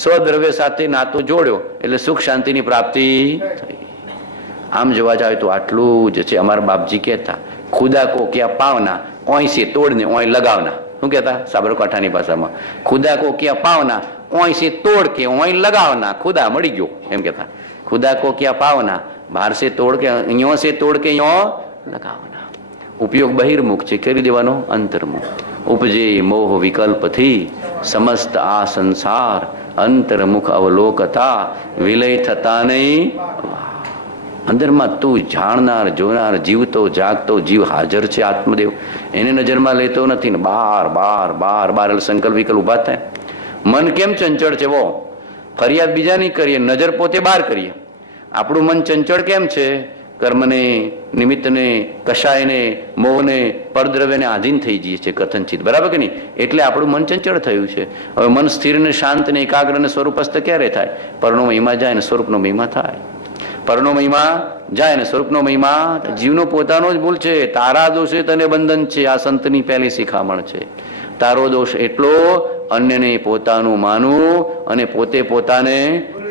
સ્વદ્રવ્ય સાથે નાતો જોડ્યો એટલે સુખ શાંતિની પ્રાપ્તિ થઈ. આમ જોવા જાય તો આટલું જ છે. અમારા બાપજી કહેતા, ખુદા કો ક્યાં પાવના ઓય સે તોડને ઓય લગાવના. શું કહેતા સાબરકાંઠાની ભાષામાં? ખુદા કો ક્યાં પાવના ઓય સે તોડ કે ઓય લગાવના. ખુદા મળી ગયો એમ કહેતા. ખુદા કો ક્યાં પાવના, બહાર સે તોડ કે અહીંયા સે તોડ કે અહીંયા લગાવના. ઉપયોગ બહિર્મુખ છે, કરી દેવાનો અંતર્મુખ. ઉપજે મોહ વિકલ્પથી સમસ્ત આ સંસાર, અંતર્મુખ અવલોકતા વિલય થતા નહીં. અંદરમાં તું જાણનાર જોનાર જીવતો જાગતો જીવ હાજર છે આત્મદેવ, એને નજરમાં લેતો નથી ને બાર બાર બાર બાર એટલે સંકલ્પ વિકલ્પ ઉભા થાય. મન કેમ ચંચળ છે? વો ફરિયાદ બીજાની કરીએ, નજર પોતે બહાર કરીએ. આપણું મન ચંચળ કેમ છે? કર્મને નિમિત્તને કશાયને મોહને પરદ્રવ્યને આધીન થઈ જઈએ છે કથનચિત, બરાબર કે નહીં? એટલે આપણું મન ચંચળ થયું છે. હવે મન સ્થિર ને શાંત ને એકાગ્ર ને સ્વરૂપસ્થ ક્યારે થાય? પરનો મહિમા જાય ને સ્વરૂપનો મહિમા થાય. પરનો મહિમા જાય ને સ્વરૂપનો મહિમા. જીવનો પોતાનો જ ભૂલ છે. તારા દોષે તને બંધન છે, આ સંતની પહેલી શિખામણ છે. તારો દોષ એટલો અન્યને પોતાનું માનવું અને પોતે પોતાને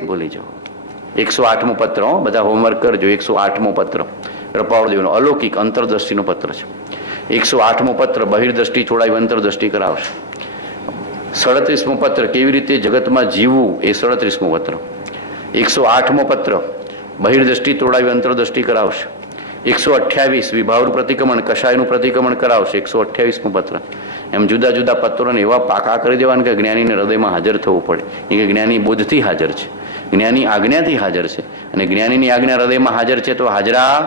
ભૂલી જવું. 108મો પત્ર, બધા હોમવર્ક કરજો. 108મો પત્ર રપાવળદેવનો અલૌકિક અંતરદ્રષ્ટિનો પત્ર છે. 108મો પત્ર બહિર્દ્રષ્ટિ છોડાવી અંતરદ્રષ્ટિ કરાવશે. 37મો પત્ર કેવી રીતે જગતમાં જીવવું એ 37મો પત્ર. 108મો પત્ર બહિર્દ્રષ્ટિ તોડાવી અંતરદ્રષ્ટિ કરાવશે. 128 વિભાવનું પ્રતિક્રમણ કશાયનું પ્રતિક્રમણ કરાવશે. 128મો પત્ર. એમ જુદા જુદા પત્રોને એવા પાકા કરી દેવાના કે જ્ઞાનીને હૃદયમાં હાજર થવું પડે. એ જ્ઞાની બોધથી હાજર છે, જ્ઞાની આજ્ઞાથી હાજર છે, અને જ્ઞાનીની આજ્ઞા હૃદયમાં હાજર છે તો હાજરા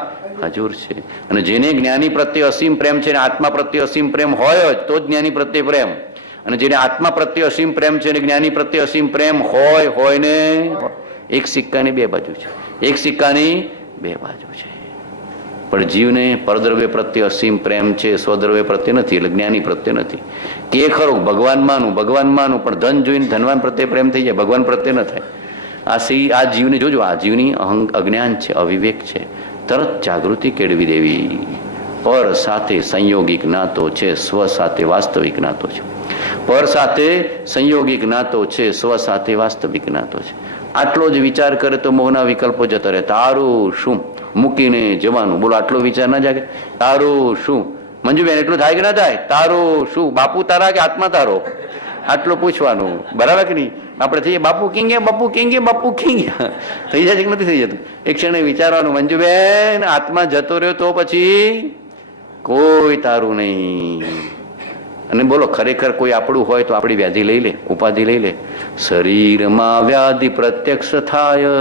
હજુર છે. અને જેને જ્ઞાની પ્રત્યે અસીમ પ્રેમ છે, આત્મા પ્રત્યે અસીમ પ્રેમ હોય જ તો જ જ્ઞાની પ્રત્યે પ્રેમ. અને જેને આત્મા પ્રત્યે અસીમ પ્રેમ છે અને જ્ઞાની પ્રત્યે અસીમ પ્રેમ હોય ને એક સિક્કાની બે બાજુ છે, એક સિક્કાની બે બાજુ છે. પણ જીવને પરદ્રવ્ય પ્રત્યે અસીમ પ્રેમ છે, સ્વદ્રવ્ય પ્રત્યે નથી, એટલે જ્ઞાની પ્રત્યે નથી. કે ખરું ભગવાન માનું પણ ધન જોઈને ધનવાન પ્રત્યે પ્રેમ થઈ જાય, ભગવાન પ્રત્યે ન થાય. આ જીવને જોજો, આ જીવની અજ્ઞાન છે, અવિવેક છે, તરત જાગૃતિ કેળવી દેવી. પર સાથે સંયોગિક નાતો છે, સ્વ સાથે વાસ્તવિક નાતો છે. પર સાથે સંયોગિક નાતો છે, સ્વ સાથે વાસ્તવિક નાતો છે. આટલો જ વિચાર કરે તો મોહના વિકલ્પો જતા રહે. તારું શું મૂકીને જવાનું, બોલો આટલો વિચાર ના જાગે? તારું શું મંજુબેન, એટલું થાય કે ના થાય? તારું શું, બાપુ તારા કે આત્મા તારો? આટલું પૂછવાનું, બરાબર કે નહીં? આપણે થઈએ બાપુ કિંગ ગયા, બાપુ કિંગ ગયા, બાપુ કિંગ ગયા, થઈ જાય છે કે નથી થઈ જતું? એક ક્ષણે વિચારવાનું, મંજુબેન આત્મા જતો રહ્યો તો પછી કોઈ તારું નહીં. અને બોલો ખરેખર કોઈ આપણું હોય તો આપણી વ્યાધિ લઈ લે, ઉપાધિ લઈ લે. શરીરમાં વ્યાધિ પ્રત્યક્ષ થાય,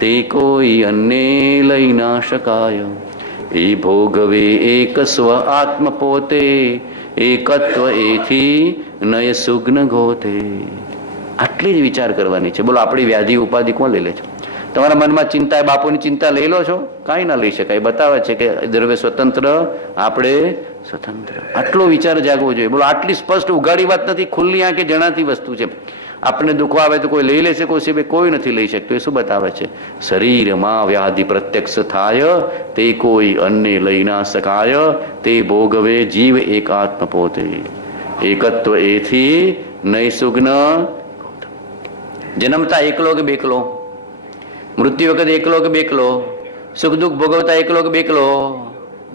તે કોઈ અન્ય લઈ ના શકાય. એ ભોગવે એક સ્વ આત્મ પોતે, એકત્વ એથી નય સુગ્ન ગોતે. આટલી જ વિચાર કરવાની છે. બોલો આપણી વ્યાધિ ઉપાધિ કોણ લઈ લે છે? તમારા મનમાં ચિંતા, બાપુની ચિંતા લઈ લો છો? કાંઈ ના લઈ શકાય. બતાવે છે કે દ્રવ્ય સ્વતંત્ર, આપણે સ્વતંત્ર. આટલો વિચાર જાગવો જોઈએ. બોલો આટલી સ્પષ્ટ ઉઘાડી વાત નથી, ખુલ્લી આંખે જણાતી વસ્તુ છે. આપણે દુઃખ આવે તો કોઈ લઈ લેશે, કોઈ નથી લઈ શકતું. એ શું બતાવે છે? શરીરમાં વ્યાધિ પ્રત્યક્ષ થાય, તે કોઈ અન્ય લઈ ના શકાય. તે ભોગવે જીવ એકાત્મ પોતે, એકત્વ એથી નય સુગ્ન. જન્મતા એકલો કે બેકલો? મૃત્યુ વખતે એકલો કે બેકલો? સુખ દુઃખ ભોગવતા એકલો કે બેકલો?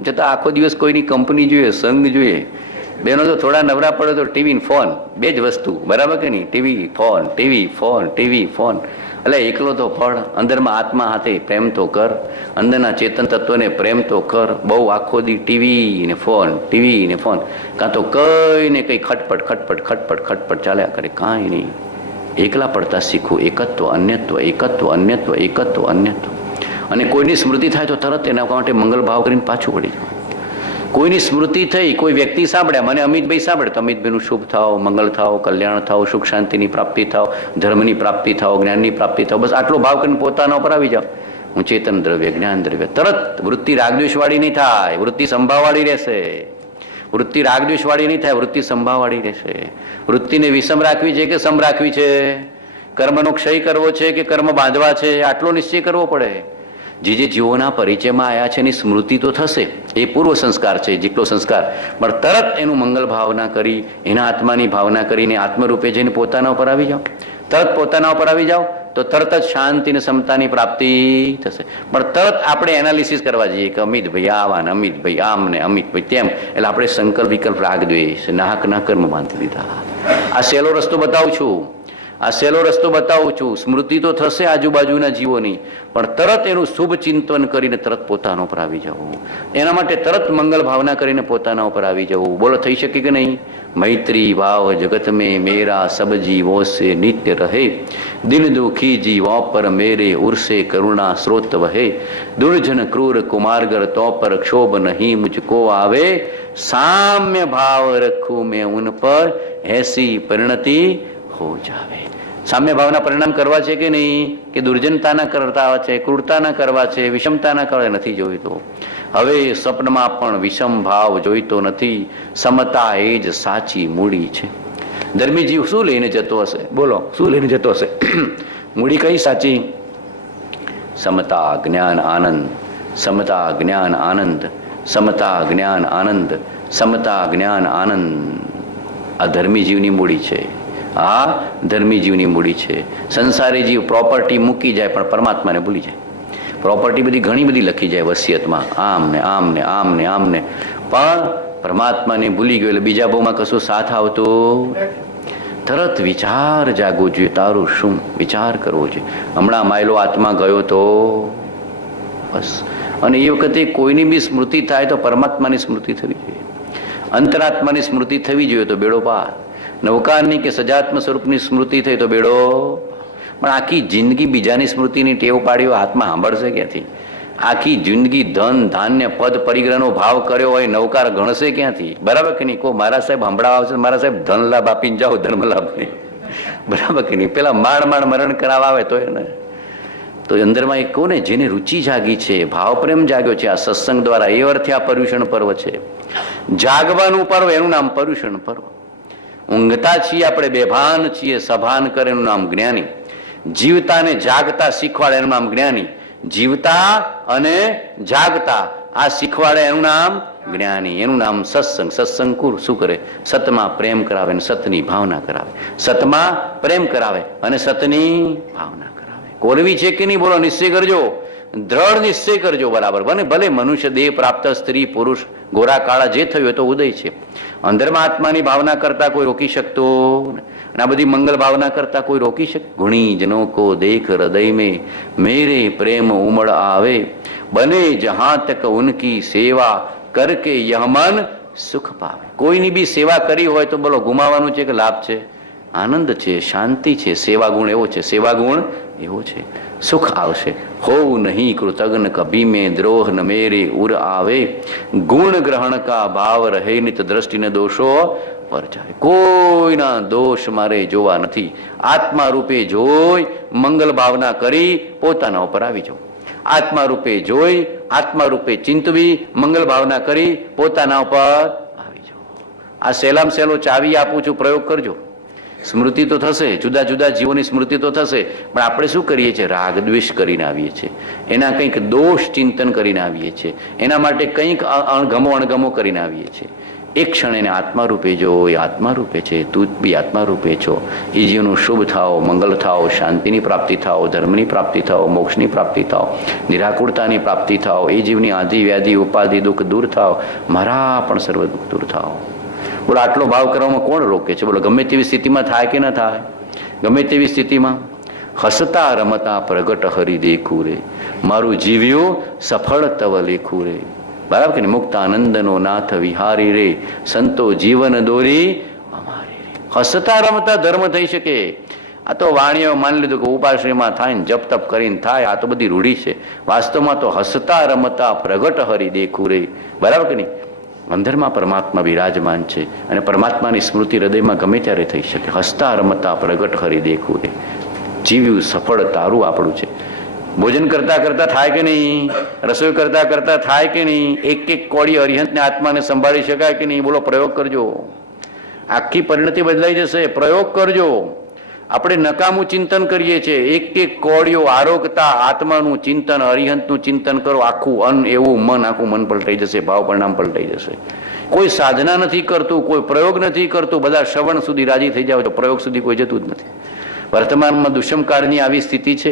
જતા આખો દિવસ કોઈની કંપની જોઈએ, સંગ જોઈએ. બેનો તો થોડા નવરા પડે તો ટીવી ફોન, બે જ વસ્તુ, બરાબર કે નહીં? TV phone, TV phone, TV phone. એટલે એકલો તો ફળ. અંદરમાં આત્મા હાથે પ્રેમ તો કર, અંદરના ચેતન તત્વને પ્રેમ તો કર. બહુ આખો દી ટીવી ને ફોન, ટીવી ને ફોન, કાં તો કઈ ને કઈ ખટપટ ખટપટ ખટપટ ખટપટ ચાલ્યા કરે. કાંઈ નહીં. એકલા પડતા શીખવું. એકત્વ અન્યત્વ, એકત્વ અન્યત્વ, એકત્વ અન્યત્વ. અને કોઈની સ્મૃતિ થાય તો તરત એના માટે મંગલ ભાવ કરીને પાછું પડી જવું. કોઈની સ્મૃતિ થઈ, કોઈ વ્યક્તિ સાંભળ્યા, મને અમિતભાઈ સાંભળે તો અમિતભાઈનું શુભ થાવ, મંગલ થાવ, કલ્યાણ થાવ, સુખ શાંતિની પ્રાપ્તિ થાવ, ધર્મની પ્રાપ્તિ થાવ, જ્ઞાનની પ્રાપ્તિ થાવ. બસ આટલો ભાવ કરીને પોતાના ઉપર આવી જાઓ. હું ચેતન દ્રવ્ય, જ્ઞાન દ્રવ્ય. તરત વૃત્તિ રાગદ્વેષવાળી નહીં થાય, વૃત્તિ સંભાવવાળી રહેશે. વૃત્તિ રાગદ્વેષવાળી નહીં થાય, વૃત્તિ સંભાવવાળી રહેશે. વૃત્તિને વિષમ રાખવી છે કે સમ રાખવી છે? કર્મનો ક્ષય કરવો છે કે કર્મ બાંધવા છે? આટલો નિશ્ચય કરવો પડે. જે જીવોના પરિચયમાં આવ્યા છે એની સ્મૃતિ તો થશે, એ પૂર્વ સંસ્કાર છે, જેટલો સંસ્કાર. પણ તરત એનું મંગલ ભાવના કરી, એના આત્માની ભાવના કરીને આત્મરૂપે જઈને પોતાના ઉપર આવી જાઓ. તરત પોતાના ઉપર આવી જાઓ તો તરત જ શાંતિ અને સમતાની પ્રાપ્તિ થશે. પણ તરત આપણે એનાલિસિસ કરવા જઈએ કે અમિતભાઈ આવા ને અમિતભાઈ આમ ને અમિતભાઈ તેમ, એટલે આપણે સંકલ્પ વિકલ્પ રાગ દ્વેષ નાહકના કર્મ બાંધી દીધા. આ સહેલો રસ્તો બતાવું છું, આ સહેલો રસ્તો બતાવું છું. સ્મૃતિ તો થશે આજુબાજુના જીવોની, પણ તરત એનું શુભ ચિંતન કરીને તરત પોતાના ઉપર આવી જવું. એના માટે તરત મંગલ ભાવના કરીને પોતાના ઉપર આવી જવું. બોલો થઈ શકે કે નહીં? मैत्री भाव जगत में मेरा सब जीवों से नित्य रहे, दिन दुखी जीवों पर मेरे उर्से करुणा स्रोत वहे, दुर्जन क्रूर कुमारगर तो पर क्षोभ नहीं मुझको आवे, साम्य भाव रखूं मैं उन पर ऐसी परिणति हो जावे. સામ્ય ભાવના પરિણામ કરવા છે કે નહીં? કે દુર્જનતાના કરતા છે, ક્રૂરતાના કરવા છે, વિષમતાના કરવા નથી જોઈતો. હવે સ્વપ્નમાં પણ વિષમ ભાવ જોઈતો નથી. સમતા એ જ સાચી મૂડી છે. ધર્મી જીવ શું લઈને જતો હશે? બોલો શું લઈને જતો હશે? મૂડી કઈ સાચી? સમતા જ્ઞાન આનંદ, સમતા જ્ઞાન આનંદ, સમતા જ્ઞાન આનંદ, સમતા જ્ઞાન આનંદ. આ ધર્મી જીવની મૂડી છે. આ ધર્મી જીવની મૂડી છે. સંસારી જીવ પ્રોપર્ટી મૂકી જાય પણ પરમાત્માને ભૂલી જાય. પ્રોપર્ટી બધી ઘણી બધી લખી જાય વસિયતમાં, આમ ને આમ ને આમ ને આમ ને, પણ પરમાત્માને ભૂલી ગયો એટલે બીજા ભાવમાં કશું સાથ આવતો. તરત વિચાર જાગવો જોઈએ. તારું શું? વિચાર કરવો જોઈએ. હમણાં માયલો આત્મા ગયો તો બસ. અને એ વખતે કોઈની બી સ્મૃતિ થાય તો પરમાત્માની સ્મૃતિ થવી જોઈએ, અંતરાત્માની સ્મૃતિ થવી જોઈએ તો બેડો પાર. નૌકારની કે સજાત્મ સ્વરૂપની સ્મૃતિ થઈ તો બેડો. પણ આખી જિંદગી બીજાની સ્મૃતિની ટેવ પાડ્યો, હાથમાં સાંભળશે ક્યાંથી? આખી જિંદગી ધન ધાન્ય પદ પરિગ્રહનો ભાવ કર્યો હોય, નૌકાર ગણશે ક્યાંથી? બરાબર કે નહીં? કો મારા સાહેબ હંભળાવા આવશે, મારા સાહેબ ધન લાભ આપીને જાઓ, ધર્મ લાભ નહીં. બરાબર કે નહીં? પેલા માણ મરણ કરાવવા આવે તો એને તો અંદરમાં એક કહું ને, જેને રુચિ જાગી છે, ભાવ પ્રેમ જાગ્યો છે આ સત્સંગ દ્વારા, એ અર્થે આ પર્યુષણ પર્વ છે. જાગવાનું પર્વ, એનું નામ પર્યુષણ પર્વ. ઊંઘતા છીએ આપણે, બેભાન છીએ, સભાન કરે એનું નામ જ્ઞાની. જીવતાને જાગતા શીખવાડે એનું નામ જ્ઞાની. જીવતા અને જાગતા આ શીખવાડે એનું નામ જ્ઞાની, એનું નામ સત્સંગ. સત્સંગ શું કરે? સતમાં પ્રેમ કરાવે અને સતની ભાવના કરાવે. સતમાં પ્રેમ કરાવે અને સતની ભાવના કરાવે. કોરવી છે કે નહીં બોલો? નિશ્ચય કરજો, દ્રઢ નિશ્ચય કરજો. બરાબર બને ભલે મનુષ્ય દેહ પ્રાપ્ત સ્ત્રી પુરુષ ગોરા કાળા જે થયું એ તો ઉદય છે. અંદરમાં આત્માની ભાવના કરતા કોઈ રોકી શકતો અને આ બધી મંગલ ભાવના કરતા કોઈ રોકી શકે? ગુણી જનો કો દેખ હૃદય में मेरे प्रेम उमड़ आवे बने जहां तक उनकी सेवा करके यह मन सुख पावे. કોઈની બી સેવા કરી હોય તો બોલો ગુમાવાનું છે કે લાભ છે? આનંદ છે, શાંતિ છે. સેવા ગુણ એવો છે, સેવા ગુણ એવો છે, સુખ આવશે. हो नहीं कृतज्ञ कभी में द्रोह न मेरे उर आवे गुण ग्रहण का भाव रहे नित दृष्टि न दोषो पर जाए. કોઈના દોષ મારે જોવા નથી. આત્મા રૂપે જોઈ મંગલ ભાવના કરી પોતાના ઉપર આવી જાઓ. આત્મા રૂપે જોઈ આત્મા રૂપે ચિંતવી મંગલ ભાવના કરી પોતાના ઉપર આવી જાઓ. આ સહેલામ સહેલો ચાવી આપું છું, પ્રયોગ કરજો. સ્મૃતિ તો થશે, જુદા જુદા જીવોની સ્મૃતિ તો થશે, પણ આપણે શું કરીએ છીએ? રાગ દ્વેષ કરીને આવીએ છીએ, એના કંઈક દોષ ચિંતન કરીને આવીએ છીએ, એના માટે કંઈક અણગમો અણગમો કરીને આવીએ છીએ. એક ક્ષણ એને આત્મા રૂપે જો, એ આત્મા રૂપે છે, તું બી આત્મા રૂપે છો. એ જીવનું શુભ થાઓ, મંગલ થાઓ, શાંતિની પ્રાપ્તિ થાઓ, ધર્મની પ્રાપ્તિ થાઓ, મોક્ષની પ્રાપ્તિ થાઓ, નિરાકુરતાની પ્રાપ્તિ થાઓ. એ જીવની આધિ વ્યાધિ ઉપાધિ દુઃખ દૂર થાઓ, મારા પણ સર્વ દુઃખ દૂર થાઓ. બોલો આટલો ભાવ કરવામાં કોણ રોકે છે? બોલો ગમે તેવી સ્થિતિમાં થાય કે ન થાય? ગમે તેવી સ્થિતિમાં હસતા રમતા પ્રગટ હરી દેખું રે મારું જીવ્યું સફળ તવ લેખું રે. બરાબર કે મુક્ત આનંદનો નાથ વિહારી રે સંતો જીવન દોરી અમારી રે. હસતા રમતા ધર્મ થઈ શકે? આ તો વાણીઓ માની લીધું કે ઉપાશ્રયમાં થાય ને જપ તપ કરીને થાય, આ તો બધી રૂઢી છે. વાસ્તવમાં તો હસતા રમતા પ્રગટ હરી દેખું રે. બરાબર કે નહીં? અંદરમાં પરમાત્મા બિરાજમાન છે અને પરમાત્માની સ્મૃતિ હૃદયમાં ગમે ત્યારે થઈ શકે. હસતા રમતા પ્રગટ હરી દેખું રે જીવ્યું સફળ તારું આપણું છે. ભોજન કરતા કરતા થાય કે નહીં? રસોઈ કરતા કરતા થાય કે નહીં? એક એક કોળી અરિહંતને આત્માને સંભાળી શકાય કે નહીં? બોલો પ્રયોગ કરજો, આખી પરિણતિ બદલાઈ જશે. પ્રયોગ કરજો. આપણે નકામું ચિંતન કરીએ છીએ. એક એક કોળીઓ આરોગતા આત્માનું ચિંતન, અરિહંતનું ચિંતન કરો, આખું અન્ન એવું મન, આખું મન પલટાઈ જશે, ભાવ પરિણામ પલટાઈ જશે. કોઈ સાધના નથી કરતું, કોઈ પ્રયોગ નથી કરતું, બધા શ્રવણ સુધી રાજી થઈ જાવ તો પ્રયોગ સુધી કોઈ જતું જ નથી. વર્તમાનમાં દુષ્મકાળની આવી સ્થિતિ છે.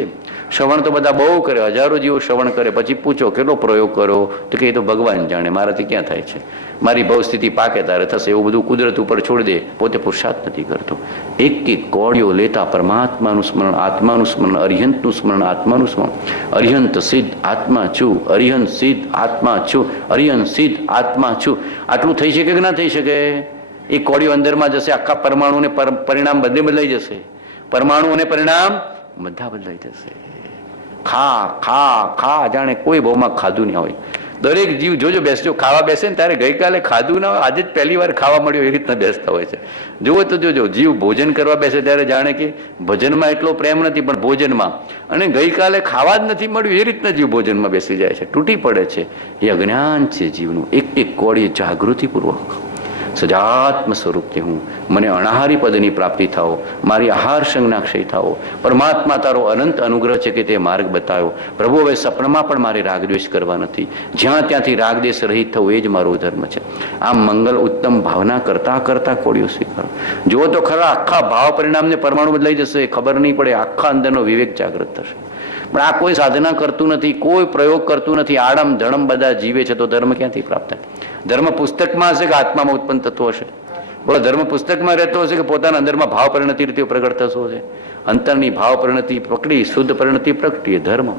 શ્રવણ તો બધા બહુ કરે, હજારો જીવો શ્રવણ કરે, પછી પૂછો કેટલો પ્રયોગ કરો તો કે એ તો ભગવાન જાણે, મારાથી ક્યાં થાય છે, મારી ભવ સ્થિતિ પાકે તારે થશે, એવું બધું કુદરત ઉપર છોડી દે, પોતે પુરુષાર્થ નથી કરતો. એક એક કોળીઓ લેતા પરમાત્માનું સ્મરણ, આત્માનું સ્મરણ, અરિહંતનું સ્મરણ, આત્માનું સ્મરણ. અરિહંત સિદ્ધ આત્મા છું, અરિહંત સિદ્ધ આત્મા છું, અરિહંત સિદ્ધ આત્મા છું. આટલું થઈ શકે કે ના થઈ શકે? એ કોળીઓ અંદરમાં જશે, આખા પરમાણુને પરિણામ બધે બદલાઈ જશે. પરમાણુ અને પરિણામ બધા બદલાઈ જશે. ખા ખા ખા જાણે કોઈ ભાવમાં ખાધું નહીં હોય. દરેક જીવ જોજો બેસજો, ખાવા બેસે ને ત્યારે ગઈકાલે ખાધું ના હોય, આજે જ પહેલી વાર ખાવા મળ્યું, એ રીતના બેસતા હોય છે. જુઓ તો જોજો, જીવ ભોજન કરવા બેસે ત્યારે જાણે કે ભજનમાં એટલો પ્રેમ નથી પણ ભોજનમાં, અને ગઈકાલે ખાવા જ નથી મળ્યું એ રીતના જીવ ભોજનમાં બેસી જાય છે, તૂટી પડે છે. એ અજ્ઞાન છે જીવનું. એક એક કોળી જાગૃતિપૂર્વક સજાત્મ સ્વરૂપથી હું મને અનાહારી પદની પ્રાપ્તિ થાઓ, મારી આહાર સંજ્ઞા ક્ષય થાઓ. પરમાત્મા તારો અનંત અનુગ્રહ છે કે તે માર્ગ બતાવ્યો. પ્રભુ હવે સપનામાં પણ મારે રાગદ્વેષ કરવા નથી, જ્યાં ત્યાંથી રાગદ્વેષ રહિત થવું એ જ મારો ધર્મ છે. આમ મંગલ ઉત્તમ ભાવના કરતા કરતા કોળીઓ સ્વીકારો. જુઓ તો ખરા, આખા ભાવ પરિણામને પરમાણુ બદલાઈ જશે, ખબર નહીં પડે, આખા અંદરનો વિવેક જાગૃત થશે. પણ આ કોઈ સાધના કરતું નથી, કોઈ પ્રયોગ કરતું નથી, આડમ ધડમ બધા જીવે છે, તો ધર્મ ક્યાંથી પ્રાપ્ત થાય? ધર્મ પુસ્તકમાં હશે કે આત્મામાં ઉત્પન્ન થતો હશે? બોલો, ધર્મ પુસ્તકમાં રહેતો હશે કે પોતાના અંદરમાં ભાવ પરિણતિ રીતે પ્રગટ થતો હશે? અંતરની ભાવ પરિણતિ પકડી, શુદ્ધ પરિણતિ પ્રગટીએ ધર્મ.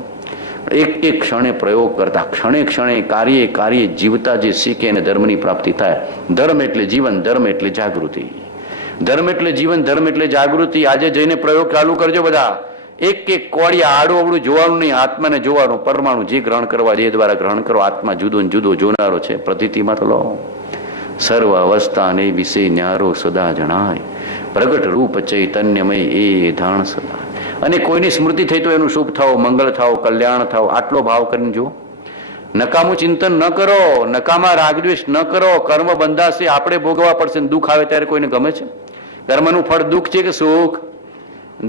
એક એક ક્ષણે પ્રયોગ કરતા, ક્ષણે ક્ષણે કાર્ય કાર્ય જીવતા જે શીખે એને ધર્મની પ્રાપ્તિ થાય. ધર્મ એટલે જીવન, ધર્મ એટલે જાગૃતિ. ધર્મ એટલે જીવન, ધર્મ એટલે જાગૃતિ. આજે જઈને પ્રયોગ ચાલુ કરજો બધા. એક એક કોળી આડું અવળું જોવાનું નહીં, આત્માને જોવાનું. પરમાણુ જે ગ્રહણ કરવા એ દ્વારા ગ્રહણ કરો. આત્મા જુદો ને જુદો જોનારો છે. પ્રતીતિમાં તો લો, સર્વ અવસ્થા ને વિશે ન્યારો સદા જણાય, પ્રગટ રૂપ ચૈતન્યમય એ ધાણ સદા. અને કોઈની સ્મૃતિ થઈ તો એનું શુભ થાવ, મંગળ થાવ, કલ્યાણ થાવ, આટલો ભાવ કરીને જો. નકામું ચિંતન ન કરો, નકામા રાગદ્વેષ ન કરો. કર્મ બંધાશે, આપણે ભોગવવા પડશે. દુઃખ આવે ત્યારે કોઈને ગમે છે? કર્મનું ફળ દુઃખ છે કે સુખ?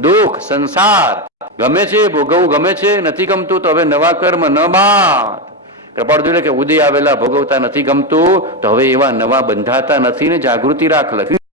દુઃખ. સંસાર ગમે છે ભોગવવું ગમે છે, નથી ગમતું તો હવે નવા કર્મ ન બાંધ. કૃપાળ જોઈ લે કે ઉદય આવેલા ભોગવતા નથી ગમતું તો હવે એવા નવા બંધાતા નથી ને જાગૃતિ રાખ. લખ્યું